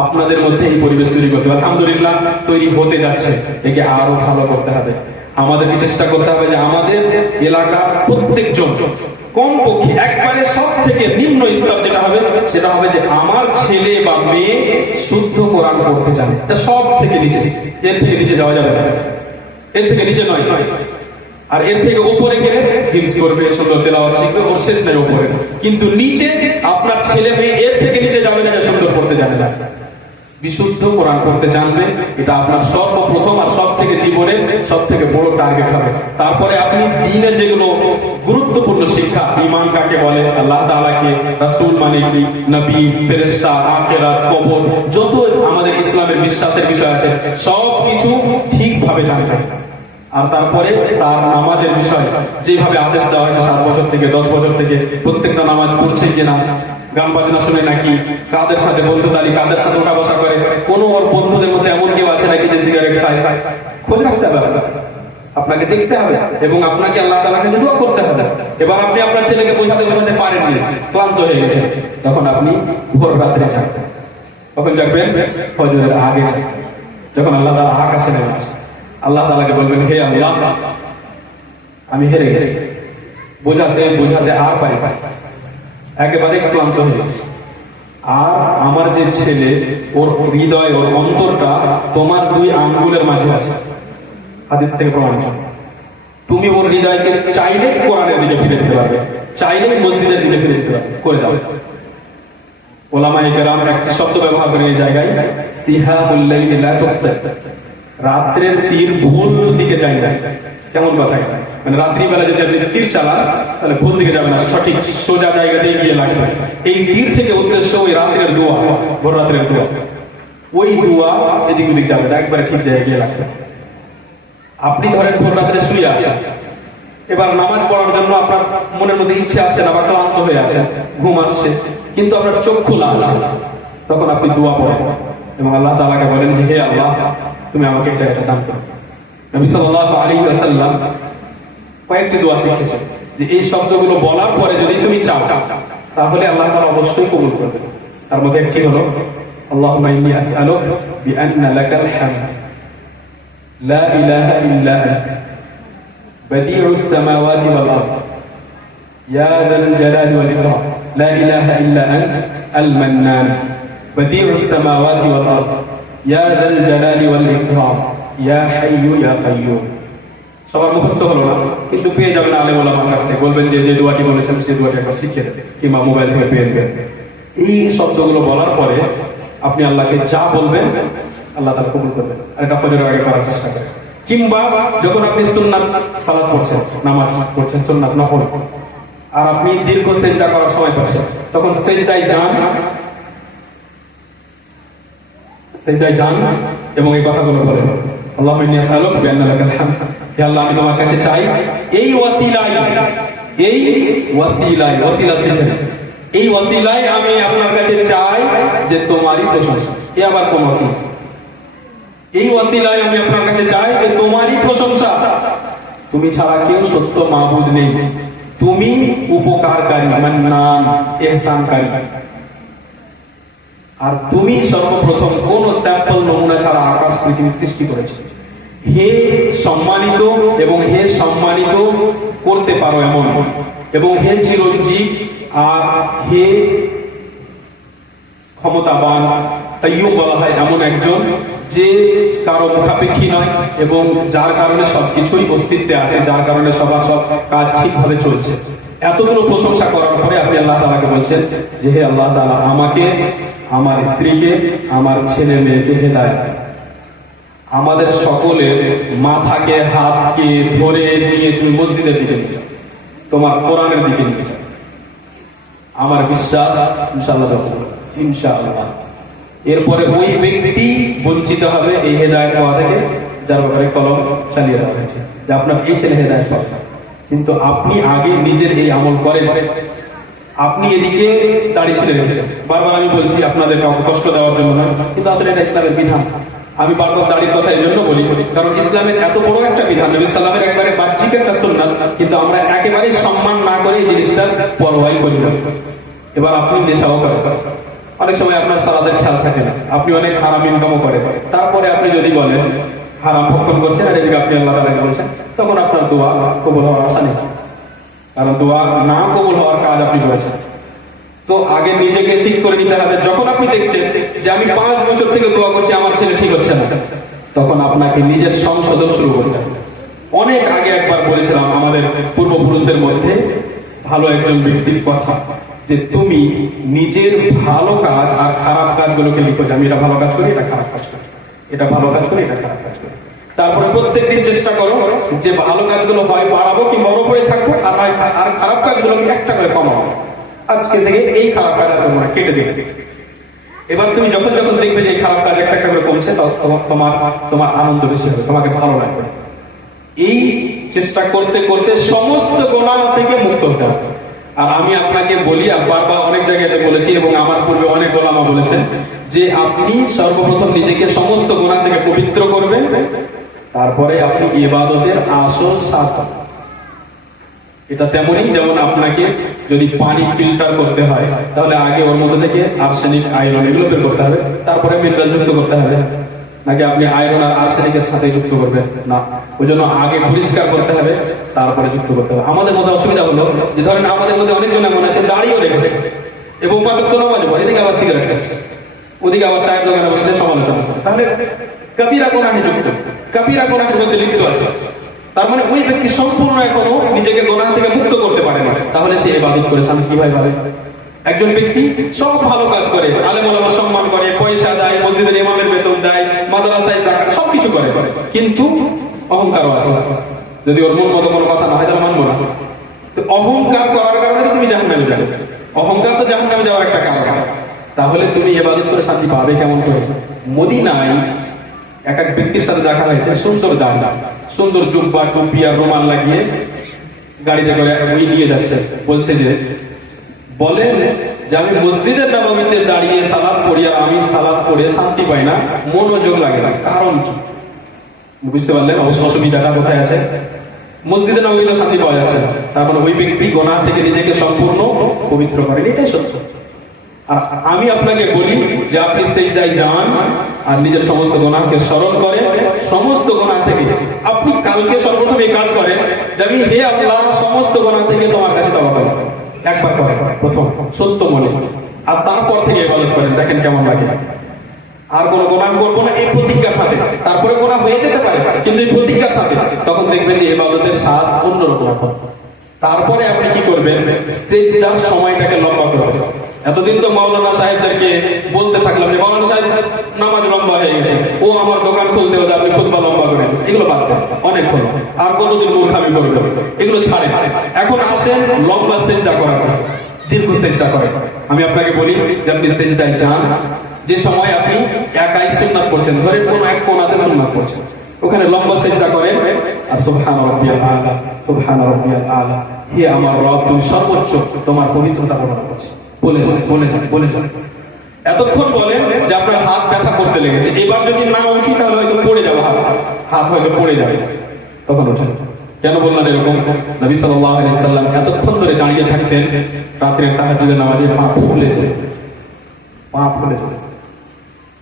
আপনাদের মধ্যে এই পরিবেশ তৈরি করতে হবে, আলহামদুলিল্লাহ তৈরি হতে যাচ্ছে, একে আরো ভালো করতে হবে। আমাদেরকে চেষ্টা করতে হবে যে আমাদের এলাকার প্রত্যেকজন কমপক্ষে একবারে সব থেকে নিম্ন স্তর যেটা হবে সেটা হবে যে আমার ছেলে বা মেয়ে শুদ্ধ কোরআন পড়তে জানে। এটা সব থেকে নিচে, এর থেকে নিচে যাওয়া যাবে না, এর থেকে নিচে নয়। আর এর থেকে উপরে গেলে হিফজ করবে, সুন্দর তেলাওয়াত শিখবে, ওর শেষ নেই উপরে। কিন্তু নিচে আপনার ছেলে মেয়ে এর থেকে নিচে যাবে না যে সুন্দর পড়তে জানে না। বিশুদ্ধ কোরআন পড়তে জানবে, এটা আপনার সর্বপ্রথম আর সব থেকে জীবনের সব থেকে বড় টার্গেট হবে। তারপরে আপনি দ্বীনের যেগুলো গুরুত্বপূর্ণ শিক্ষা, ঈমান কাকে বলে, আল্লাহ তাআলাকে, রাসূল মানে কি, নবী, ফেরেশতা, আখিরাত, কবর, যত আমাদের ইসলামের বিশ্বাসের বিষয় আছে সব কিছু ঠিকভাবে জানবেন। আর তারপরে তার নামাজের বিষয়, যেভাবে আদেশ দেওয়া হয়েছে 7 বছর থেকে 10 বছর থেকে প্রত্যেকটা নামাজ পড়ছে কিনা, গান বাজনা শুনে নাকি, কাদের সাথে বন্ধুদারি, কাদের সাথে ওঠা বসা করে, কোন ওর বন্ধুদের মধ্যে এমন কেউ আছে নাকি যে সিগারেট খায়, খোঁজ রাখতে হবে, আপনাকে দেখতে হবে এবং আপনাকে আল্লাহ তাআলার কাছে দোয়া করতে হবে। এবার আপনি আপনার ছেলেকে বোঝাতে বোঝাতে পারেননি, ক্লান্ত হয়ে গেছে, তখন আপনি ভোর রাত্রে যাবেন। কখন যাবেন? ফজরের আগে যাবেন, যখন আল্লাহ তাআলা আকাশে নেমে আসে। আল্লাহ তাআলাকে বলবেন, হে আল্লাহ, আমি হেরে গেছি, বোঝাতে বোঝাতে আর পারি, একেবারে ক্লান্ত হয়ে গেছে। আর আমার যে ছেলে, ওর হৃদয়, ওর অন্তরটা তোমার 2 আঙ্গুলের মাঝে আছে, হাদিস থেকে প্রমাণিত। তুমি ওর হৃদয়কে চাইলে কোরআনের দিকে ফিরে দিতে পারবে, চাইলে মসজিদের দিকে ফিরে দিতে পারবে, করে দাও। ওলামায়ে কেরাম একটি শব্দ ব্যবহার করে এই জায়গায়, সিহাবুল লাইলি লা তুফতার, রাত্রের তীর ভুল দিকে যায় না। কেমন কথা? মানে রাত্রিবেলা যদি আপনি তীর চালান তাহলে ভুল দিকে যাবে না, সঠিক সোজা জায়গাতেই গিয়ে লাগবে। এই তীর থেকে উদ্দেশ্য ওই রাত্রের দোয়া, ভোর রাত্রের দোয়া, ওই দোয়া এদিক ওদিক যাবে না, একবারে ঠিক জায়গায় গিয়ে লাগবে। আপনি ধরেন ভোর রাত্রে শুয়ে আছেন, এবার নামাজ পড়ার জন্য আপনার মনের মধ্যে ইচ্ছে আসছে না বা ক্লান্ত হয়ে আছেন, ঘুম আসছে, কিন্তু আপনার চোখ খোলা আছে, তখন আপনি দোয়া পড়েন এবং আল্লাহ তাআলাকে বলেন যে হে আল্লাহ, তুমি আমাকে এটা দান করো। নবী সাল্লাল্লাহু আলাইহি ওয়াসাল্লাম কয়েকটি দোয়া শিখিয়েছেন যে এই শব্দগুলো বলার পরে যদি তুমি চাও তাহলে আল্লাহ তাআলা অবশ্যই কবুল করবেন। তার মধ্যে একটি হলো আল্লাহুম্মা ইন্নী আসআলুকা বিআন্না লাকাল হামদ লা ইলাহা ইল্লা আনতা বাদিউস সামাওয়াতি ওয়াল আরদ ইয়া যাল জালালি ওয়াল ইকরাম লা ইলাহা ইল্লা আনতা আল মান্নান বাদিউস সামাওয়াতি ওয়াল আরদ ইয়া যাল জালালি ওয়াল ইকরাম ইয়া হাইয়্যু ইয়া কাইয়্যুম। সবার মুখস্থ হলো না, কিন্তু পেয়ে যাবেন আলেম ওলামার কাছ থেকে, বলবেন যে যে দোয়াটি বলেছেন সেই দোয়াটি একবার শিখিয়ে দেবেন কিংবা মোবাইল থেকে পেয়ে নেবেন। এই শব্দগুলো বলার পরে আপনি আল্লাহকে যা বলবেন আল্লাহ তাআলা কবুল করবেন। আর এটা ফজরের আগে করার চেষ্টা করেন, কিংবা যখন আপনি সুন্নাত সালাত পড়ছেন, নামাজ পড়ছেন সুন্নাত নফল, আর আপনি দীর্ঘ সেজদা করার সময় পাচ্ছেন, তখন সেজদায় যান এবং এই কথাগুলো বলেন আল্লাহুম্মা ইন্নী আসআলুকা বিআন্না লাকাল হামদ, হে আল্লাহ আমি তোমার কাছে চাই এই ওয়াসিলায় আমি আপনার কাছে চাই যে তোমারই প্রশংসা। এ আবার কোন ওয়াসিলা? এই ওয়াসিলায় আমি আপনার কাছে চাই যে তোমারই প্রশংসা। তুমি ছাড়া কেউ সত্য মাবুদ নেই, তুমি উপকারকারী, মান্নান, ইহসানকারী। আর তুমি সর্বপ্রথম কোন স্যাম্পল নমুনা ছাড়া আকাশ পৃথিবী সৃষ্টি করেছে। হে সম্মানিত এবং হে সম্মানিত করতে পারো এমন, এবং হে চিরঞ্জীব আর হে ক্ষমতাবান, কাইয়্যুম বলা হয় এমন একজন যে কারো মুখাপেক্ষী নয় এবং যার কারণে সবকিছুই অস্তিত্বে আছে, যার কারণে সব কাজ ঠিকভাবে চলছে। এতগুলো প্রশংসা করার পরে আপনি আল্লাহ তাআলাকে বলছেন যে হে আল্লাহ তাআলা, আমাকে, আমার স্ত্রীকে, আমার ছেলে মেয়েকে হেদায়েত, আমাদের সকলের মাথাকে হাতকে ধরে নিয়ে তুমি মসজিদের দিকে নিয়ে যাও, তোমার কোরআনের দিকে নিয়ে যাও। আমার বিশ্বাস ইনশাআল্লাহ ইনশাআল্লাহ এরপরে ওই ব্যক্তি বঞ্চিত হবে এই হেদায়েত পাওয়া থেকে যার ব্যাপারে কলম চালিয়ে দেওয়া হয়েছে যে আপনার এই ছেলে হেদায়েত পাবে। কিন্তু আপনি আগে নিজের এই আমল করেন, আপনি এদিকে দাড়ি ছেড়ে রেখেছেন। বারবার আমি বলছি আপনাদের কাউকে কষ্ট দেওয়ার জন্য নয়, কিন্তু আসলে এটা ইসলামের বিধান। আমি বারবার দাড়ির কথা এই জন্য বলি কারণ ইসলামের এত বড় একটা বিধান, নবী সাল্লাল্লাহু আলাইহি ওয়াসাল্লামের একবারে বাহ্যিক একটা সুন্নাত, কিন্তু আমরা একেবারেই সম্মান না করে এই জিনিসটার পরোয়াই করি না। এবার আপনি নেশাও করেন, অনেক সময় আপনার সালাদের খেয়াল থাকে না, আপনি অনেক হারাম ইনকামও করেন, তারপরে আপনি যদি বলেন হারাম ভক্ষণ করছেন আর এদিকে আপনি আল্লাহ তাআলাকে বলছেন, তখন আপনার দোয়া কবুল হওয়ার আশা নেই, কারণ দোয়া না কবুল হওয়ার কাজ আপনি করেছেন। তো আগে নিজেকে ঠিক করে নিতে হবে। যখন আপনি দেখছেন যে আমি 5 বছর থেকে দোয়া করছি আমার ছেলে ঠিক হচ্ছে না, তখন আপনাকে নিজের সংশোধন শুরু করতে হবে। অনেক আগে একবার বলেছিলাম আমাদের পূর্বপুরুষদের মধ্যে ভালো একজন ব্যক্তির কথা, যে তুমি নিজের ভালো কাজ আর খারাপ কাজগুলোকে লিখো, যে আমি এটা ভালো কাজ করি, এটা খারাপ কাজ করি, এটা ভালো কাজ করি, এটা খারাপ কাজ করি। তারপরে প্রত্যেকদিন চেষ্টা করো যে ভালো কাজগুলো হয় বাড়াবো কিংবা ওর উপরে থাকবো, আর খারাপ কাজগুলোকে একটা করে কমাবো। আজকে থেকে এই খারাপ কাজ তোমরা কেটে দিবে। এবার তুমি যখন যখন দেখবে যে এই খারাপ কাজ একটা করে কমছে, তোমার আনন্দ বেশি হবে, তোমাকে ভালো লাগবে। এই চেষ্টা করতে করতে সমস্ত গুনাহ থেকে মুক্ত হতে হবে। আর আমি আপনাকে বলি, বারবার অনেক জায়গায় বলেছি এবং আমার পূর্বে অনেক ওলামা বলেছেন যে আপনি সর্বপ্রথম নিজেকে সমস্ত গুনাহ থেকে পবিত্র করবেন, তারপরে আপনি ইবাদতের আসল স্বাদ। এটা তেমনই যেমন আপনাকে যদি পানি ফিল্টার করতে হয় তাহলে আগে ওর মধ্যে থেকে আর্সেনিক, আয়রন এগুলো বের করতে হবে, তারপরে মিনারেল যুক্ত করতে হবে। নাকি আপনি আয়রন আর আর্সেনিকের সাথে যুক্ত করবেন না, ওই জন্য আগে পরিষ্কার করতে হবে তারপরে যুক্ত করতে হবে। আমাদের মধ্যে অসুবিধা হলো যে ধরেন আমাদের মধ্যে অনেকজন এমন আছে দাড়িও রেখেছে এবং 5 ওয়াক্ত নামাজ পড়ে, এদিকে আবার সিগারেট খাচ্ছে, ওদিকে আবার চায়ের দোকানে বসে সমালোচনা করে, তাহলে কবিরা গুনাহে যুক্ত, কবিরা গুনাহের মধ্যে লিপ্ত আছে। তার মানে ওই ব্যক্তি সম্পূর্ণ এখনো নিজেকে গুনাহ থেকে মুক্ত করতে পারে না, তাহলে সে ইবাদত করে সামনে কিভাবে পাবে? একজন ব্যক্তি সব ভালো কাজ করে, আলেম ওলামার সম্মান করে, পয়সা দেয়, মসজিদের ইমামের বেতন দেয়, মাদ্রাসায় যাকাত সবকিছু করে, কিন্তু অহংকারও আছে। যদি ওর মন মতো কোনো কথা না হয় তাহলে মানবো না। তো অহংকার করার কারণে তুমি জাহান্নামে যাবে, অহংকার তো জাহান্নামে যাওয়ার একটা কারণ। তাহলে তুমি ইবাদত করে শান্তি পাবে কেমন করে? মদিনায় এক এক ব্যক্তির সাথে দেখা হয়েছে, সুন্দর দাঁড়া, সুন্দর জুব্বা টুপি আর রুমাল লাগিয়ে গাড়িতে করে ওই নিয়ে যাচ্ছে, বলছে যে বলেন যে আমি মসজিদের নববীতে দাঁড়িয়ে সালাত পড়ি আর আমি সালাত পড়ে শান্তি পাই না, মনোযোগ লাগে না, কারণ কি? বুঝতে পারলেন অসুবিধাটা কোথায় আছে? মসজিদে নববীতে শান্তি পাওয়া যাচ্ছে না, তার মানে ওই ব্যক্তি গুনাহ থেকে নিজেকে সম্পূর্ণ পবিত্র করেন, এটাই সত্য। আর আমি আপনাকে বলি যে আপনি সিজদায় যান আর নিজের সমস্ত গুনাহকে স্মরণ করেন, সমস্ত গুনাহ থেকে আপনি কালকে সর্বপ্রথম এই কাজ করেন যে আমি হে আল্লাহ সমস্ত গুনাহ থেকে তোমার কাছে তওবা করি, একবার করেন প্রথম সত্য মনে, আর তারপর থেকে ইবাদত করেন, দেখেন কেমন লাগে। আর কোনো গুনাহ করবো না এই প্রতিজ্ঞার সাথে, তারপরে গুনাহ হয়ে যেতে পারে কিন্তু এই প্রতিজ্ঞার সাথে, তখন দেখবেন যে ইবাদতের স্বাদ অন্যরকম হবে। তারপরে আপনি কি করবেন? সিজদার সময়টাকে লম্বা করবেন। এতদিন তো মাওলানা সাহেবদেরকে বলতে থাকলাম যে মাওলানা সাহেব নামাজ লম্বা হয়ে গেছে, ও আমার দোকান খুলতে হতে আপনি খুতবা লম্বা করে, এগুলো বাদ দেন, অনেক হলো, আর কতদিন মূর্খামি করবে, এগুলো ছাড়ে। এখন আসেন লম্বা সিজদা করার, দীর্ঘ সিজদা করেন। আমি আপনাকে বলি যে আপনি সিজদায় যান, যে সময় আপনি একাই সুন্নাত পড়ছেন, ধরেন কোনো এক কোণাতে সুন্নাত পড়ছেন, ওখানে লম্বা সিজদা করেন আর সুবহান রাব্বিয়াল আলা, সুবহান রাব্বিয়াল আলা, হে আমার রব তুমি সর্বোচ্চ, তোমার পবিত্রতা বর্ণনা করছে, বলে যান বলে যান বলে যান। এতক্ষণ বলেন যে আপনার হাত ব্যথা করতে লেগেছে, এবার যদি না উঠি তাহলে হয়তো পড়ে যাবে, হাত হয়তো পড়ে যাবে, তখন ওঠেন। কেন বললেন এরকম? নবী সাল্লাল্লাহু আলাইহি সাল্লাম এতক্ষণ ধরে দাঁড়িয়ে থাকতেন, রাত্রে তাহাজ্জুদের নামাজে পা ফুলে যেত, পা ফুলে যেত।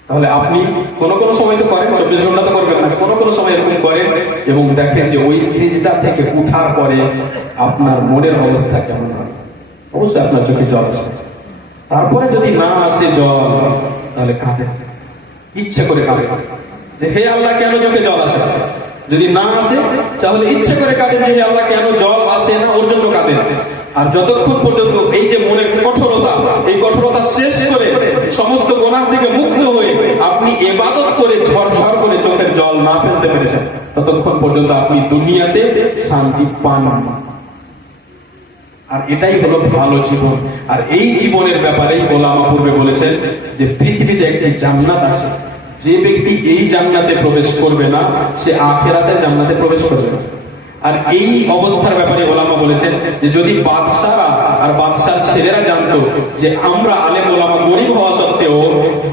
তাহলে আপনি কোন কোন সময় তো করেন, 24 ঘন্টা তো করবেন না, কোন কোন সময় এরকম করেন এবং দেখেন যে ওই সিজদা থেকে উঠার পরে আপনার মনের অবস্থা কেমন হয়। অবশ্যই আপনার চোখে জল আছে, তারপরে যদি না আসে জল তাহলে কাঁদেন, ইচ্ছে করে কাঁদেন যে হে আল্লাহ কেন চোখে জল আসে। যদি না আসে তাহলে ইচ্ছে করে কাঁদেন যে হে আল্লাহ কেন জল আসে না, ওর জন্য কাঁদেন। আর যতক্ষণ পর্যন্ত এই যে মনের কঠোরতা, এই কঠোরতা শেষ করে সমস্ত গুনাহ থেকে মুক্ত হয়ে আপনি ইবাদত করে ঝরঝর করে চোখের জল না ফেলতে পেরেছেন, ততক্ষণ পর্যন্ত আপনি দুনিয়াতে শান্তি পান না। আর এটাই হলো ভালো জীবন। আর এই জীবনের ব্যাপারেই ওলামা পূর্বে বলেছেন যে পৃথিবীতে একটি জান্নাত আছে, যে ব্যক্তি এই জান্নাতে প্রবেশ করবে না সে আখিরাতের জান্নাতে প্রবেশ করবে না। আর এই অবস্থার ব্যাপারে ওলামা বলেছেন যে যদি বাদশারা আর বাদশার ছেলেরা জানতো যে আমরা আলেম ওলামা গরিব হওয়া সত্ত্বেও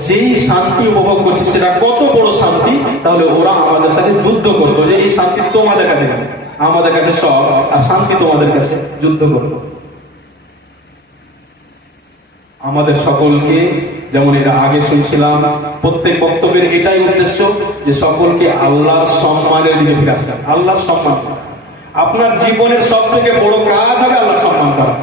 যেই শান্তি উপভোগ করছি সেটা কত বড় শান্তি, তাহলে ওরা আমাদের সাথে যুদ্ধ করতো যে এই শান্তি তোমাদের কাছে না, আমাদের কাছে সব, আর শান্তি তোমাদের কাছে, যুদ্ধ করতো। আমাদের সকলকে, যেমন এর আগে শুনছিলাম, প্রত্যেক বক্তব্যের এটাই উদ্দেশ্য যে সকলকে আল্লাহর সম্মানের দিকে ফিরে আসতে, আল্লাহর সম্মান। আপনার জীবনের সব থেকে বড় কাজ হবে আল্লাহর সম্মান করা,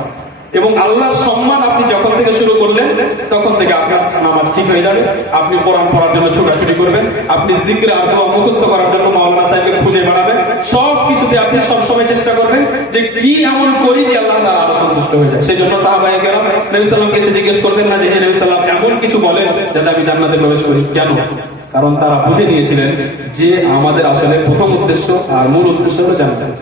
এবং আল্লাহর সম্মান আপনি যখন থেকে শুরু করলেন তখন থেকে আপনার নামাজ ঠিক হয়ে যাবে, আপনি কোরআন পড়ার জন্য ছোটাছুটি করবেন, আপনি জিকির আর দোয়া মুখস্থ করার জন্য মাওলানা সাহেবকে খুঁজে বেড়াবেন, সব কিছুতে আপনি সবসময় চেষ্টা করবেন যে কি এমন করি যে আল্লাহ তাআলা আরো সন্তুষ্ট হয়ে যায়। সেই জন্য সাহাবায়ে কেরাম নবী সাল্লাল্লাহু আলাইহি ওয়াসাল্লামকে জিজ্ঞেস করতেন না যে হে নবী সাল্লাল্লাহু আলাইহি ওয়াসাল্লাম এমন কিছু বলেন যাতে আমি জান্নাতে প্রবেশ করি, কেন? কারণ তারা বুঝে নিয়েছিলেন যে আমাদের আসলে প্রথম উদ্দেশ্য আর মূল উদ্দেশ্য হলো জান্নাত।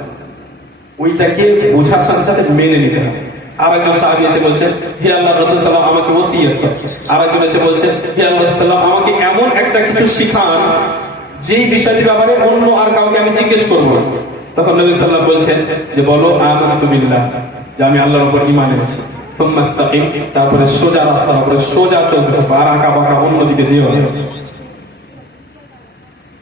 ওইটাকে বোঝার সাথে সাথে মেনে নিতে হবে। আরেকজন সাহাবী এসে বলছেন হে আল্লাহর রাসূল সাল্লাল্লাহু আলাইহি ওয়াসাল্লাম আমাকে ওসিয়ত করেন। আরেকজন এসে বলছেন হে আল্লাহর রাসূল সাল্লাল্লাহু আলাইহি ওয়াসাল্লাম আমাকে এমন একটা কিছু শিখান যেই বিষয়টির ব্যাপারে অন্য আর কাউকে আমি জিজ্ঞেস করব না। তখন নবী সাল্লাল্লাহু আলাইহি ওয়াসাল্লাম বলছেন যে বলো আমানতু বিল্লাহ, যে আমি আল্লাহর উপর ঈমান এনেছি, সুম্মা ইসতাকিম, তারপরে সোজা রাস্তার উপরে সোজা চলতে হবে, আর আঁকা বাঁকা অন্যদিকে যেও না।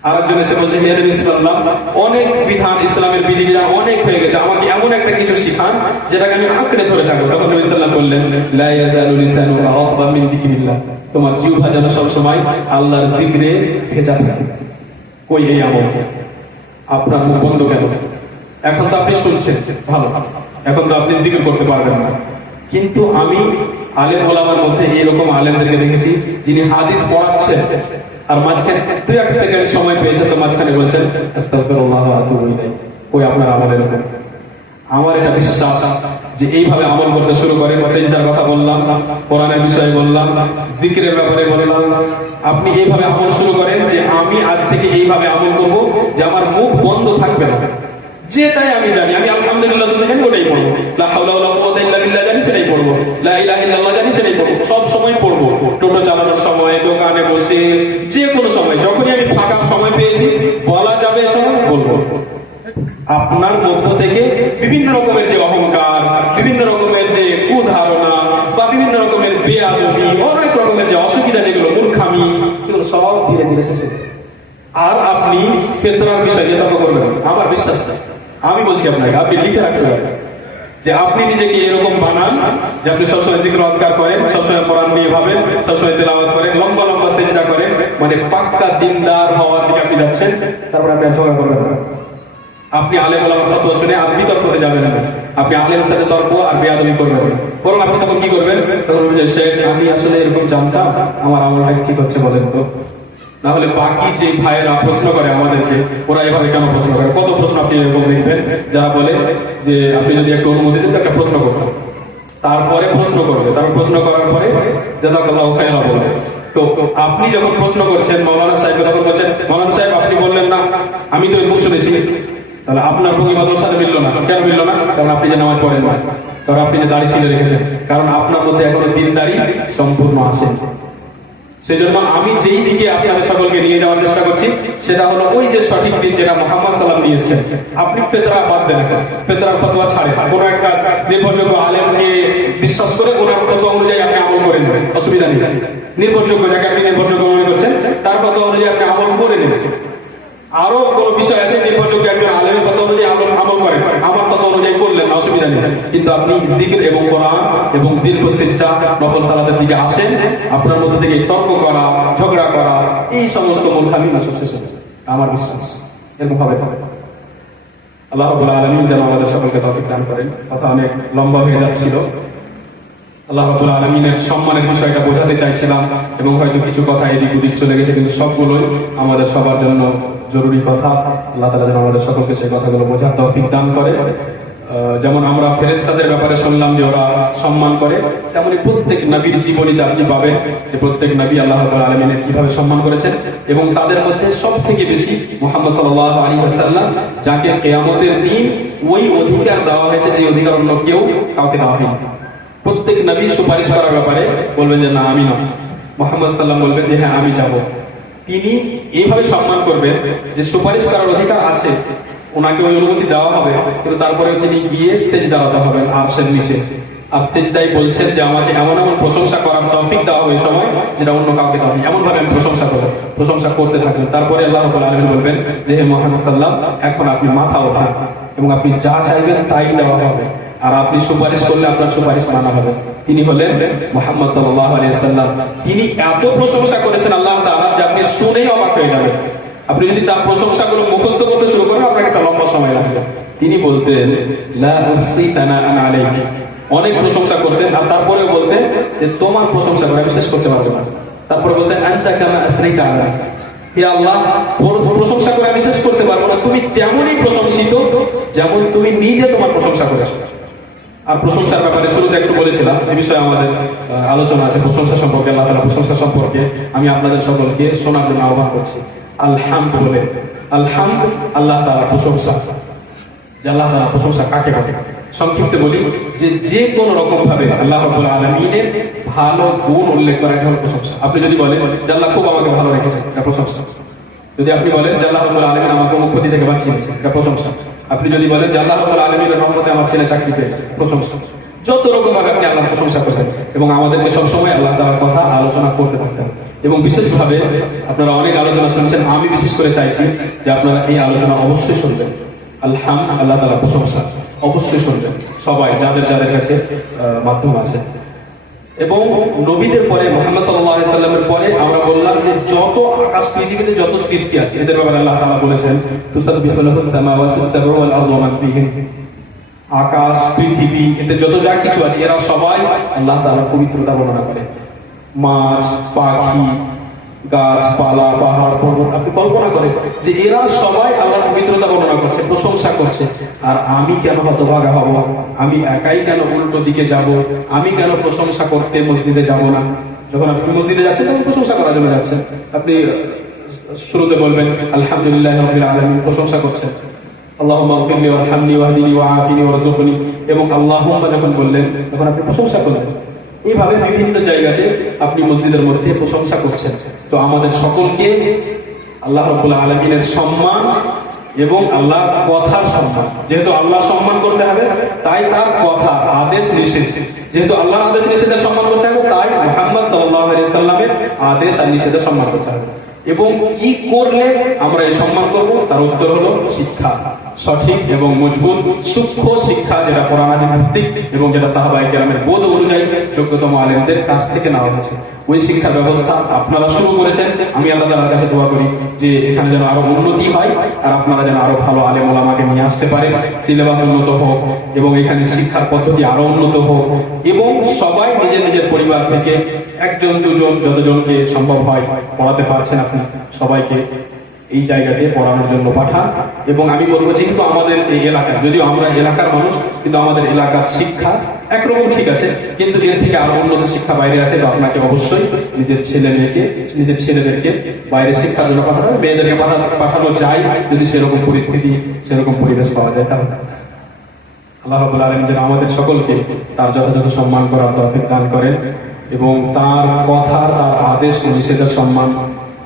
আরেকজন এসে বলছে হে নবী সাল্লাল্লাহু আলাইহি ওয়াসাল্লাম অনেক বিধান, ইসলামের বিধিবিধান অনেক হয়ে গেছে, আমাকে এমন একটা কিছু শিখান যেটাকে আমি আঁকড়ে ধরে থাকবো। তখন নবী সাল্লাল্লাহু আলাইহি ওয়াসাল্লাম বললেন লা ইয়াজালু লিসানুকা রাতবান মিন যিকরিল্লাহ, তোমার জিহ্বা যেন সব সময় আল্লাহর জিকিরে ভেজা থাকে। কই এই আমল? আপনার মুখ বন্ধ কেন? এখন তো আপনি শুনছেন ভালো, এখন তো আপনি জিকির করতে পারবেন না, কিন্তু আমি আলেম ওলামার মধ্যে এরকম আলেমদেরকে দেখেছি যিনি হাদিস পড়াচ্ছেন আর মাঝখানে 1 সেকেন্ড সময় পেয়েছে তো মাঝখানে বলছেন আস্তাগফিরুল্লাহ ওয়া আতুবু ইলাইহি। কই আপনার আমল এরকম? আমার এটা বিশ্বাস যে এইভাবে আমল করতে শুরু করে, সিজদার কথা বললাম, কোরআনের বিষয়ে বললাম, জিকিরের ব্যাপারে বললাম, আপনি এইভাবে আমল শুরু করেন যে আমি আজ থেকে এইভাবে আমল করব যে আমার মুখ বন্ধ থাকবে না, যেটাই আমি জানি, আমি আলহামদুলিল্লাহ শুনে জানি ওটাই পড়বো, লা হাওলা ওয়ালা কুওয়াতা ইল্লা বিল্লাহ জানি সেটাই পড়বো, লা ইলাহা ইল্লাল্লাহ জানি সেটাই পড়বো, সব সময় পড়বো, টোটো চালানোর সময়, দোকানে বসে, যে কোনো সময়, যখনই আমি ফাঁকা সময় পেয়েছি বলা যাবে সময় বলবো। আপনার মধ্য থেকে বিভিন্ন রকমের যে অহংকার, বিভিন্ন রকমের যে কুধারণা বা বিভিন্ন রকমের বেয়াদবি, অনেক রকমের যে অসুবিধা, যেগুলো মূর্খামি, এগুলো সব ধীরে ধীরে শেষ হয়ে যাবে। আর আপনি ফেতরার বিষয় নিয়ে তর্ক করবেন না। আমার বিশ্বাস নেই, আমি বলছি আপনাকে, আপনি লিখে রাখতে পারেন যে আপনি নিজেকে এরকম বানান যে আপনি সবসময় জিকির আজকার করেন, সবসময় কোরআন নিয়ে ভাবেন, সবসময় তেলাওয়াত করেন, লম্বা লম্বা সেজদা করেন, মানে পাক্কা দিনদার হওয়ার দিকে আপনি যাচ্ছেন। তারপরে আপনি আর ঝগড়া করবেন না। আপনি আলেম ওলামার ফতোয়া শুনে আর বিতর্ক করতে যাবেন না। আপনি আলেমের সাথে তর্ক আর বেয়াদবি করবেন না। বরং আপনি তখন কি করবেন? তখন বলবেন যে শেখ, আমি আসলে এরকম জানতাম, আমার আমলটা ঠিক হচ্ছে বলেন তো। না হলে বাকি যে ভাইয়েরা প্রশ্ন করে আমাদেরকে, ওরা এভাবে কেন প্রশ্ন করে? কত প্রশ্ন আপনি এরকম দেখবেন যারা বলে যে আপনি যদি একটু অনুমতি দিন একটা প্রশ্ন করবেন, তারপরে প্রশ্ন করবে, তারপর প্রশ্ন করার পরে জাযাকাল্লাহু খায়রা বলবে। তো আপনি যখন প্রশ্ন করছেন মাওলানা সাহেব, তখন বলছেন মাওলানা সাহেব আপনি বললেন না, আমি তো এরকম শুনেছি। তাহলে আপনার ভঙ্গিমাদের সাথে মিললো না। কেন মিললো না? কারণ আপনি যে নামাজ পড়েন না, কারণ আপনি যে দাড়ি ছিঁড়ে রেখেছেন, কারণ আপনার মধ্যে এখনো দিনদারি সম্পূর্ণ আসেন। সেই জন্য আমি যেই দিকে আপনাদের সকলকে নিয়ে যাওয়ার চেষ্টা করছি সেটা হলো ওই যে সঠিক দিন যেটা মুহাম্মদ সাল্লাল্লাহু আলাইহি ওয়াসাল্লাম নিয়ে এসেছেন। আপনি ফেতরা বাদ দেন, ফেতরার ফতোয়া ছাড়েন, কোনো একটা নির্ভরযোগ্য আলেমকে বিশ্বাস করে ওনার ফতোয়া অনুযায়ী আপনি আমল করে নেবেন, অসুবিধা নেই। নির্ভরযোগ্য যাকে আপনি নির্ভরযোগ্য মনে করছেন তার ফতোয়া অনুযায়ী আপনি আমল করে নেবেন। আরো কোনো বিষয় আছে, নির্ভরযোগ্য একজন আলেমের ফতোয়া অনুযায়ী আমল করেন, আমার ফতোয়া অনুযায়ী করলেন, অসুবিধা নেই। কিন্তু আপনি জিকির এবং কোরআন এবং দীর্ঘ সিজদা, নফল সালাতের দিকে আসেন, আপনার মধ্যে থেকে তর্ক করা, ঝগড়া করা, এই সমস্ত মূর্খামি না সব শেষ হবে। আমার বিশ্বাস এরকম হবে। আল্লাহ রাব্বুল আলামিন যেন আমাদের সকলকে তৌফিক দান করেন। কথা অনেক লম্বা হয়ে যাচ্ছিল। আল্লাহ রাব্বুল আলামিনের সম্মানের বিষয়টা বোঝাতে চাইছিলাম এবং হয়তো কিছু কথা এদিক ওদিক চলে গেছে, কিন্তু সবগুলোই আমাদের সবার জন্য জরুরি কথা। আল্লাহ তাআলা যেন আমাদের সকলকে সেই কথাগুলো বোঝার তৌফিক দান করে। যেমন আমরা ফেরেশতাদের ব্যাপারে শুনলাম যে ওরা সম্মান করে, তেমনি প্রত্যেক নবীর জীবনীতে আপনি পাবেন যে প্রত্যেক নবী আল্লাহ রাব্বুল আলামিনের কিভাবে সম্মান করেছেন, এবং তাদের মধ্যে সবথেকে বেশি মুহাম্মদ সাল্লাল্লাহু আলাইহি ওয়াসাল্লাম, যাকে কিয়ামতের দিন ওই অধিকার দেওয়া হয়েছে যে অধিকার অন্য কেউ কাউকে দেওয়া হয়নি। প্রত্যেক নবী সুপারিশ করার ব্যাপারে বলবেন যে না আমি না, মুহাম্মদ সাল্লাল্লাহু বলবেন যে হ্যাঁ আমি যাব। তিনি এইভাবে সম্মান করবেন যে সুপারিশ করার অধিকার আছে, ওনাকে ওই অনুমতি দেওয়া হবে, কিন্তু তারপরে তিনি গিয়ে সেজদারত হবেন আরশের নিচে। আর সেজদাই বলছেন যে আমাকে এমন এমন প্রশংসা করার তৌফিক দেওয়া হবে সময় যেটা অন্য কাউকে দেওয়া হয়, এমন ভাবে আমি প্রশংসা করতে থাকবেন। তারপরে আল্লাহ রাব্বুল আলামিন বলবেন যে হে মুহাম্মদ সাল্লাল্লাহু এখন আপনি মাথা ওঠান এবং আপনি যা চাইবেন তাই দেওয়া হবে, আর আপনি সুপারিশ করলে আপনার সুপারিশ মানা হবে। তিনি হলেন মুহাম্মদ সাল্লাল্লাহু আলাইহি ওয়াসাল্লাম। তিনি এত প্রশংসা করেছেন আল্লাহ তাআলা যে আপনি শুনেই অবাক হয়ে যাবেন। আপনি যদি তার প্রশংসাগুলো মুখস্থ করতে শুরু করেন আপনাকে একটা লম্বা সময় লাগবে। তিনি বলতেন লা উহসি সানাআন আলাইকি, অনেক প্রশংসা করতেন, আর তারপরেও বলতেন যে তোমার প্রশংসা করে আমি শেষ করতে পারবো না। তারপরে বলতেন আনতা কামা আসনাইতা আলা নাফসি, হে আল্লাহ প্রশংসা করে আমি শেষ করতে পারবো না, তুমি তেমনই প্রশংসিত যেমন তুমি নিজে তোমার প্রশংসা করেছো। আর প্রশংসার ব্যাপারে শুরুতে একটু বলেছিলাম, এই বিষয়ে আমাদের আলোচনা আছে প্রশংসা সম্পর্কে, আল্লাহ তাআলার প্রশংসা সম্পর্কে। আমি আপনাদের সকলকে শোনার জন্য আহ্বান করছি। আলহামদুলিল্লাহ, আলহামদ আল্লাহ তাআলার প্রশংসা। যে আল্লাহ তাআলার প্রশংসা কাকে বলে? সংক্ষিপ্ত বলি যে কোনো রকম ভাবে আল্লাহ রাব্বুল আলামিনের ভালো গুণ উল্লেখ করা একটা হলো প্রশংসা। আপনি যদি বলেন যে আল্লাহ খুব আমাকে ভালো রেখেছেন, এটা প্রশংসা। যদি আপনি বলেন যে আল্লাহ রাব্বুল আলামিন আমাকে অমুক ক্ষতি থেকে বাঁচিয়েছেন, এটা প্রশংসা। আপনি যদি বলেন যে আল্লাহ রাব্বুল আলামিনের রহমতে আমার ছেলে চাকরি পেয়েছে, প্রশংসা। যত রকম ভাবে আপনি আল্লাহর প্রশংসা করবেন, এবং আমাদেরকে সবসময় আল্লাহ তাআলার কথা আলোচনা করতে থাকতে হবে। এবং বিশেষভাবে আপনারা অনেক আলোচনা শুনছেন, আমি বিশেষ করে চাইছি যে আপনারা এই আলোচনা অবশ্যই শুনবেন। আলহামদুলিল্লাহ, আল্লাহ তাআলার প্রশংসা অবশ্যই শুনবেন সবাই, যাদের যাদের কাছে মাধ্যম আছে। এবং নবীদের পরে মুহাম্মদ সাল্লাল্লাহু আলাইহি সাল্লামের পরে আমরা বললাম যে যত আকাশ পৃথিবীতে যত সৃষ্টি আছে এদের ব্যাপারে আল্লাহ তাআলা বলেছেন তুসাব্বিহু লাহুস সামাওয়াতুস সাবউ ওয়াল আরদু ওয়া মান ফীহিন। আকাশ পৃথিবী এতে যত যা কিছু আছে এরা সবাই আল্লাহ তাআলার পবিত্রতা বর্ণনা করে। মাছ, পাখি, গাছপালা, পাহাড় পর্বত, আপনি কল্পনা করেন যে এরা সবাই আল্লাহর পবিত্রতা বর্ণনা করছে, প্রশংসা করছে। আর আমি কেন হতভাগা হব? আমি একাই কেন উল্টো দিকে যাব? আমি কেন প্রশংসা করতে মসজিদে যাব না? যখন আপনি মসজিদে যাচ্ছেন তখন প্রশংসা করার জন্য যাচ্ছেন। আপনি শুরুতে বলবেন আলহামদুলিল্লাহি রাব্বিল আলামিন, প্রশংসা করছেন। আল্লাহুম্মা গফিরলি ওয়ারহামনি ওয়াহদিনি ওয়াআফিনি ওয়ারযুকনি, এবং আল্লাহুম্মা যখন বললেন তখন আপনি প্রশংসা করলেন। এইভাবে বিভিন্ন জায়গাতে আপনি মসজিদের মধ্যে প্রশংসা করছেন। তো আমাদের সকলকে আল্লাহ রাব্বুল আলামিনের সম্মান এবং আল্লাহর কথার সম্মান। যেহেতু আল্লাহ সম্মান করতে হবে, তাই তার কথা, আদেশ নিষেধ, যেহেতু আল্লাহর আদেশ নিষেধের সম্মান করতে হবে, তাই মুহাম্মদ সাল্লাল্লাহু আলাইহি সাল্লামের আদেশ আর নিষেধের সম্মান করতে হবে। এবং কি করলে আমরা এই সম্মান করব, তার উত্তর হলো শিক্ষা, সঠিক এবং মজবুত সূক্ষ্ম শিক্ষা, যেটা কোরআন হাদিস ভিত্তিক এবং যেটা সাহাবায়ে কেরামের বোধ অনুযায়ী যোগ্যতম আলেমদের কাছ থেকে নেওয়া হয়েছে। ওই শিক্ষা ব্যবস্থা আপনারা শুরু করেছেন। আমি আল্লাহ তাআলার কাছে দোয়া করি যে এখানে যেন আরো উন্নতি হয়, আর আপনারা যেন আরো ভালো আলেম ওলামাকে নিয়ে আসতে পারেন, সিলেবাস উন্নত হোক এবং এখানে শিক্ষার পদ্ধতি আরো উন্নত হোক, এবং সবাই নিজের নিজের পরিবার থেকে একজন দুজন যতজনকে সম্ভব হয় পড়াতে পারছেন আপনি সবাইকে এই জায়গাতে পড়ানোর জন্য পাঠান। এবং আমি বলবো, যেহেতু আমাদের এই এলাকায়, যদিও আমরা এলাকার মানুষ, কিন্তু আমাদের এলাকার শিক্ষা একরকম ঠিক আছে, কিন্তু এর থেকে আরো উন্নত শিক্ষা বাইরে আছে। তো আপনাকে অবশ্যই নিজের ছেলেদেরকে বাইরে শিক্ষার জন্য পাঠাতে হবে। মেয়েদেরকে পাঠানো যায় যদি সেরকম পরিস্থিতি, সেরকম পরিবেশ পাওয়া যায়। তাহলে আল্লাহ রাব্বুল আলামিন যেন আমাদের সকলকে তার যথাযথ সম্মান করার তৌফিক দান করেন এবং তার কথা, তার আদেশ ও নিষেধের সম্মান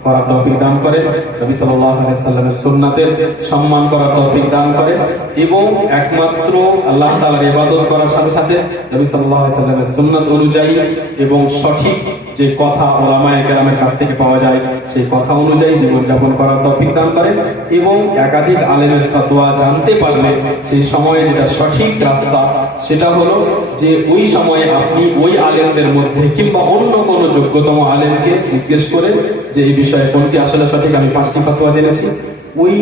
করার তৌফিক দান করে, নবী সাল্লাল্লাহু আলাইহি সাল্লামের সুন্নাতের সম্মান করার তৌফিক দান করে, এবং একমাত্র আল্লাহ তাআলার ইবাদত করার সাথে সাথে নবী সাল্লাল্লাহু আলাইহি সাল্লামের সুন্নাত অনুযায়ী এবং সঠিক যে কথা উলামায়ে কেরামের কাছ থেকে পাওয়া যায় সেই কথা অনুযায়ী জীবনযাপন করার তৌফিক দান করেন। এবং একাধিক আলেমের ফতোয়া জানতে পারলে সেই সময়ে যেটা সঠিক রাস্তা, সেটা হলো যে ওই সময়ে আপনি ওই আলেমদের মধ্যে কিংবা অন্য কোনো যোগ্যতম আলেমকে জিজ্ঞেস করে যে এই বিষয়ে কোনটি আসলে সঠিক, আমি 5টি ফতোয়া জেনেছি, ওই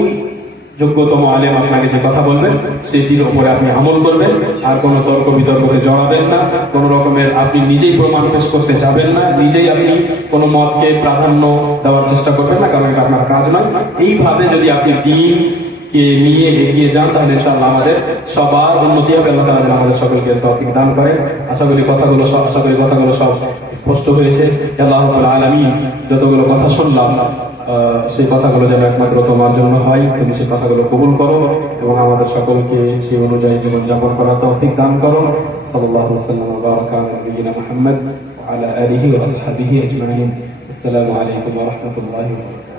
যোগ্যতম আলেম আপনাকে যে কথা বলবেন সেটির উপরে আপনি আমল করবেন, আর কোনো তর্ক বিতর্কতে জড়াবেন না, কোনো রকমের আপনি নিজেই প্রমাণ পেশ করতে যাবেন না, নিজেই আপনি কোনো মতকে প্রাধান্য দেওয়ার চেষ্টা করবেন না, কারণ এটা আপনার কাজ নয়। এইভাবে যদি আপনি দিনকে নিয়ে এগিয়ে যান, তাহলে ইনশাআল্লাহ আমাদের সবার উন্নতি হবে। আল্লাহ তাআলা আমাদের সকলকে তৌফিক দান করেন। আশা করি কথাগুলো সব স্পষ্ট হয়েছে। আল্লাহ রাব্বুল আলামিন যতগুলো কথা শুনলাম সেই কথাগুলো যেন একমাত্র তোমার জন্য হয়, তুমি সেই কথাগুলো কবুল করো এবং আমাদের সকলকে সেই অনুযায়ী জীবনযাপন করার তৌফিক দান করো। সাল্লাল্লাহু আলাইহি ওয়াসাল্লাম ওয়া বারাকা আলা নবিয়িনা মুহাম্মদ ওয়া আলা আলিহি ওয়া আসহাবিহি আজমাইন। আসসালামু আলাইকুম ওয়া রাহমাতুল্লাহি ওয়া বারাকাতুহু।